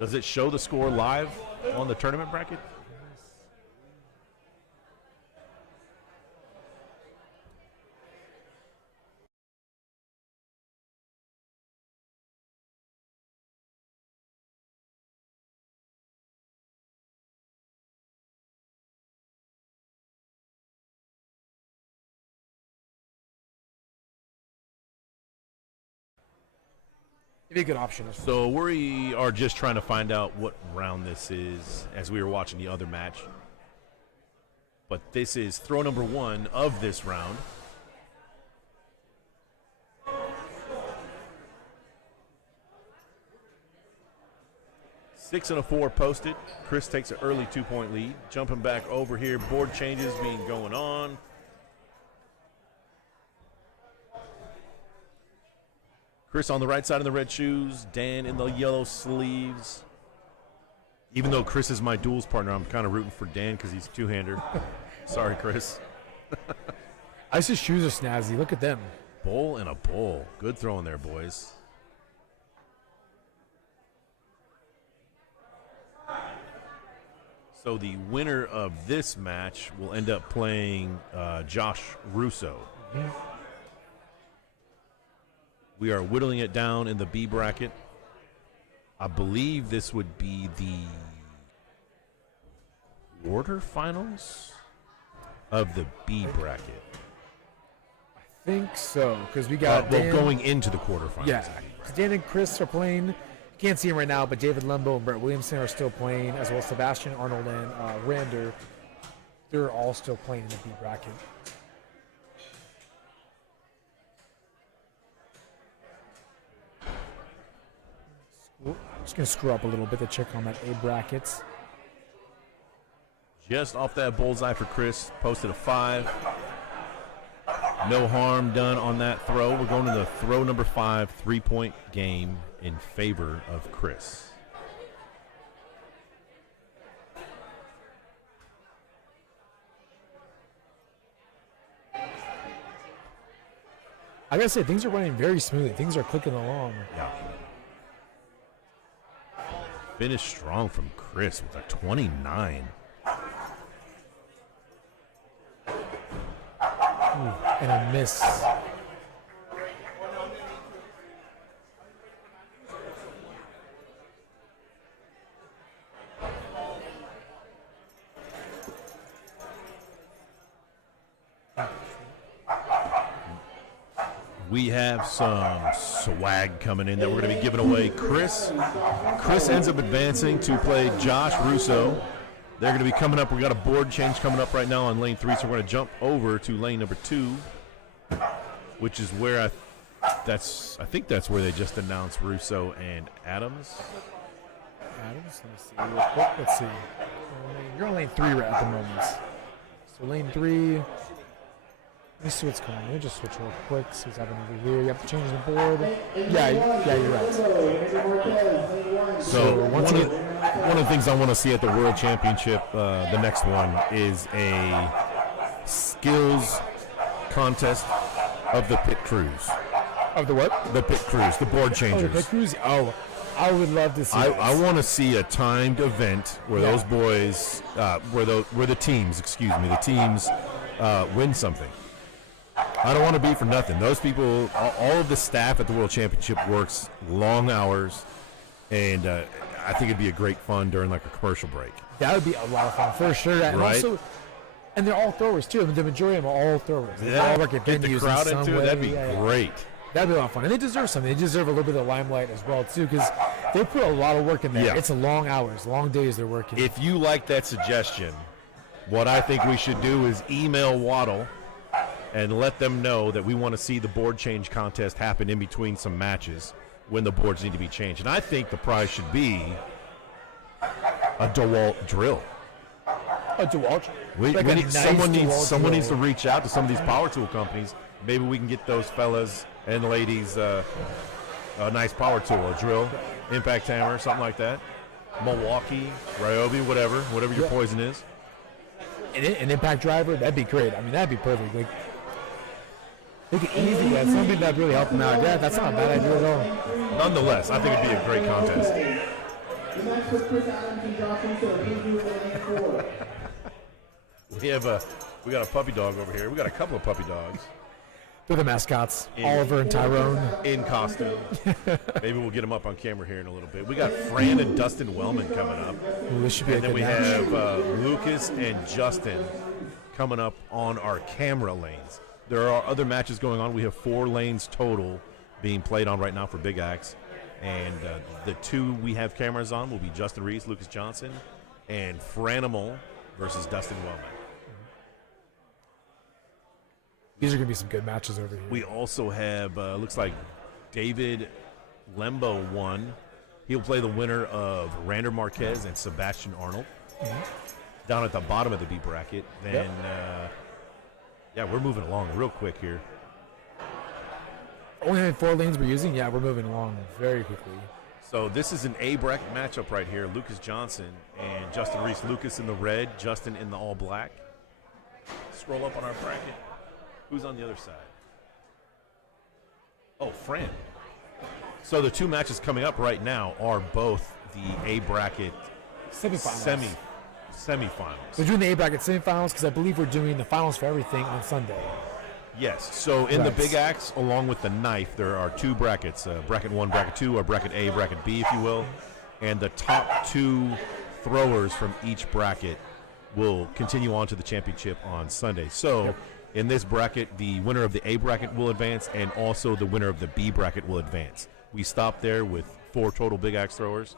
Does it show the score live on the tournament bracket? It'd be a good option. So we are just trying to find out what round this is as we were watching the other match. But this is throw number 1 of this round. Six and a 4 posted. Chris takes an early 2-point lead. Jumping back over here, board changes being going on. Chris on the right side in the red shoes, Dan in the yellow sleeves. Even though Chris is my duels partner, I'm kind of rooting for Dan because he's a two-hander. Sorry, Chris. Ice's shoes are snazzy. Look at them. Bowl and a bowl. Good throwing there, boys. So the winner of this match will end up playing Josh Russo. Mm-hmm. We are whittling it down in the B bracket. I believe this would be the quarterfinals of the B bracket. I think so, because we got Dan, going into the quarterfinals. Yeah, 'cause Dan and Chris are playing. You can't see them right now, but David Lembo and Brett Williamson are still playing, as well as Sebastian, Arnold, and Rander. They're all still playing in the B bracket. Just going to screw up a little bit to check on that A brackets. Just off that bullseye for Chris. Posted a 5. No harm done on that throw. We're going to the throw number 5 3-point game in favor of Chris. I got to say, things are running very smoothly. Things are clicking along. Yeah. Finish strong from Chris with a 29. And a miss. We have some swag coming in that we're going to be giving away. Chris ends up advancing to play Josh Russo. They're going to be coming up. We got a board change coming up right now on lane 3, so we're going to jump over to lane number 2, which is where I think that's where they just announced Russo and Adams. Adams, let me see real quick. Let's see. You're on lane 3 right at the moment. So lane 3. Let me see what's going on. Let me just switch real quick. See what's happening over here. You have to change the board. Yeah, you're right. So one of the things I want to see at the World Championship, the next one, is a skills contest of the pit crews. Of the what? The pit crews, the board changers. Oh, the pit crews? Oh, I would love to see I want to see a timed event where those boys, where the teams win something. I don't want to be for nothing. Those people, all of the staff at the World Championship works long hours, and I think it'd be a great fun during like a commercial break. That would be a lot of fun for sure. And right? also, and they're all throwers too. I mean, the majority of them are all throwers. They Yeah, all work at get the venues crowd in some into it. way. That'd be Yeah. great. That'd be a lot of fun, and they deserve something. They deserve a little bit of limelight as well too, because they put a lot of work in there. Yeah. It's long hours, long days they're working. If you like that suggestion, what I think we should do is email Waddle and let them know that we want to see the board change contest happen in between some matches when the boards need to be changed. And I think the prize should be a DeWalt drill. A DeWalt. Someone needs to reach out to some of these power tool companies. Maybe we can get those fellas and ladies a nice power tool, a drill, impact hammer, something like that. Milwaukee, Ryobi, whatever your poison is. An impact driver, that'd be great. I mean, that'd be perfect. Like, they could easily get something that'd really help them out. Yeah, that's not a bad idea at all. Nonetheless, I think it'd be a great contest. The next with Chris Adams and Josh Russo, please do lane 4. We got a puppy dog over here. We got a couple of puppy dogs They're the mascots, Oliver and Tyrone. in costume. Maybe we'll get them up on camera here in a little bit. We got Fran and Dustin Wellman coming up. Ooh, this should be a And then good we match. have Lucas and Justin coming up on our camera lanes. There are other matches going on. We have 4 lanes total being played on right now for Big Axe. And the 2 we have cameras on will be Justin Reese, Lucas Johnson, and Franimal versus Dustin Wellman. These are going to be some good matches over here. We also have, looks like David Lembo won. He'll play the winner of Rander Marquez and Sebastian Arnold. Down at the bottom of the B bracket. Then, we're moving along real quick here. Only having 4 lanes we're using? Yeah, we're moving along very quickly. So this is an A bracket matchup right here. Lucas Johnson and Justin Reese. Lucas in the red, Justin in the all black. Scroll up on our bracket. Who's on the other side? Oh, Fran. So the 2 matches coming up right now are both the A bracket Semifinals. semifinals. We're doing the A bracket semifinals because I believe we're doing the finals for everything on Sunday. Yes. So in the Right. Big Axe, along with the knife, there are 2 brackets: bracket 1, bracket 2, or bracket A, bracket B, if you will. And the top 2 throwers from each bracket will continue on to the championship on Sunday. So. In this bracket, the winner of the A bracket will advance, and also the winner of the B bracket will advance. We stopped there with 4 total Big Axe throwers.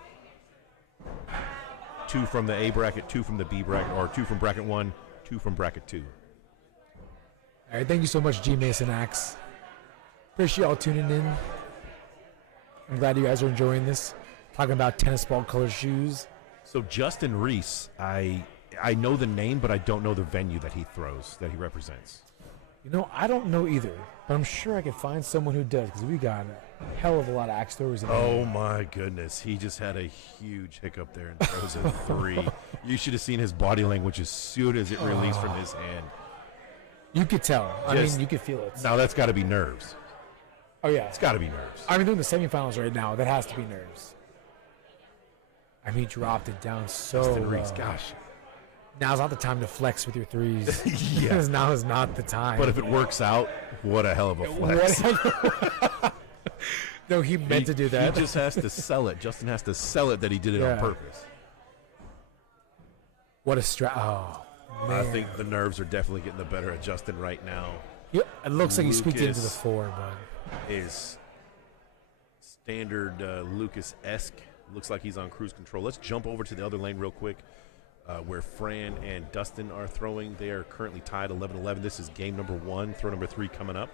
2 from the A bracket, 2 from the B bracket, or 2 from bracket 1, 2 from bracket 2. All right, thank you so much, G Mason Axe. Appreciate y'all tuning in. I'm glad you guys are enjoying this. Talking about tennis ball color shoes. So Justin Reese, I know the name, but I don't know the venue that he throws, that he represents. You know, I don't know either, but I'm sure I could find someone who does because we got a hell of a lot of axe throwers in Oh my goodness, he just had a huge hiccup there and throws a 3. You should have seen his body language as soon as it released from his hand. You could tell. I Just- mean, you could feel it. Now that's got to be nerves. Oh, yeah. It's got to be nerves. I'm doing the semifinals right now. That has to be nerves. I mean, he dropped it down so Justin Reese, low. gosh. Now's not the time to flex with your threes. Yeah. Because now is not the time. But if it works out, what a hell of a flex. No, he meant to do that. He just has to sell it. Justin has to sell it that he did it on Yeah. purpose. What a strap. Oh, man. I think the nerves are definitely getting the better of Justin right now. Yep, it looks like he squeaked into the Lucas 4, but Is standard Lucas-esque. Looks like he's on cruise control. Let's jump over to the other lane real quick. where Fran and Dustin are throwing. They are currently tied 11-11. This is game number 1, throw number 3 coming up.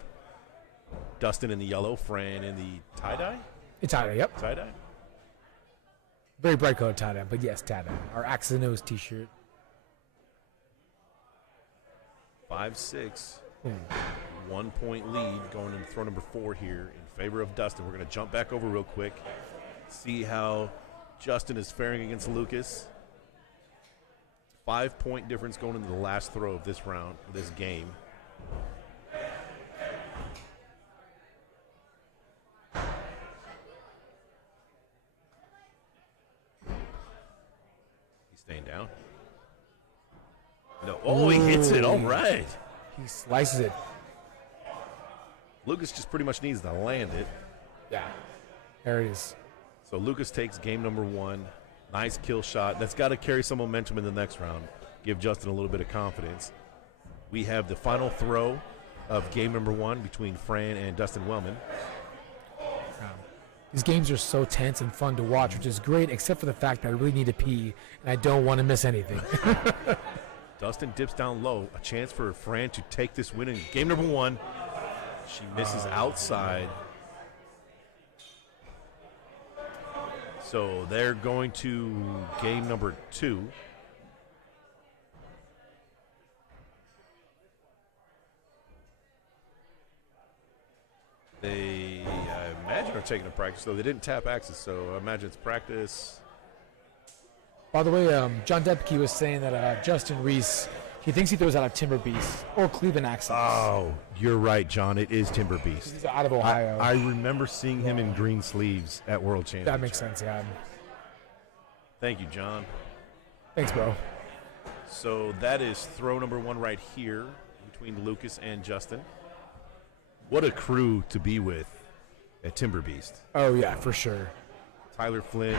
Dustin in the yellow, Fran in the tie-dye? It's tie-dye, yep. Tie-dye? Very bright colored tie-dye, but yes, tie-dye. Our Axis and O's t-shirt. 5-6. 1 point lead going into throw number 4 here in favor of Dustin. We're going to jump back over real quick, see how Justin is faring against Lucas. 5 point difference going into the last throw of this round, this game. He's staying down. No. Oh, he hits it. All right. He slices it. Lucas just pretty much needs to land it. Yeah. There it is. So Lucas takes game number 1. Nice kill shot. That's got to carry some momentum in the next round. Give Justin a little bit of confidence. We have the final throw of game number 1 between Fran and Dustin Wellman. These games are so tense and fun to watch, which is great, except for the fact that I really need to pee, and I don't want to miss anything. Dustin dips down low. A chance for Fran to take this win in game number 1. She misses outside. So they're going to game number 2. They, I imagine, are taking a practice, though they didn't tap axis, so I imagine it's practice. By the way, John Depke was saying that Justin Reese, he thinks he throws out of Timber Beast or Cleveland Axis. Oh, you're right, John. It is Timber Beast. He's out of Ohio. I remember seeing him in green sleeves at World Championship. That makes sense, yeah. Thank you, John. Thanks, bro. So that is throw number 1 right here between Lucas and Justin. What a crew to be with at Timber Beast. Oh, yeah, for sure. Tyler Flynn,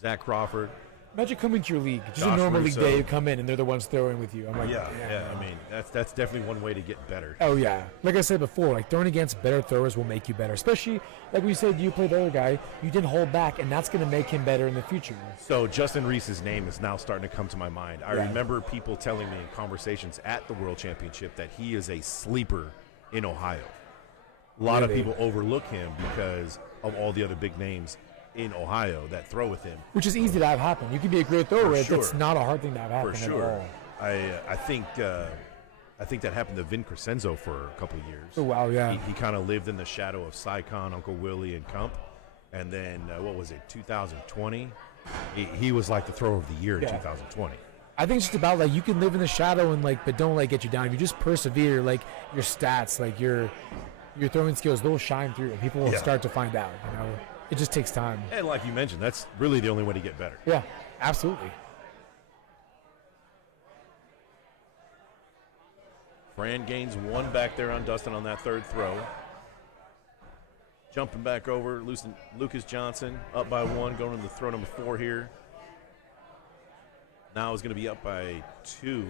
Zach Crawford. Imagine coming to your league. Just Josh a normal Russo. league day, you come in, and they're the ones throwing with you. I'm like, Yeah. I mean, that's definitely one way to get better. Oh, yeah. Like I said before, like throwing against better throwers will make you better. Especially, like we said, you played the other guy, you didn't hold back, and that's going to make him better in the future. So Justin Reese's name is now starting to come to my mind. I remember people telling me in conversations at the World Championship that he is a sleeper in Ohio. A lot of people overlook him because of all the other big names in Ohio that throw with him. Which is easy to have happen. You can be a great thrower. For sure. It's not a hard thing to have happen For at sure. all. I think that happened to Vin Crescenzo for a couple of years. Oh, wow, yeah. He kind of lived in the shadow of Sycon, Uncle Willie, and Kump. And then, 2020? He was like the thrower of the year in 2020. I think it's just about, like, you can live in the shadow and, like, but don't, like, get you down. If you just persevere, like, your stats, like, your throwing skills, they'll shine through, and people will start to find out, you know? It just takes time. And like you mentioned, that's really the only way to get better. Yeah, absolutely. Fran gains 1 back there on Dustin on that 3rd throw. Jumping back over, Lucas Johnson up by 1, going into throw number 4 here. Now is going to be up by 2.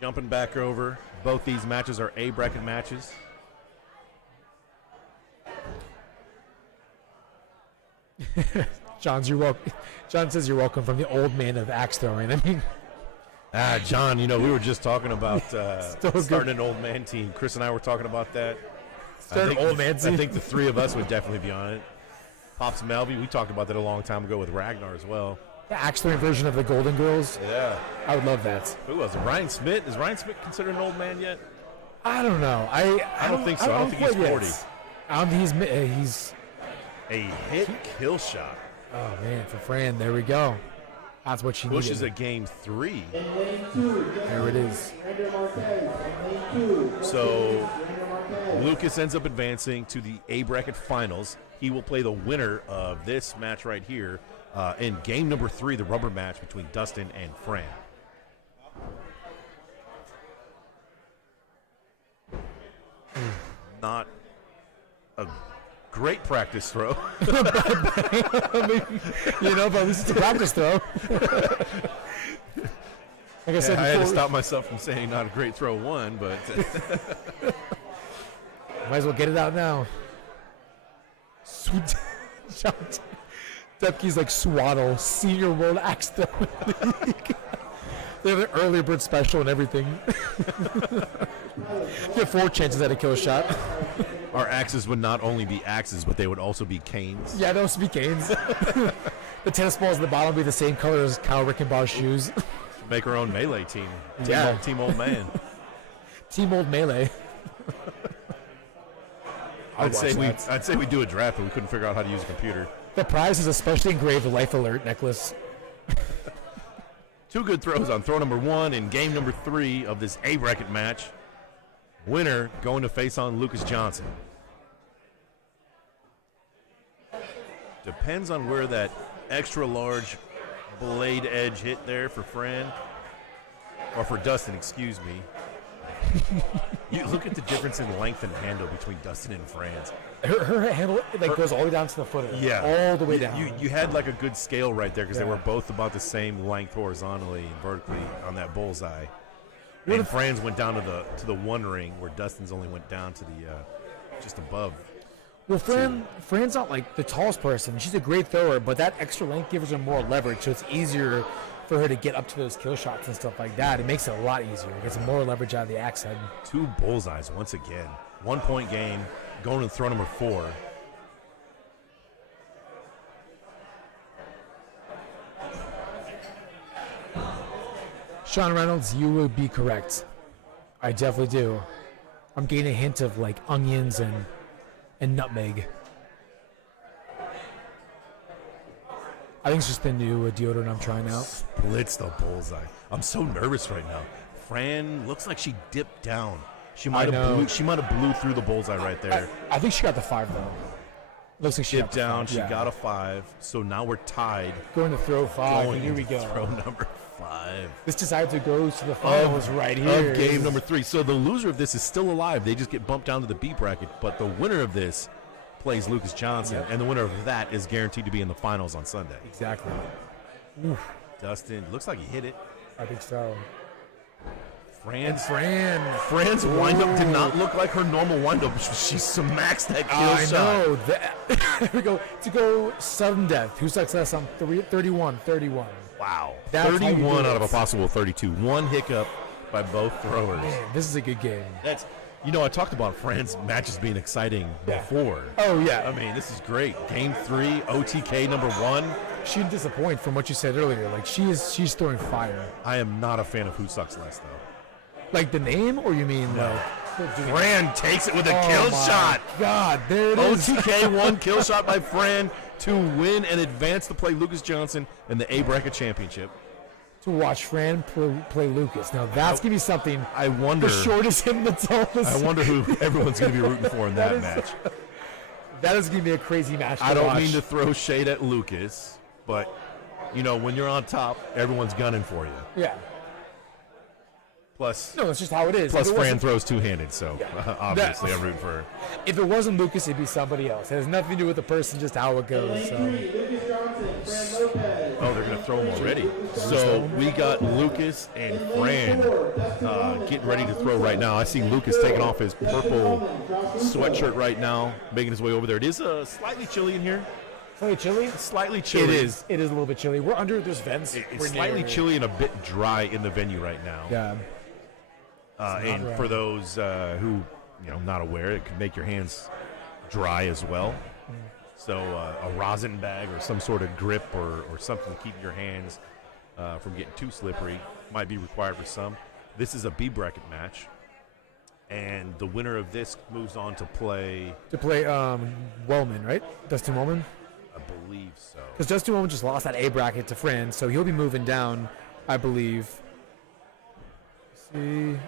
Jumping back over. Both these matches are A bracket matches. John says you're welcome from the old man of axe throwing. I mean, John, we were just talking about starting an old man team. Chris and I were talking about that. Start an old man team. I think the 3 of us would definitely be on it. Pops Melby, we talked about that a long time ago with Ragnar as well. The axe throwing version of the Golden Girls. Yeah. I would love that. Who was it? Ryan Smith? Is Ryan Smith considered an old man yet? I don't know. I don't think so. I don't think he's 40. I don't think he's a hit kill shot. Oh, man, for Fran. There we go. That's what she pushes needed. a game 3. There it is. So Lucas ends up advancing to the A bracket finals. He will play the winner of this match right here in game number 3, the rubber match between Dustin and Fran. Not a great practice throw. I mean, but at least it's a practice throw. Like I said, I had to stop myself from saying not a great throw 1, but might as well get it out now. Sweet Depke's like Swaddle, senior world axe throwing league. They have an early bird special and everything. You have 4 chances at a kill shot. Our axes would not only be axes, but they would also be canes. Yeah, those would be canes. The tennis balls at the bottom would be the same color as Kyle Rickenbaugh's shoes. Make our own melee team. Yeah. Team old man. Team Old Melee. I'd say we do a draft, but we couldn't figure out how to use a computer. The prize is a specially engraved Life Alert necklace. 2 good throws on throw number 1 in game number 3 of this A bracket match. Winner going to face on Lucas Johnson. Depends on where that extra large blade edge hit there for Fran. Or for Dustin, excuse me. You look at the difference in length and handle between Dustin and Fran's. Her handle goes all the way down to the foot of it. Yeah. All the way down. You had like a good scale right there because they Yeah. were both about the same length horizontally and vertically on that bullseye. And Fran's went down to the 1 ring where Dustin's only went down to the just above. Well, Fran's not like the tallest person. She's a great thrower, but that extra length gives her more leverage, so it's easier for her to get up to those kill shots and stuff like that. It makes it a lot easier. It gets more leverage out of the axe head. 2 bullseyes once again. 1 point game going to throw number 4. Sean Reynolds, you would be correct. I definitely do. I'm getting a hint of like onions and nutmeg. I think it's just the new deodorant I'm trying out. Splits the bullseye. I'm so nervous right now. Fran looks like she dipped down. She might have blew through the bullseye right there. I think she got the 5 though. Looks like she Dipped got the down. 5. She Yeah. got a 5. So now we're tied. Going to throw 5. Going Here we to go. Throw number 5. This decides who goes to the finals right here. Of game number 3. So the loser of this is still alive. They just get bumped down to the B bracket. But the winner of this plays Lucas Johnson, Yep. and the winner of that is guaranteed to be in the finals on Sunday. Exactly. Dustin looks like he hit it. I think so. Fran's Fran. windup did not look like her normal windup. She smacks that kill I shot. know. Here we go. To go sudden death. Who sucks less on 31? Wow. That's how you do 31 out it. of a possible 32. 1 hiccup by both throwers. Man, this is a good game. I talked about Fran's matches being exciting before. Oh, yeah. I mean, this is great. Game 3, OTK number 1. She didn't disappoint from what you said earlier. Like, she's throwing fire. I am not a fan of Who Sucks Less, though. Like the name, or you mean like Fran takes it with a kill my shot. God, there it is. OTK 1 kill shot by Fran to win and advance to play Lucas Johnson in the A bracket championship. To watch Fran play Lucas. Now that's gonna be something. I wonder. The shortest and the tallest. I wonder who everyone's going to be rooting for in that match. That is gonna be a crazy match. I don't watch. mean to throw shade at Lucas, but when you're on top, everyone's gunning for you. Yeah. Plus, No, that's just how it is. plus If it Fran wasn't- throws two-handed, so obviously That- I'm rooting for her. If it wasn't Lucas, it'd be somebody else. It has nothing to do with the person, just how it goes. So. Lucas Johnson, Fran Lopez. Oh, they're going to throw him already. So we got Lucas and Fran getting ready to throw right now. I see Lucas taking off his purple sweatshirt right now, making his way over there. It is slightly chilly in here. Slightly chilly? Slightly chilly. It is. It is a little bit chilly. We're under. There's vents. It's We're slightly near- chilly and a bit dry in the venue right now. Yeah. And right. for those who not aware, it can make your hands dry as well. So a rosin bag or some sort of grip or something to keep your hands from getting too slippery might be required for some. This is a B bracket match, and the winner of this moves on to play. Wellman, right? Dustin Wellman. I believe so. Because Dustin Wellman just lost that A bracket to Fran, so he'll be moving down, I believe. Let's see.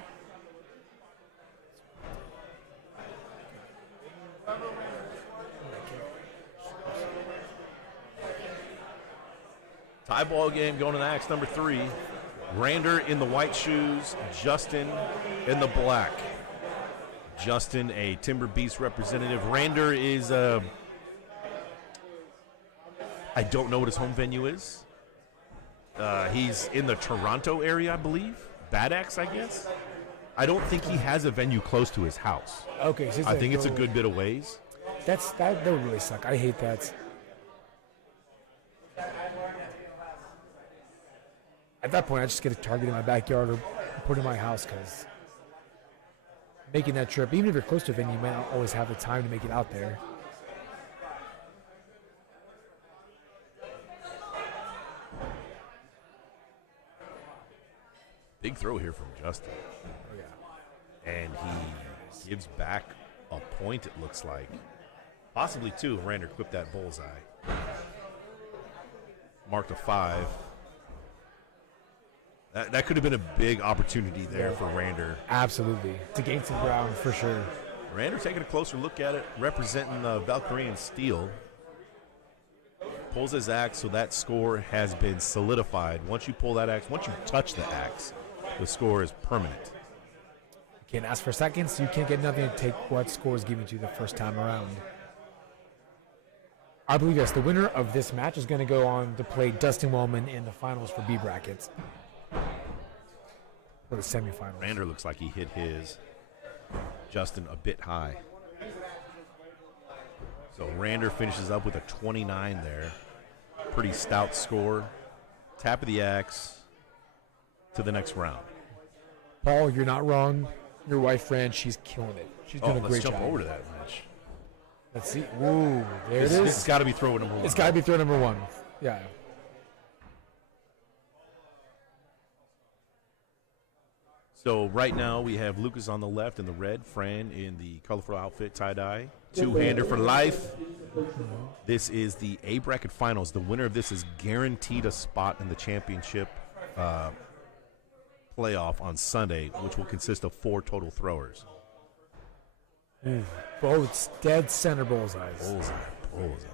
Tie ball game going to the axe number 3. Rander in the white shoes, Justin in the black. Justin, a Timber Beast representative. Rander is, I don't know what his home venue is. He's in the Toronto area, I believe. Bad Axe, I guess. I don't think he has a venue close to his house. Okay, so I think it's a good bit of ways. That would really suck. I hate that. At that point, I just get a target in my backyard or put it in my house because making that trip, even if you're close to a venue, you might not always have the time to make it out there. Big throw here from Justin. Oh, yeah. And he gives back a point, it looks like. Possibly two if Rander clipped that bullseye. Marked a 5. That could have been a big opportunity there for Rander. Absolutely. To gain some ground, for sure. Rander taking a closer look at it, representing Valkyrian steel. Pulls his axe, so that score has been solidified. Once you pull that axe, once you touch the axe, the score is permanent. You can't ask for seconds. You can't get nothing to take what score is given to you the first time around. I believe, yes, the winner of this match is going to go on to play Dustin Wellman in the finals for B brackets. For the semifinals. Rander looks like he hit his Justin a bit high. So Rander finishes up with a 29 there. Pretty stout score. Tap of the axe to the next round. Paul, you're not wrong. Your wife, Fran, she's killing it. She's doing a great job. Let's jump over to that match. Let's see. Ooh, there it is. It's got to be throw number 1. It's got to be throw number 1. Yeah. So right now we have Lucas on the left in the red, Fran in the colorful outfit, tie-dye. Two-hander for life. This is the A bracket finals. The winner of this is guaranteed a spot in the championship playoff on Sunday, which will consist of 4 total throwers. Both dead center bullseyes. Bullseye.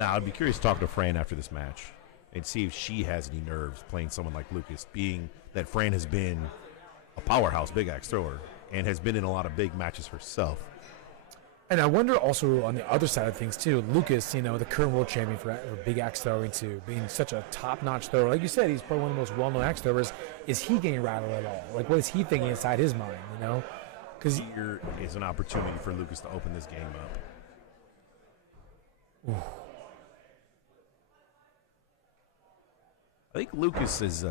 Now, I'd be curious to talk to Fran after this match and see if she has any nerves playing someone like Lucas, being that Fran has been a powerhouse big axe thrower and has been in a lot of big matches herself. And I wonder also on the other side of things, too, Lucas, the current world champion for big axe throwing, too, being such a top-notch thrower. Like you said, he's probably one of the most well-known axe throwers. Is he getting rattled at all? Like, what is he thinking inside his mind, Because here is an opportunity for Lucas to open this game up. Ooh. I think Lucas is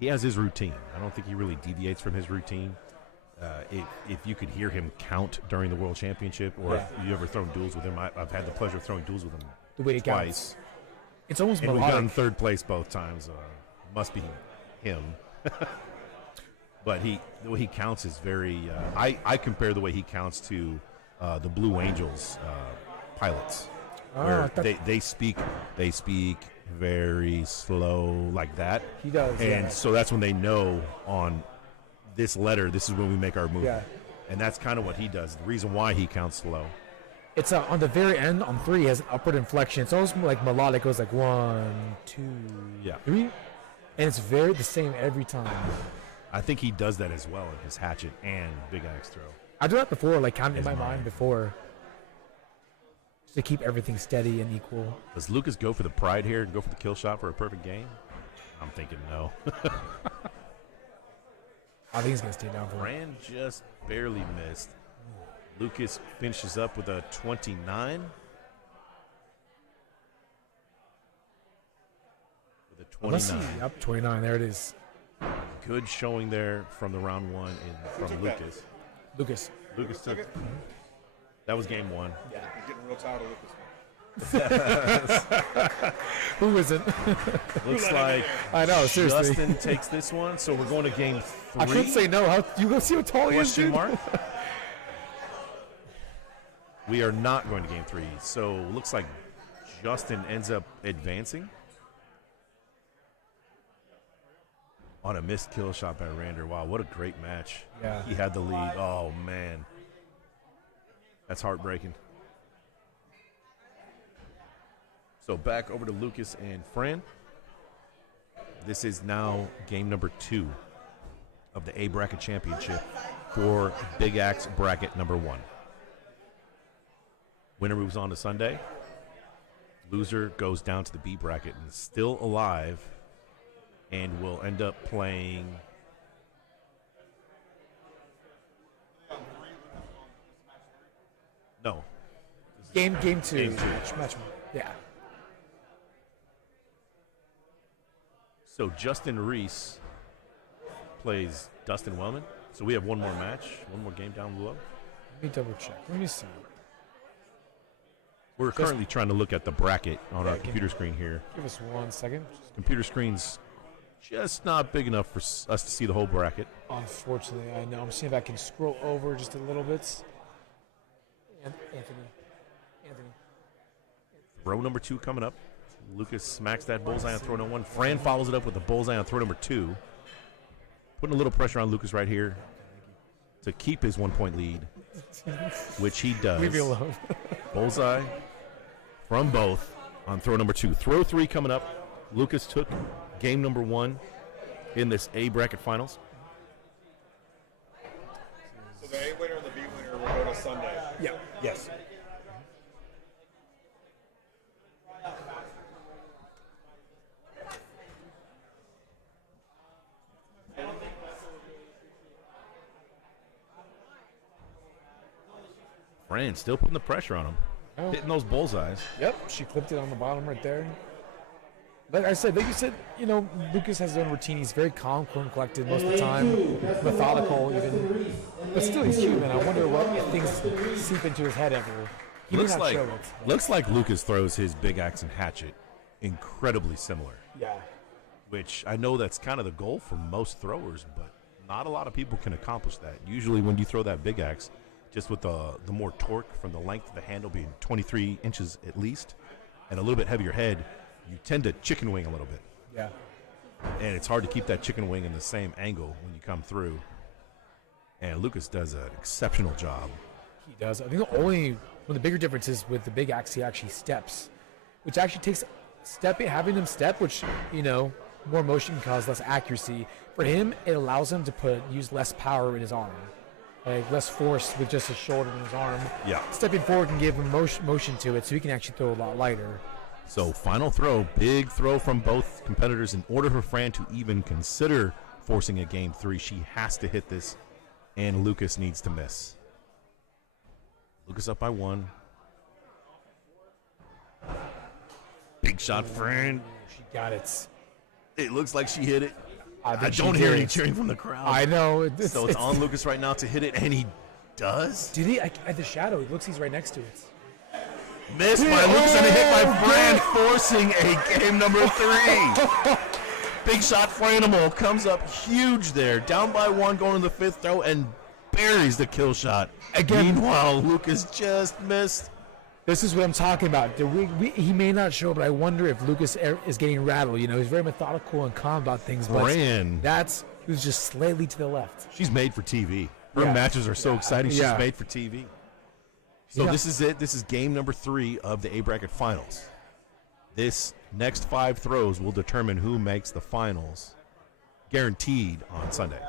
he has his routine. I don't think he really deviates from his routine. If you could hear him count during the World Championship, or if you ever thrown duels with him, I've had the pleasure of throwing duels with him the way he twice. Counts. It's almost and melodic. we got in third place both times. Must be him. But the way he counts is very. I compare the way he counts to the Blue Angels pilots, where they speak very slow like that. He does, and so that's when they know on this letter, this is when we make our move. Yeah. And that's kind of what he does. The reason why he counts slow. It's on the very end, on 3, he has an upward inflection. It's almost like melodic. It goes like 1, 2, 3. And it's very the same every time. I think he does that as well in his hatchet and big axe throw. I've done that before, like counting in my mind before. Just to keep everything steady and equal. Does Lucas go for the pride here and go for the kill shot for a perfect game? I'm thinking no. I think he's going to stay down for it. Fran just barely missed. Lucas finishes up with a 29. With a 29. Let's see. Yep, 29. There it is. Good showing there from the round 1 from Lucas. Lucas took. That was game 1. Yeah, I'm getting real tired of Lucas. Who isn't? Looks like I know, seriously. Justin takes this one, so we're going to game 3. I couldn't say no. How you go see how tall he is, Question dude? mark. We are not going to game 3, so looks like Justin ends up advancing on a missed kill shot by Rander. Wow, what a great match. Yeah. He had the lead. Oh, man. That's heartbreaking. So back over to Lucas and Fran. This is now game number 2 of the A Bracket Championship for Big Axe Bracket number 1. Winner moves on to Sunday. Loser goes down to the B bracket and is still alive and will end up playing. No. Game two. Game two. Match one. Yeah. So Justin Reese plays Dustin Wellman. So we have one more match, one more game down below. Let me double check. Let me see. We're currently trying to look at the bracket on Yeah, our computer screen here. Give us 1 second. Computer screen's just not big enough for us to see the whole bracket. Unfortunately, I know. I'm seeing if I can scroll over just a little bit. Anthony. Throw number 2 coming up. Lucas smacks that bullseye on throw number 1. Fran follows it up with a bullseye on throw number 2. Putting a little pressure on Lucas right here to keep his 1-point lead, which he does. Leave me alone. Bullseye from both on throw number 2. Throw 3 coming up. Lucas took game number 1 in this A bracket finals. So the A winner and the B winner will go to Sunday. Yeah. Yes. Fran still putting the pressure on him. Oh. Hitting those bullseyes. Yep. She clipped it on the bottom right there. Like you said, Lucas has his own routine. He's very calm, cool, and collected most of the time, methodical even. But still, he's human. I wonder what things seep into his head ever. He may not show it. Looks like Lucas throws his big axe and hatchet incredibly similar. Yeah. Which I know that's kind of the goal for most throwers, but not a lot of people can accomplish that. Usually when you throw that big axe, just with the more torque from the length of the handle being 23 inches at least, and a little bit heavier head, you tend to chicken wing a little bit. Yeah. And it's hard to keep that chicken wing in the same angle when you come through. And Lucas does an exceptional job. He does. I think one of the bigger differences with the big axe, he actually steps, which actually takes having him step, which, more motion can cause less accuracy. For him, it allows him to use less power in his arm. Like less force with just his shoulder and his arm. Yeah. Stepping forward can give him motion to it, so he can actually throw a lot lighter. So final throw, big throw from both competitors. In order for Fran to even consider forcing a game 3, she has to hit this, and Lucas needs to miss. Lucas up by 1. Big shot, Fran. She got it. It looks like she hit it. I don't hear any cheering from the crowd. I know. So it's on Lucas right now to hit it, and he does. Did he? At the shadow, it looks he's right next to it. Missed by Lucas and a hit by Fran, forcing a game number 3. Big shot for Animal comes up huge there, down by 1, going to the 5th throw, and buries the kill shot. Again. Meanwhile, Lucas just missed. This is what I'm talking about. He may not show, but I wonder if Lucas is getting rattled. He's very methodical and calm about things. But Fran. He was just slightly to the left. She's made for TV. Her Yeah. matches are so exciting. She's Yeah. made for TV. So this is it. This is game number 3 of the A bracket finals. This next 5 throws will determine who makes the finals, guaranteed on Sunday.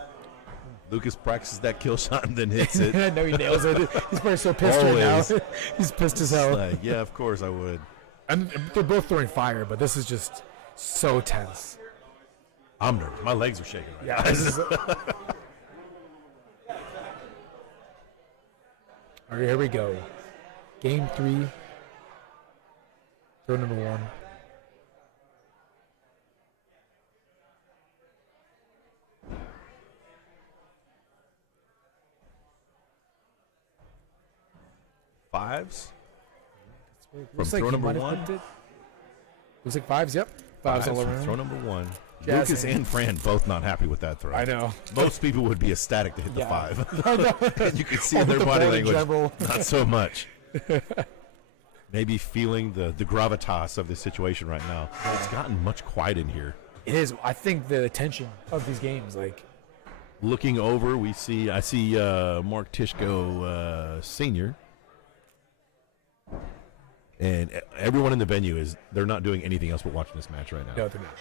Lucas practices that kill shot and then hits it. I know he nails it. He's probably so pissed right now. Always. He's pissed as hell. Like, yeah, of course I would. And they're both throwing fire, but this is just so tense. I'm nervous. My legs are shaking. Right Yeah. now. This is, all right, here we go. Game 3. Throw number 1. Fives. Looks throw like he number might have 1? flipped it. Looks like 5s, yep. 5s all From around. throw number 1. Jazz Lucas hands. and Fran both not happy with that throw. I know. Most people would be ecstatic to hit the Yeah. 5. I know. You can see in Or their the body ball in language, general. not so much. Maybe feeling the gravitas of this situation right now. It's gotten much quiet in here. It is. I think the tension of these games, like, Looking over, I see Mark Tishko Sr. And everyone in the venue they're not doing anything else but watching this match right now. no, they're not.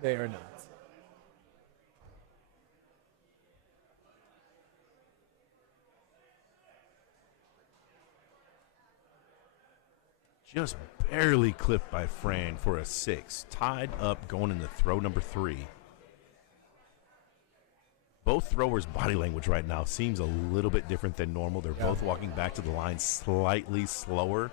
They are not. Just barely clipped by Fran for a 6. Tied up going into throw number 3. Both throwers' body language right now seems a little bit different than normal. They're both walking back to the line slightly slower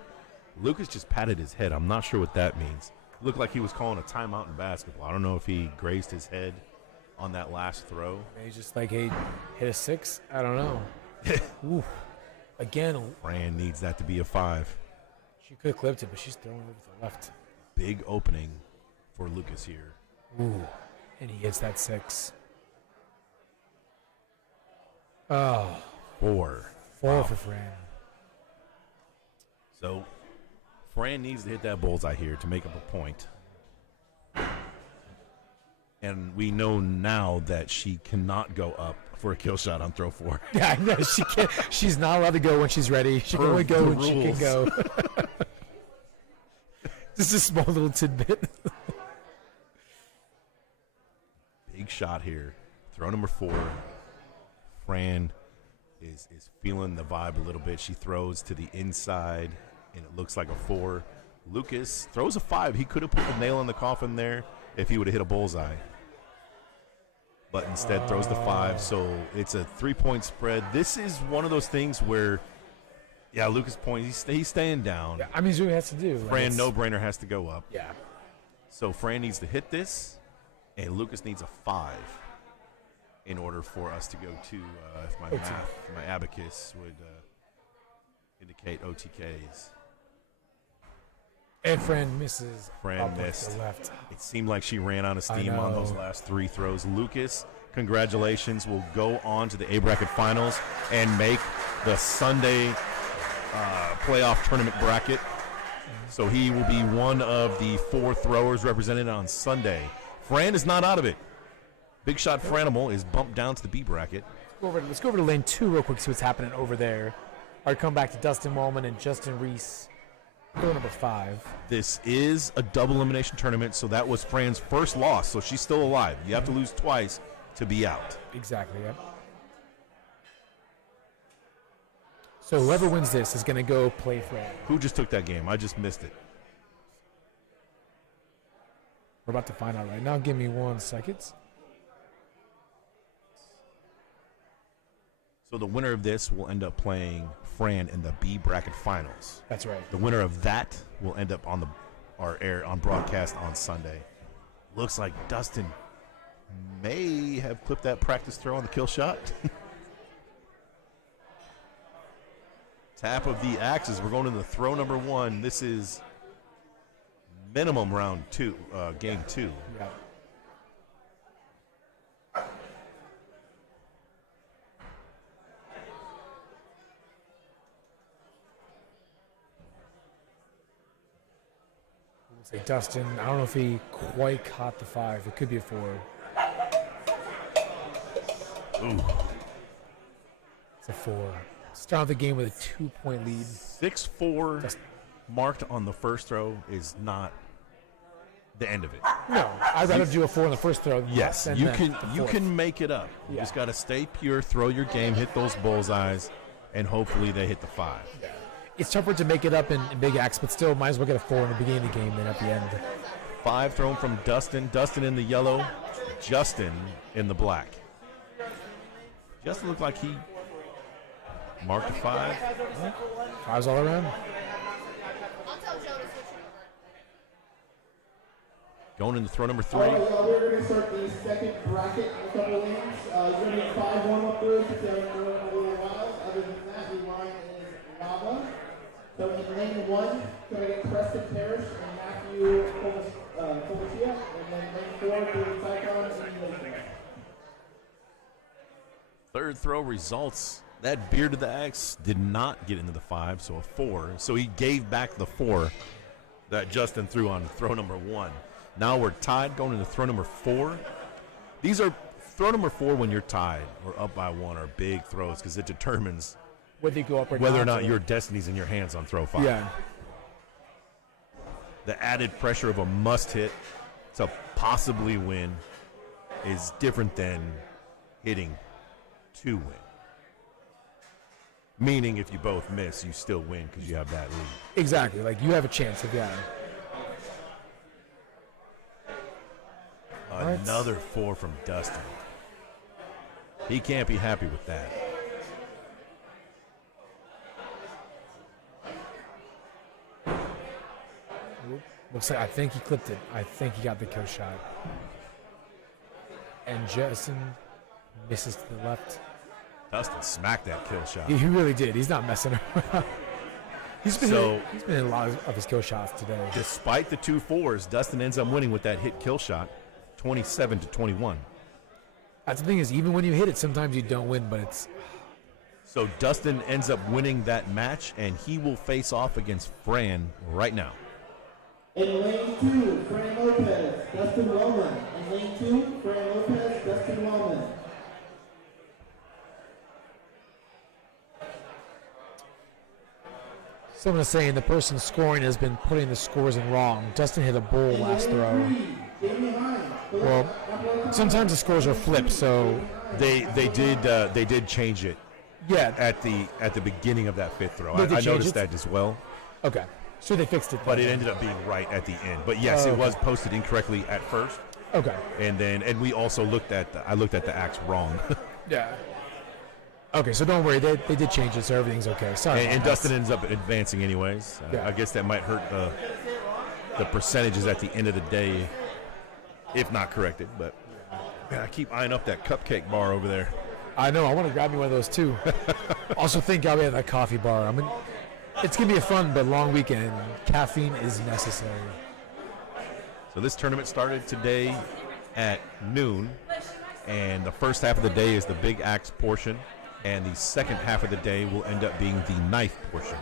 Lucas just patted his head. I'm not sure what that means. It looked like he was calling a timeout in basketball. I don't know if he grazed his head on that last throw. Maybe just like, hey, hit a 6. I don't know. Ooh. Again, Fran needs that to be a 5. she could have clipped it, but she's throwing it over to the left. Big opening for Lucas here. Ooh. And he hits that 6. Oh. 4. 4 for Fran. So Fran needs to hit that bullseye here to make up a point. And we know now that she cannot go up for a kill shot on throw 4. Yeah, I know. She can't. She's not allowed to go when she's ready. She can only go when she can go. Just a small little tidbit. Big shot here. Throw number 4. Fran is feeling the vibe a little bit. She throws to the inside, and it looks like a 4. Lucas throws a 5. He could have put the nail in the coffin there if he would have hit a bullseye. But instead throws the 5, so it's a 3-point spread. This is one of those things where, yeah, Lucas point, he's staying down. Yeah, I mean, it's what he has to do. Fran, no-brainer, has to go up. Yeah. So Fran needs to hit this, and Lucas needs a 5 in order for us to go to, if my math, my abacus would indicate OTKs. And Fran misses. Fran missed. To the left. It seemed like she ran out of steam on those last 3 throws. Lucas, congratulations, will go on to the A bracket finals and make the Sunday playoff tournament bracket. So he will be one of the 4 throwers represented on Sunday. Fran is not out of it. Big Shot Franimal is bumped down to the B bracket. Let's go over to lane 2 real quick, see what's happening over there. I'll come back to Dustin Wellman and Justin Reese. Throw number 5. This is a double elimination tournament, so that was Fran's first loss, so she's still alive. You have to lose twice to be out. Exactly, yeah. So whoever wins this is going to go play Fran. Who just took that game? I just missed it. We're about to find out right now. Give me 1 second. So the winner of this will end up playing Fran in the B bracket finals. That's right. The winner of that will end up on our air on broadcast on Sunday. Looks like Dustin may have clipped that practice throw on the kill shot. Tap of the axes. We're going into throw number 1. This is minimum round 2, game 2. Yeah. Looks like Dustin, I don't know if he quite caught the 5. It could be a 4. Ooh. It's a 4. Start the game with a 2-point lead. 6-4 marked on the first throw is not the end of it. No, I'd rather do a 4 in the first throw. Yes, than you the can fourth. make it up. You Yeah. just got to stay pure, throw your game, hit those bullseyes, and hopefully they hit the 5. It's tougher to make it up in big acts, but still might as well get a 4 in the beginning of the game than at the end. 5 thrown from Dustin. Dustin in the yellow, Justin in the black. Justin looked like he marked a 5. 5s all around. Going into throw number 3. All right, we're going to start the second bracket in a couple of lanes. You're going to get 5 warm-up throws if you haven't thrown in a little while. Other than that, the line is lava. So in lane 1, coming in Preston Parrish and Matthew Covacia. And then lane 4, doing Cyclones and Williamson. Third throw results. That beard to the axe did not get into the 5, so a 4. So he gave back the 4 that Justin threw on throw number 1. Now we're tied going into throw number 4. These are throw number 4 when you're tied or up by 1 are big throws because it determines Whether you go up or whether or not not your destiny's in your hands on throw 5. Yeah. The added pressure of a must hit to possibly win is different than hitting to win. Meaning if you both miss, you still win because you have that lead. Exactly. Like, you have a chance of, yeah. Another 4 from Dustin. He can't be happy with that. Looks like I think he clipped it. I think he got the kill shot. And Justin misses to the left. Dustin smacked that kill shot. He really did. He's not messing around. He's been in a lot of his kill shots today. Despite the 2 4s, Dustin ends up winning with that hit kill shot, 27-21. That's the thing is, even when you hit it, sometimes you don't win, but it's... So Dustin ends up winning that match, and he will face off against Fran right now. In lane 2, Fran Lopez, Dustin Wellman. In lane 2, Fran Lopez, Dustin Wellman. Someone is saying the person scoring has been putting the scores in wrong. Dustin hit a bull last throw. Well, sometimes the scores are flipped, so They did change it yeah. at the beginning of that 5th throw. Did they I change noticed it? that as well. Okay, so they fixed it. But then. it ended up being right at the end. But yes, it was posted incorrectly at first, Okay. and we also looked at the axe wrong. Yeah. Okay, so don't worry. They did change it, so everything's okay. Sorry. and about Dustin that. ends up advancing anyways. Yeah. I guess that might hurt the percentages at the end of the day, if not corrected. But man, I keep eyeing up that cupcake bar over there. I know. I want to grab me one of those too. Also, think I'll be at that coffee bar. I mean, it's gonna be a fun but long weekend. Caffeine is necessary. So this tournament started today at noon, and the first half of the day is the big axe portion, and the second half of the day will end up being the knife portion,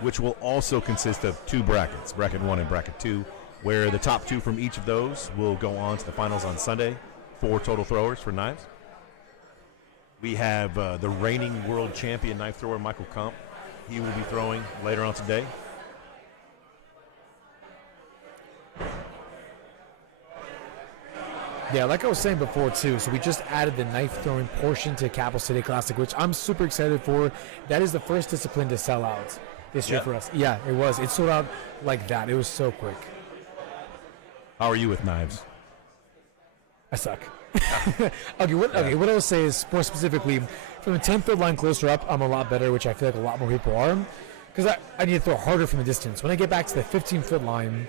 which will also consist of 2 brackets, bracket 1 and bracket 2, where the top 2 from each of those will go on to the finals on Sunday. 4 total throwers for knives. We have the reigning world champion knife thrower, Michael Kump. He will be throwing later on today. Yeah, like I was saying before too, so we just added the knife throwing portion to Capital City Classic, which I'm super excited for. That is the first discipline to sell out this year for us. Yeah, it was. It sold out like that. It was so quick. How are you with knives? I suck. Okay, what I will say is more specifically, from the 10-foot line closer up, I'm a lot better, which I feel like a lot more people are, because I need to throw harder from the distance. When I get back to the 15-foot line,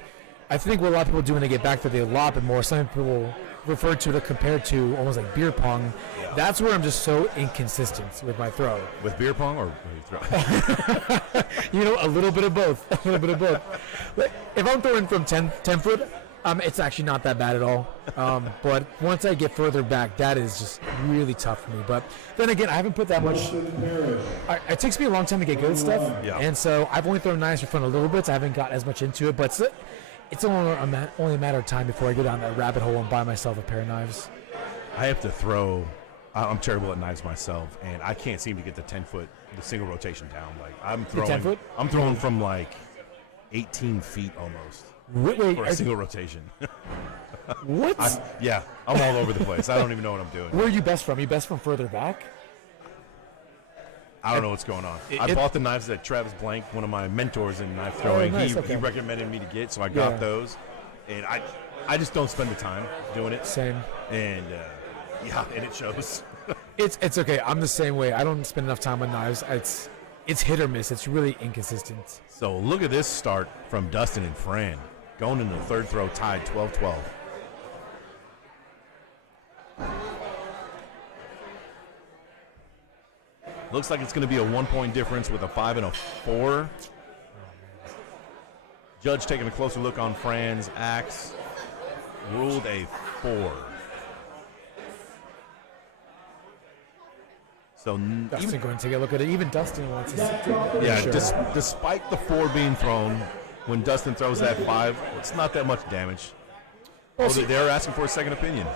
I think what a lot of people do when they get back there, they lob it more. Some people refer to it compared to almost like beer pong. Yeah. That's where I'm just so inconsistent with my throw. With beer pong or throw? You know, a little bit of both. A little bit of both. Like, if I'm throwing from 10 foot, it's actually not that bad at all. But once I get further back, that is just really tough for me. But then again, I haven't put that much. It takes me a long time to get good at stuff. Yeah. And so I've only thrown knives for fun a little bit. So I haven't got as much into it. But it's only a matter of time before I go down that rabbit hole and buy myself a pair of knives. I have to throw. I'm terrible at knives myself, and I can't seem to get the 10-foot, the single rotation down. Like I'm throwing. 10-foot? I'm throwing from like 18 feet almost. Wait, for a single rotation. What? I'm all over the place. I don't even know what I'm doing. Where are you best from? Are you best from further back? I don't know what's going on. I bought the knives that Travis Blank, one of my mentors in knife throwing, nice, he okay. recommended me to get, so I got those. And I just don't spend the time doing it. Same. And and it shows. It's okay. I'm the same way. I don't spend enough time on knives. It's hit or miss. It's really inconsistent. So look at this start from Dustin and Fran. Going into the third throw, tied 12-12. Looks like it's going to be a 1-point difference with a 5 and a 4. Judge taking a closer look on Fran's axe. Ruled a 4. So Dustin going to take a look at it. Even Dustin wants to see it. yeah, Sure. despite the 4 being thrown, when Dustin throws that 5, it's not that much damage. They're asking for a second opinion.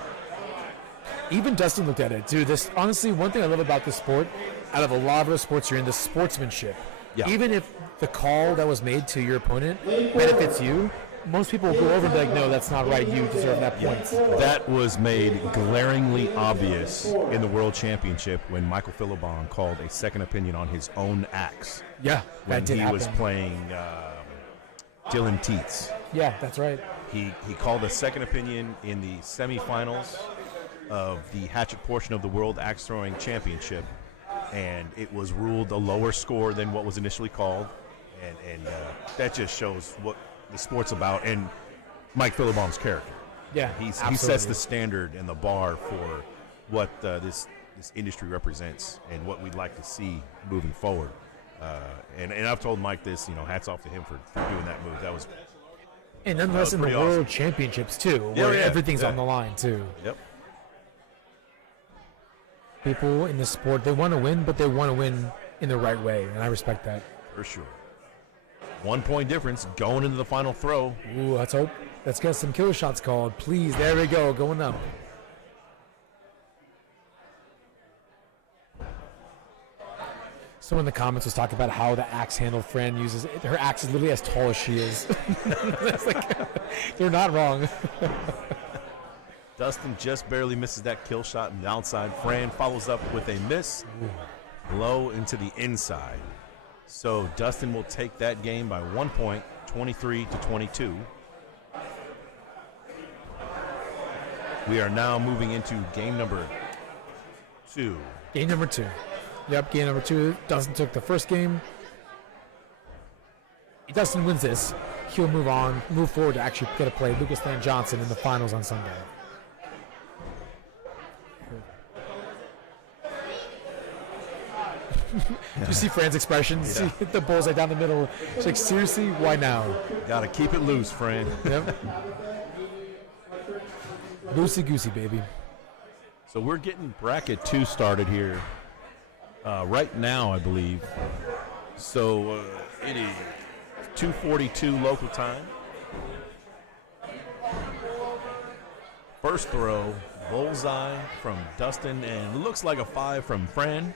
Even Dustin looked at it, dude. This honestly, one thing I love about this sport, out of a lot of the sports you're in, the sportsmanship. Yeah. Even if the call that was made to your opponent benefits you, most people will go over and be like, no, that's not right. You deserve that point. That was made glaringly obvious in the World Championship when Michael Philibon called a second opinion on his own axe. Yeah, when that did he happen. was playing Dylan Teets. Yeah, that's right. He called a second opinion in the semifinals of the hatchet portion of the World Axe Throwing Championship, and it was ruled a lower score than what was initially called, and that just shows the sport's about, and Mike Philibom's character. Yeah, He sets absolutely. the standard and the bar for what this industry represents and what we'd like to see moving forward. And I've told Mike this, hats off to him for doing that move. That was And nonetheless in the pretty World awesome. Championships too, Yeah, where yeah, everything's yeah. on the line too. Yep. People in the sport, they want to win, but they want to win in the right way, and I respect that. For sure. 1 point difference going into the final throw. Ooh, let's hope. Let's get some kill shots called, please. There we go, going up. Someone in the comments was talking about how the axe handle Fran uses. Her axe is literally as tall as she is. It's like, they're not wrong. Dustin just barely misses that kill shot on the outside. Fran follows up with a miss, low into the inside. So Dustin will take that game by 1 point, 23-22. We are now moving into game number 2. Game number 2. Yep, game number 2. Dustin took the first game. If Dustin wins this, he'll move forward to actually get to play Lucas Van Johnson in the finals on Sunday. Do you see Fran's expression? Yeah. See the bullseye down the middle. She's like, seriously, why now? Got to keep it loose, Fran. Yep. Loosey goosey, baby. So we're getting bracket 2 started here right now, I believe. So it is 2:42 local time. First throw, bullseye from Dustin, and it looks like a 5 from Fran.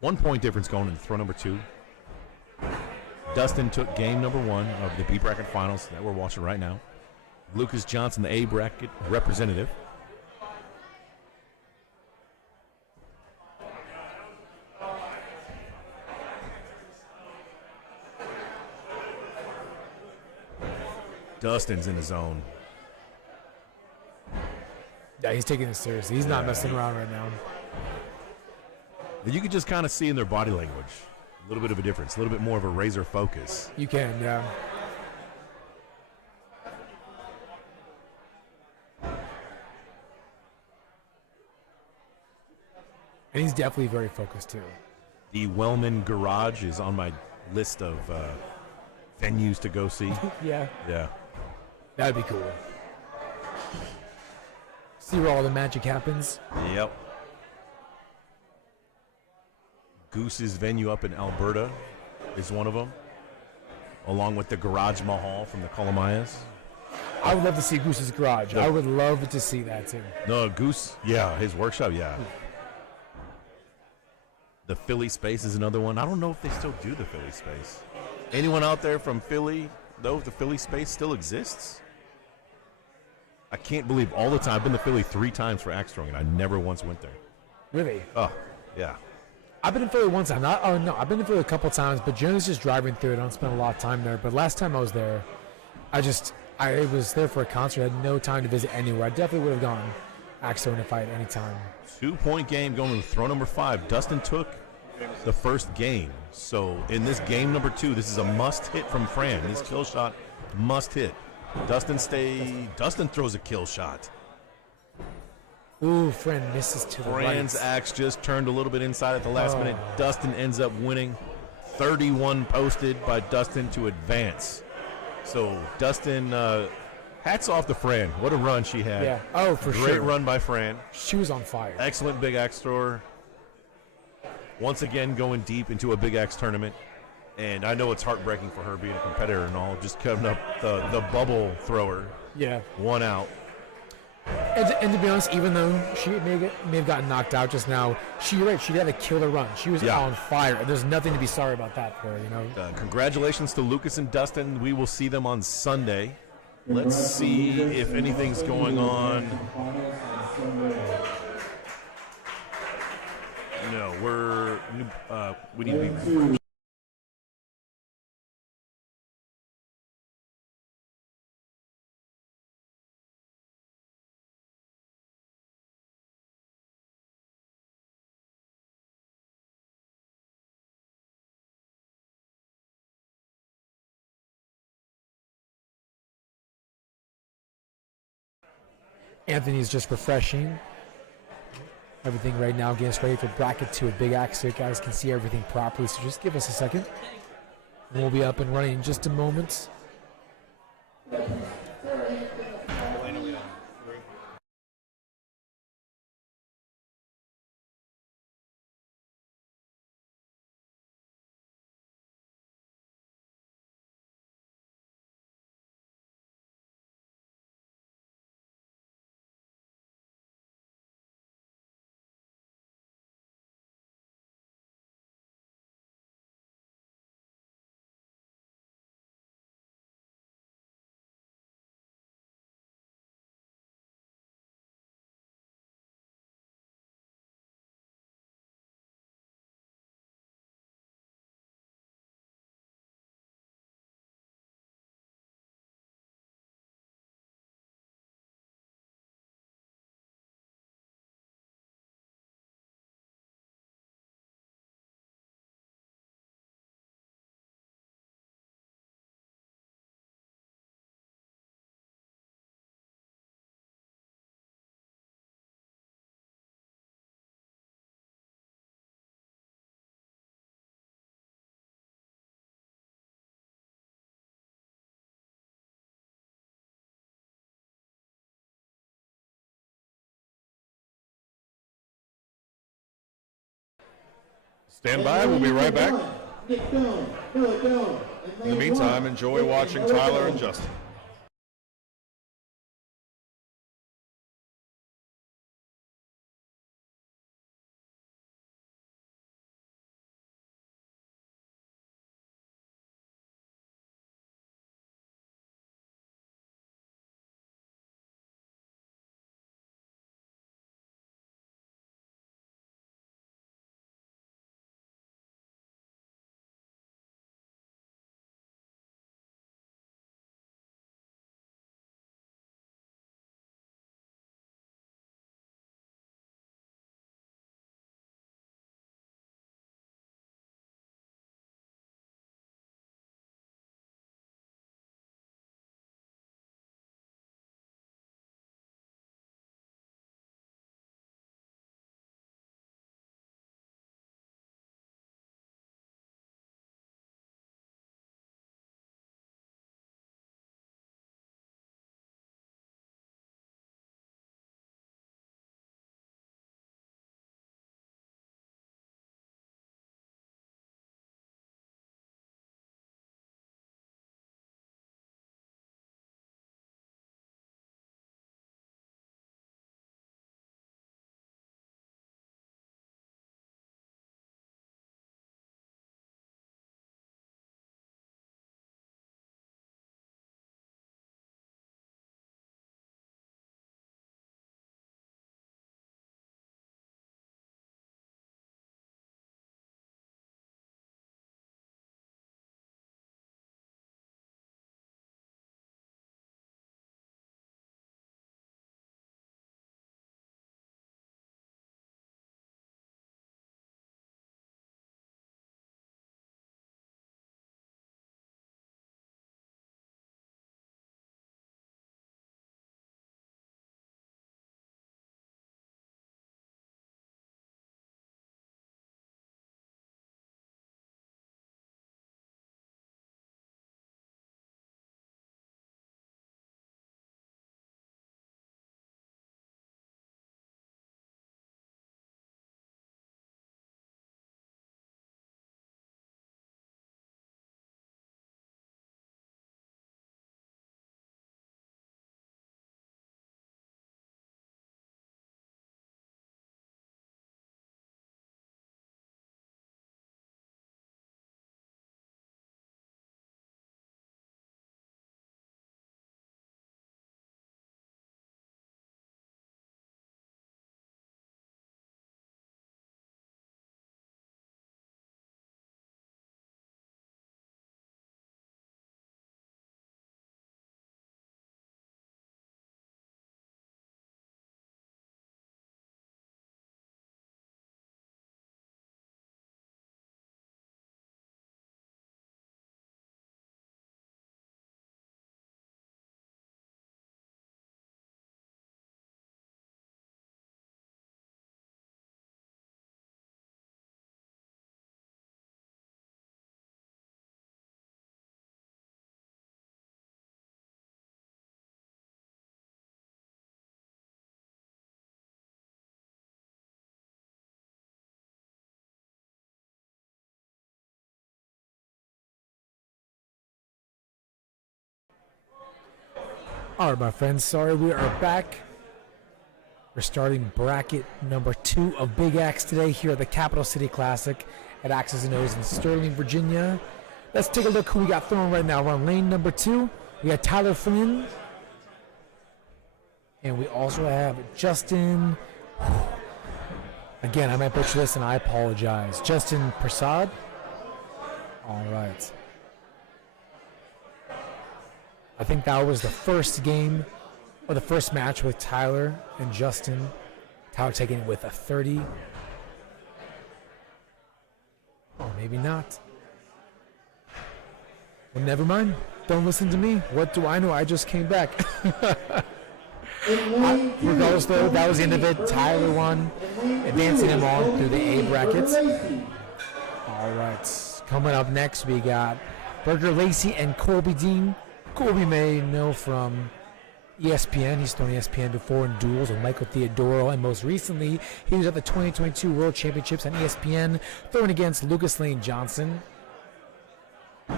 1 point difference going into throw number 2. Dustin took game number 1 of the B bracket finals that we're watching right now. Lucas Johnson, the A bracket representative. Dustin's in the zone. Yeah, he's taking this seriously. He's not messing around right now. You can just kind of see in their body language a little bit of a difference, a little bit more of a razor focus. You can, yeah. And he's definitely very focused too. The Wellman Garage is on my list of venues to go see. Yeah, Yeah. that'd be cool. See where all the magic happens. Yep. Goose's venue up in Alberta is one of them, along with the Garage Mahal from the Kolomayas. I would love to see Goose's Garage. I would love to see that too. No, Goose, yeah, his workshop, yeah. The Philly Space is another one. I don't know if they still do the Philly Space. Anyone out there from Philly know if the Philly Space still exists? I can't believe all the time. I've been to Philly 3 times for axe throwing, and I never once went there. Really? Oh, yeah. I've been in Philly one time. I've been in Philly a couple times, but generally just driving through it. I don't spend a lot of time there. But last time I was there, I was there for a concert. I had no time to visit anywhere. I definitely would have gone axe throwing if I had any time. 2-point game going to throw number 5. Dustin took the first game. So in this game number 2, this is a must hit from Fran. This kill shot must hit. Dustin throws a kill shot. Ooh, Fran misses to the right. Fran's axe just turned a little bit inside at the last minute. Dustin ends up winning. 31 posted by Dustin to advance. So Dustin, hats off to Fran. What a run she had. Yeah. Oh, for sure. Great run by Fran. She was on fire. Excellent big axe thrower. Once again going deep into a big axe tournament. And I know it's heartbreaking for her being a competitor and all, just cutting up the bubble thrower. Yeah. 1 out. And to be honest, even though she may have gotten knocked out just now, she had a killer run. She was on fire, and there's nothing to be sorry about that for her, you know. Congratulations to Lucas and Dustin. We will see them on Sunday. Let's see if anything's going on. No, we need to be Anthony's just refreshing everything right now, getting us ready for bracket 2 at Big Axe so you guys can see everything properly. So just give us a second. And we'll be up and running in just a moment. Stand by. We'll be right back. In the meantime, enjoy watching Tyler and Justin. All right, my friends. Sorry, we are back. We're starting bracket number 2 of Big Axe today here at the Capital City Classic at Axes and O's in Sterling, Virginia. Let's take a look who we got thrown right now. We're on lane number 2. We got Tyler Flynn. And we also have Justin. Again, I might butcher this and I apologize. Justin Prasad. All right. I think that was the first game, or the first match with Tyler and Justin. Tyler taking it with a 30. Or maybe not. Well, never mind. Don't listen to me. What do I know? I just came back. Regardless, though, that was the end of it. Tyler won, advancing him on through the A brackets. All right. Coming up next, we got Burger Lacey and Colby Dean. Colby may know from ESPN. He's thrown ESPN before in duels with Michael Theodoro, and most recently, he was at the 2022 World Championships on ESPN, throwing against Lucas Lane Johnson.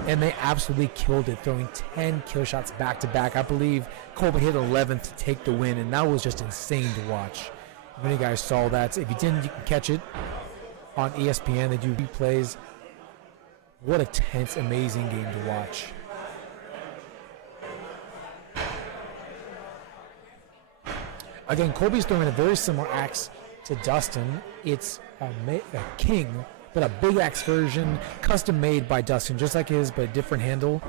And they absolutely killed it, throwing 10 kill shots back to back. I believe Colby hit 11th to take the win, and that was just insane to watch. If any guys saw that, if you didn't, you can catch it on ESPN. They do replays. What a tense, amazing game to watch. Again, Colby's throwing a very similar axe to Dustin. It's a king, but a big axe version, custom made by Dustin, just like his, but a different handle.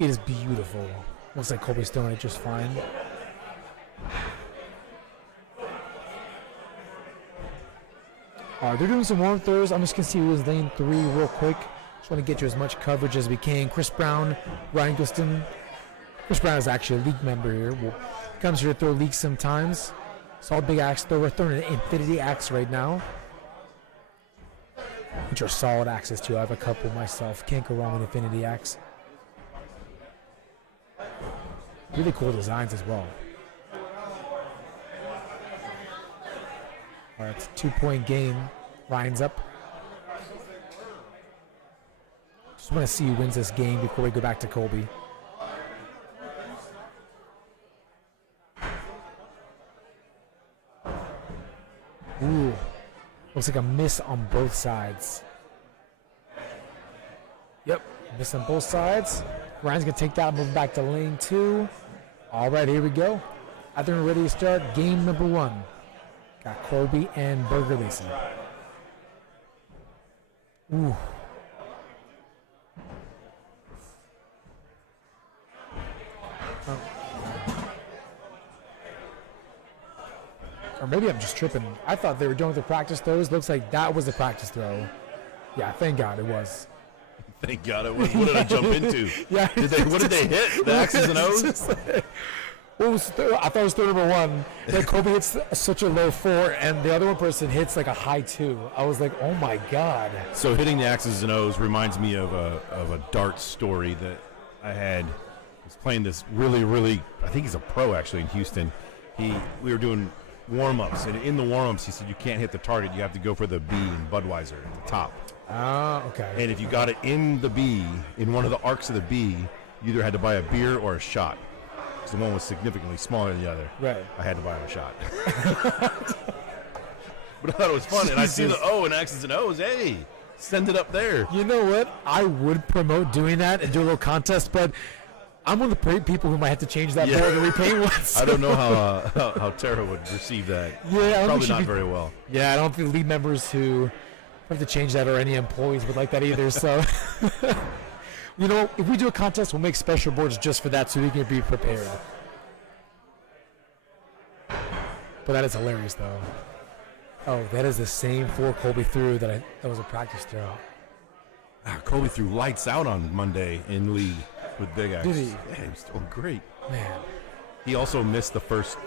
It is beautiful. Looks like Colby's throwing it just fine. They're doing some warm throws. I'm just going to see who's lane 3 real quick. Just want to get you as much coverage as we can. Chris Brown, Ryan Guston. Chris Brown is actually a league member here. Comes here to throw leagues sometimes. Solid big axe throw. We're throwing an infinity axe right now, which are solid axes too. I have a couple myself. Can't go wrong with infinity axe. Really cool designs as well. All right, it's a 2-point game. Ryan's up. Just want to see who wins this game before we go back to Colby. Ooh, looks like a miss on both sides. Yep, miss on both sides. Ryan's gonna take that and move back to lane 2. All right, here we go. I think we're ready to start game number 1. Got Colby and Burger Lacey. Ooh. Or maybe I'm just tripping. I thought they were doing the practice throws. Looks like that was the practice throw. Yeah, thank God it was. Thank God it was. What did I jump into? Yeah. What did they hit? The X's and O's? I thought it was throw number 1. Then Colby hits such a low 4, and the other one person hits like a high 2. I was like, oh my God. So hitting the X's and O's reminds me of a darts story that I had. I was playing this really, I think he's a pro actually in Houston. We were doing warm-ups, and in the warm-ups he said you can't hit the target, you have to go for the B in Budweiser at the top. Okay. And if you got it in the B, in one of the arcs of the B, you either had to buy a beer or a shot. Because the one was significantly smaller than the other. Right. I had to buy him a shot. But I thought it was fun, and I see the O and X's and O's. Hey, send it up there. You know what? I would promote doing that and do a little contest, but I'm one of the people who might have to change that board and repaint once. I don't know how Tara would receive that. Yeah, probably not very well. Yeah, I don't think league members who have to change that or any employees would like that either. So, you know, if we do a contest, we'll make special boards just for that so we can be prepared. But that is hilarious, though. Oh, that is the same 4 Colby threw that was a practice throw. Colby threw lights out on Monday in league with Big Axe. Did he? Yeah, he was doing great. Man. He also missed the first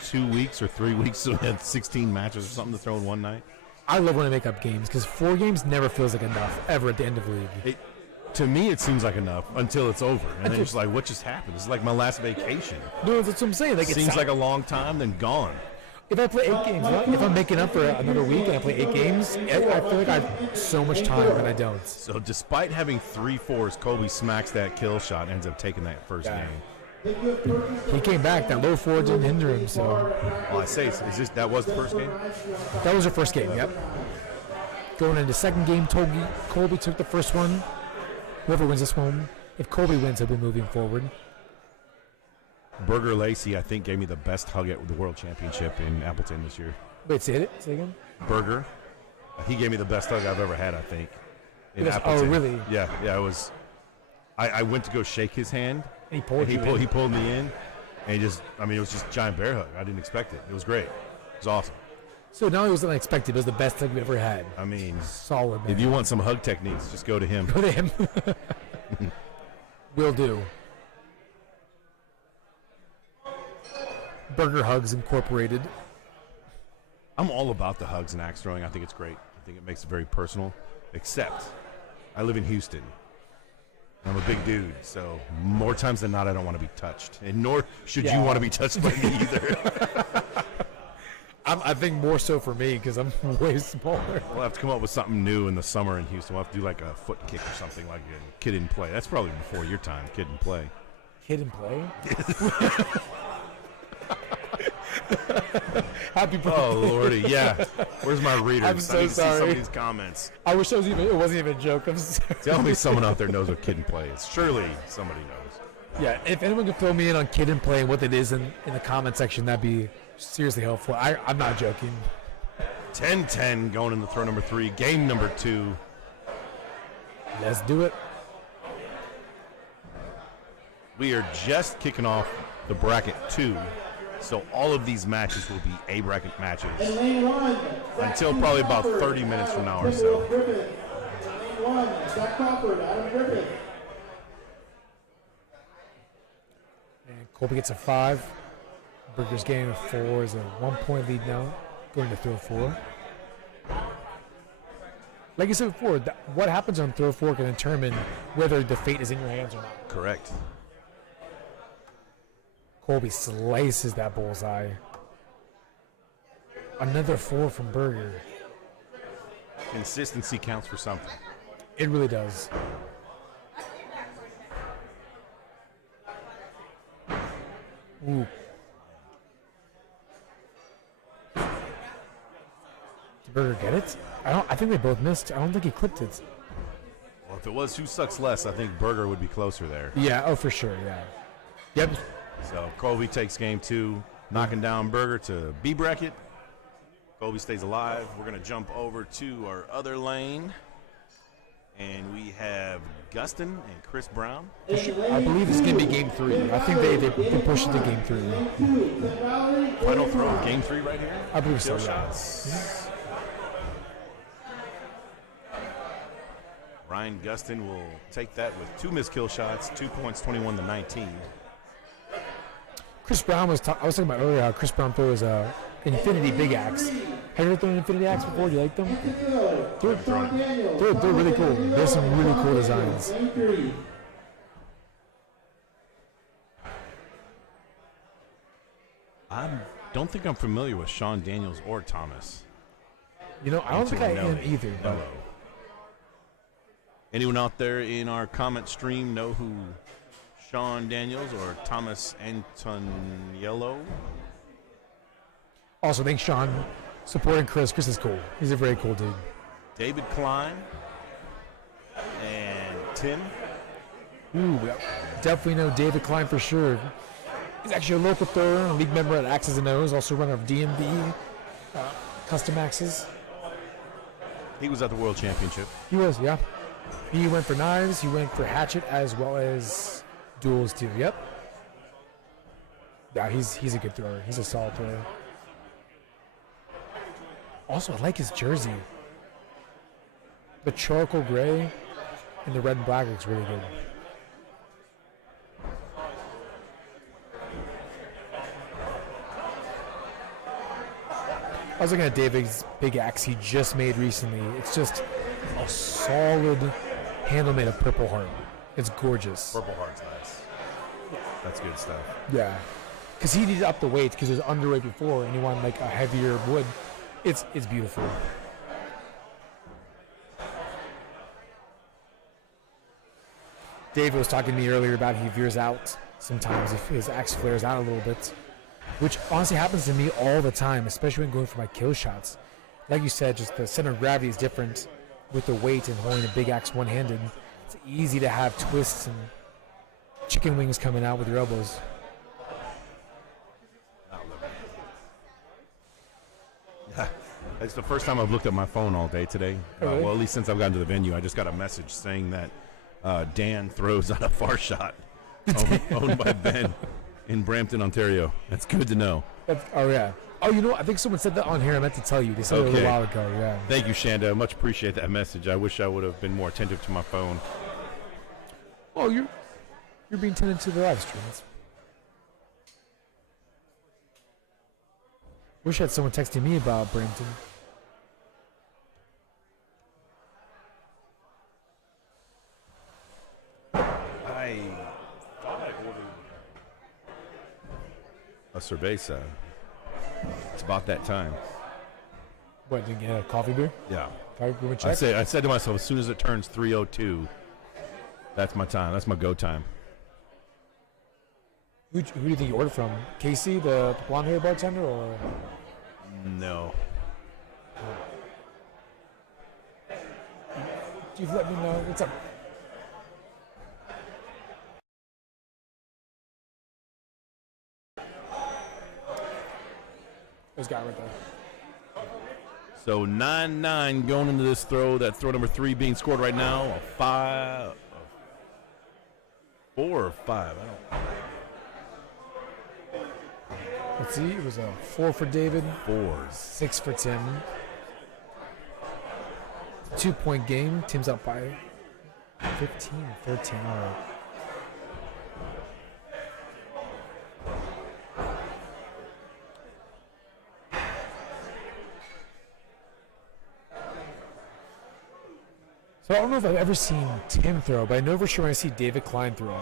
2 weeks or 3 weeks, so he had 16 matches or something to throw in one night. I love when I make up games because 4 games never feels like enough ever at the end of the league. To me, it seems like enough until it's over. And then it's like, what just happened? This is like my last vacation. No, that's what I'm saying. Like, it seems like a long time, then gone. If I play 8 games, if I'm making up for another week and I play 8 games, I feel like I have so much time and I don't. So despite having 3 4s, Colby smacks that kill shot, ends up taking that first game. He came back. That low four didn't hinder him, so. Well, I say, that was the first game? That was the first game, yep. Going into second game, Colby took the first one. Whoever wins this one, if Colby wins, he'll be moving forward. Burger Lacey, I think, gave me the best hug at the World Championship in Appleton this year. Wait, say it again? Burger. He gave me the best hug I've ever had, I think. In Oh, Appleton. really? Yeah, it was. I went to go shake his hand. And He pulled me in. And it was just a giant bear hug. I didn't expect it. It was great. It was awesome. So now it was unexpected. It was the best hug we ever had. I mean, solid, man. If you want some hug techniques, just go to him. Go to him. Will do. Burger Hugs Incorporated. I'm all about the hugs and axe throwing. I think it's great. I think it makes it very personal. Except, I live in Houston. I'm a big dude, so more times than not, I don't want to be touched. And nor should you want to be touched by me either. I think more so for me because I'm way smaller. We'll have to come up with something new in the summer in Houston. We'll have to do like a foot kick or something like a kid in play. That's probably before your time, kid in play. Kid in play? Happy birthday. Oh, Lordy, yeah. Where's my readers? I'm so I need to see some sorry. of these comments. I wish it wasn't even a joke. I'm sorry. Tell me someone out there knows what kid in play is. Surely somebody knows. Yeah, if anyone could fill me in on kid in play and what it is in the comment section, that'd be seriously helpful. I'm not joking. 10-10 going into throw number 3, game number 2. Let's do it. We are just kicking off the bracket 2, so all of these matches will be A bracket matches until probably about 30 minutes from now or so. And Colby gets a 5. Burger's getting a 4 is a 1-point lead now, going to throw 4. Like I said before, what happens on throw 4 can determine whether the fate is in your hands or not. Correct. Colby slices that bullseye. Another 4 from Burger. Consistency counts for something. It really does. Ooh. Did Burger get it? I think they both missed. I don't think he clipped it. Well, if it was who sucks less, I think Burger would be closer there. Yeah, oh for sure, yeah. Yep. So Colby takes game 2, knocking down Burger to B bracket. Colby stays alive. We're going to jump over to our other lane. And we have Gustin and Chris Brown. I believe it's going to be game 3. I think they pushed it to game 3. Final throw of game 3 right here? I believe so, Kill yeah. shots. Ryan Gustin will take that with 2 missed kill shots, 2 points, 21-19. Chris Brown I was talking about earlier how Chris Brown throws an Infinity Big Axe. Have you ever thrown an Infinity Axe before? Do you like them? They're really cool. There's some really cool designs. I don't think I'm familiar with Sean Daniels or Thomas. You know, I don't think I am either. But Hello. Anyone out there in our comment stream know who Sean Daniels or Thomas Antoniello? also, thanks, Sean, supporting Chris. Chris is cool. He's a very cool dude. David Klein and Tim. Ooh, definitely know David Klein for sure. He's actually a local thrower, a league member at Axes and O's, also runner of DMV Custom Axes. He was at the World Championship. He was, yeah. He went for knives, he went for hatchet, as well as duels too. Yep. Yeah, he's a good thrower. He's a solid thrower. Also, I like his jersey. The charcoal gray and the red and black looks really good. I was looking at David's big axe he just made recently. It's just a solid handle made of purple heart. It's gorgeous. Purple Heart's nice. That's good stuff. Yeah. Because he needed to up the weight because it was underweight before and he wanted like a heavier wood. It's beautiful. David was talking to me earlier about he veers out sometimes if his axe flares out a little bit, which honestly happens to me all the time, especially when going for my kill shots. Like you said, just the center of gravity is different with the weight and holding a big axe one-handed. It's easy to have twists and chicken wings coming out with your elbows. It's the first time I've looked at my phone all day today. Oh, really? Well, at least since I've gotten to the venue, I just got a message saying that Dan throws on a far shot owned by Ben in Brampton, Ontario. That's good to know. Oh, yeah. Oh, you know what? I think someone said that on here. I meant to tell you. They said it a little while ago, yeah. Thank you, Shanda. I much appreciate that message. I wish I would have been more attentive to my phone. Oh, you're being tended to the live stream. Wish I had someone texting me about Brampton. I thought I ordered a cerveza. It's about that time. What, did you get a coffee beer? Yeah. I said to myself, as soon as it turns 3:02, that's my time. That's my go time. Who do you think you ordered from? Casey, the blonde hair bartender, or? No. You've let me know. What's up? There's a guy right there. So 9-9 going into this throw. That throw number 3 being scored right now. A 4 or 5. I don't. Let's see. It was a 4 for David. 4. 6 for Tim. 2-point game. Tim's up by 15 or 13. All right. So I don't know if I've ever seen Tim throw, but I know for sure when I see David Klein throw,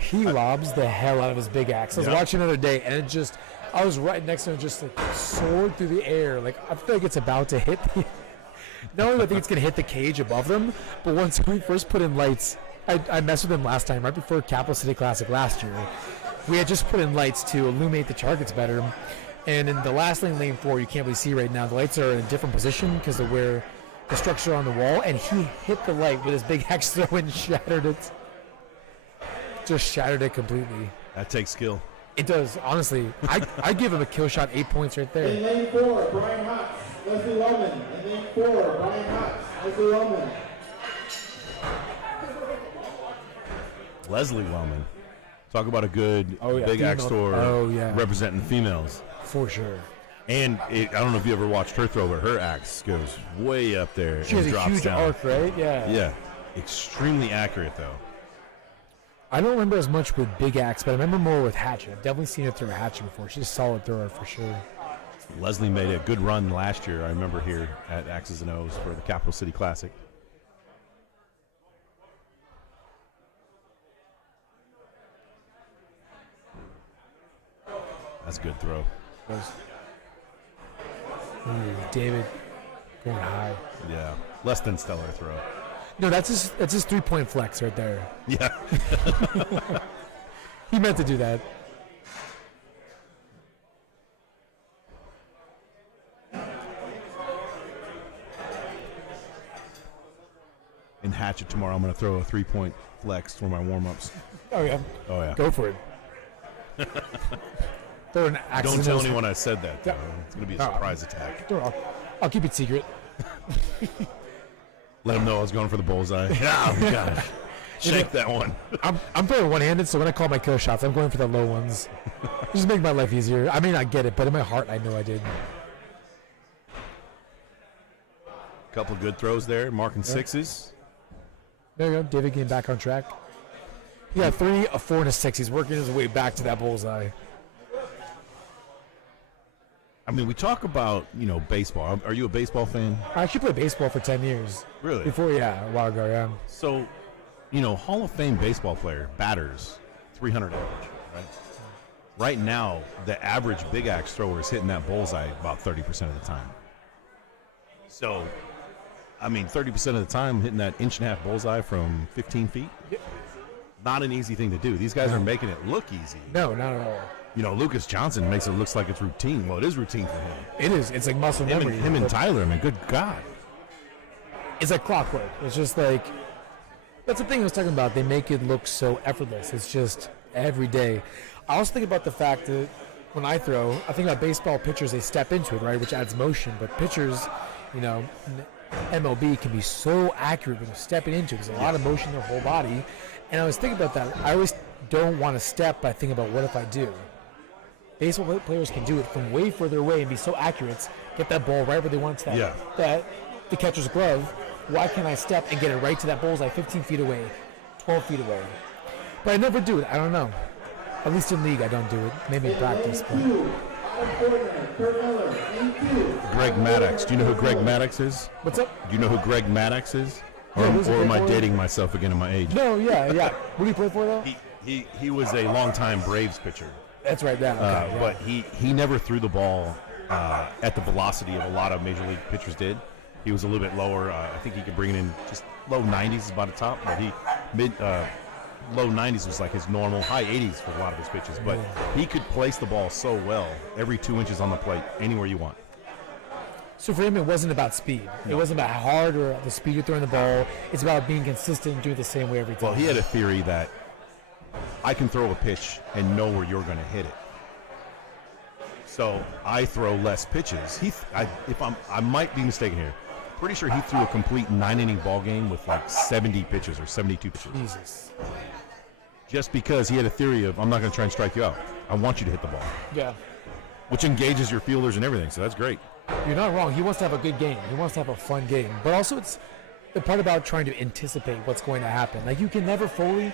he lobs the hell out of his big axe. I was watching the other day, and it just, I was right next to him, just like soared through the air. Like, I feel like it's about to hit the, not only do I think it's going to hit the cage above them, but once we first put in lights, I messed with him last time, right before Capital City Classic last year. We had just put in lights to illuminate the targets better. And in the last lane 4, you can't really see right now, the lights are in a different position because of where the structure on the wall, and he hit the light with his big axe throw and shattered it. Just shattered it completely. That takes skill. It does, honestly. I give him a kill shot, 8 points right there. In lane 4, Brian Hotz, Leslie Wellman. In lane 4, Brian Hotz, Leslie Wellman. Leslie Wellman. Talk about a good big female. axe store representing females. For sure. And I don't know if you ever watched her throw, but her axe goes way up there. She has a drops huge down. arc, right? Yeah. Yeah. Extremely accurate, though. I don't remember as much with big axe, but I remember more with hatchet. I've definitely seen her throw a hatchet before. She's a solid thrower for sure. Leslie made a good run last year, I remember, here at Axes and O's for the Capital City Classic. That's a good throw. Ooh, David going high. Yeah. Less than stellar throw. No, that's his 3-point flex right there. Yeah. He meant to do that. In Hatchet tomorrow, I'm going to throw a 3-point flex for my warm-ups. Oh, yeah. Oh, yeah. Go for it. Throw an axe. Don't tell anyone I said that, though. Yeah. It's going to be a surprise attack. I'll keep it secret. Let them know I was going for the bullseye. Oh, gosh. Shake that one. I'm throwing one-handed, so when I call my kill shots, I'm going for the low ones. Just make my life easier. I may not get it, but in my heart, I know I did. Couple good throws there, marking sixes. There you go. David getting back on track. He got 3, a 4, and a 6. He's working his way back to that bullseye. I mean, we talk about, baseball. Are you a baseball fan? I actually played baseball for 10 years. Really? Before, yeah, a while ago, yeah. So, Hall of Fame baseball player, batters, 300 average, right? Right now, the average big axe thrower is hitting that bullseye about 30% of the time. So, 30% of the time hitting that inch-and-a-half bullseye from 15 feet, not an easy thing to do. These guys are making it look easy. No, not at all. You know, Lucas Johnson makes it look like it's routine. Well, it is routine for him. It is. It's like muscle memory. Him and Tyler, I mean, good God. It's like clockwork. It's just like, that's the thing I was talking about. They make it look so effortless. It's just every day. I also think about the fact that when I throw, I think about baseball pitchers, they step into it, right, which adds motion. But pitchers, you know, MLB can be so accurate when they're stepping into it. There's a lot of motion in their whole body. And I was thinking about that. I always don't want to step, but I think about what if I do. Baseball players can do it from way further away and be so accurate, get that ball right where they want it to that the catcher's glove. Why can't I step and get it right to that bullseye 15 feet away, 12 feet away? But I never do it. I don't know. At least in league, I don't do it. Maybe in practice. But. Greg Maddox. Do you know who Greg Maddox is? What's up? Do you know who Greg Maddox is? Or, Yeah, or am I dating myself again in my age? No, yeah. What do you play for, though? He was a longtime Braves pitcher. That's right, that. Okay, yeah. But he never threw the ball at the velocity of a lot of major league pitchers did. He was a little bit lower. I think he could bring it in just low 90s is about the top, but low 90s was like his normal, high 80s for a lot of his pitches. But he could place the ball so well, every 2 inches on the plate, anywhere you want. So for him, it wasn't about speed. It wasn't about how hard or the speed you're throwing the ball. It's about being consistent and doing it the same way every time. Well, he had a theory that I can throw a pitch and know where you're going to hit it. So I throw less pitches. I might be mistaken here. Pretty sure he threw a complete 9-inning ball game with like 70 pitches or 72 pitches. Jesus. Just because he had a theory of, I'm not going to try and strike you out. I want you to hit the ball. Yeah. Which engages your fielders and everything, so that's great. You're not wrong. He wants to have a good game. He wants to have a fun game. But also it's the part about trying to anticipate what's going to happen. Like you can never fully,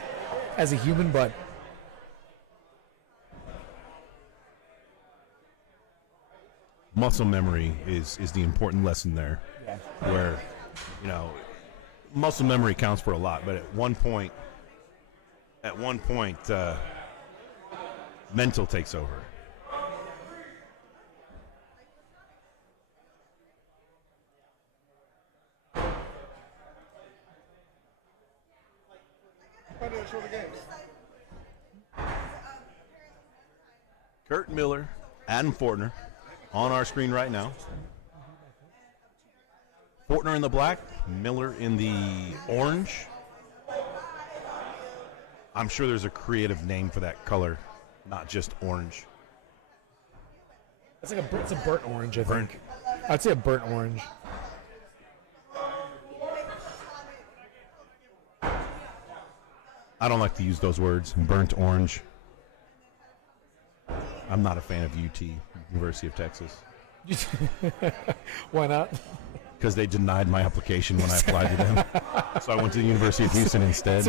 as a human, but muscle memory is the important lesson there. yeah. Where, you know, muscle memory counts for a lot, but at one point, mental takes over. Kurt Miller, Adam Fortner, on our screen right now. Fortner in the black, Miller in the orange. I'm sure there's a creative name for that color, not just orange. It's a burnt orange, I think. I'd say a burnt orange. I don't like to use those words, burnt orange. I'm not a fan of UT, University of Texas. Why not? Because they denied my application when I applied to them. So I went to the University of Houston instead.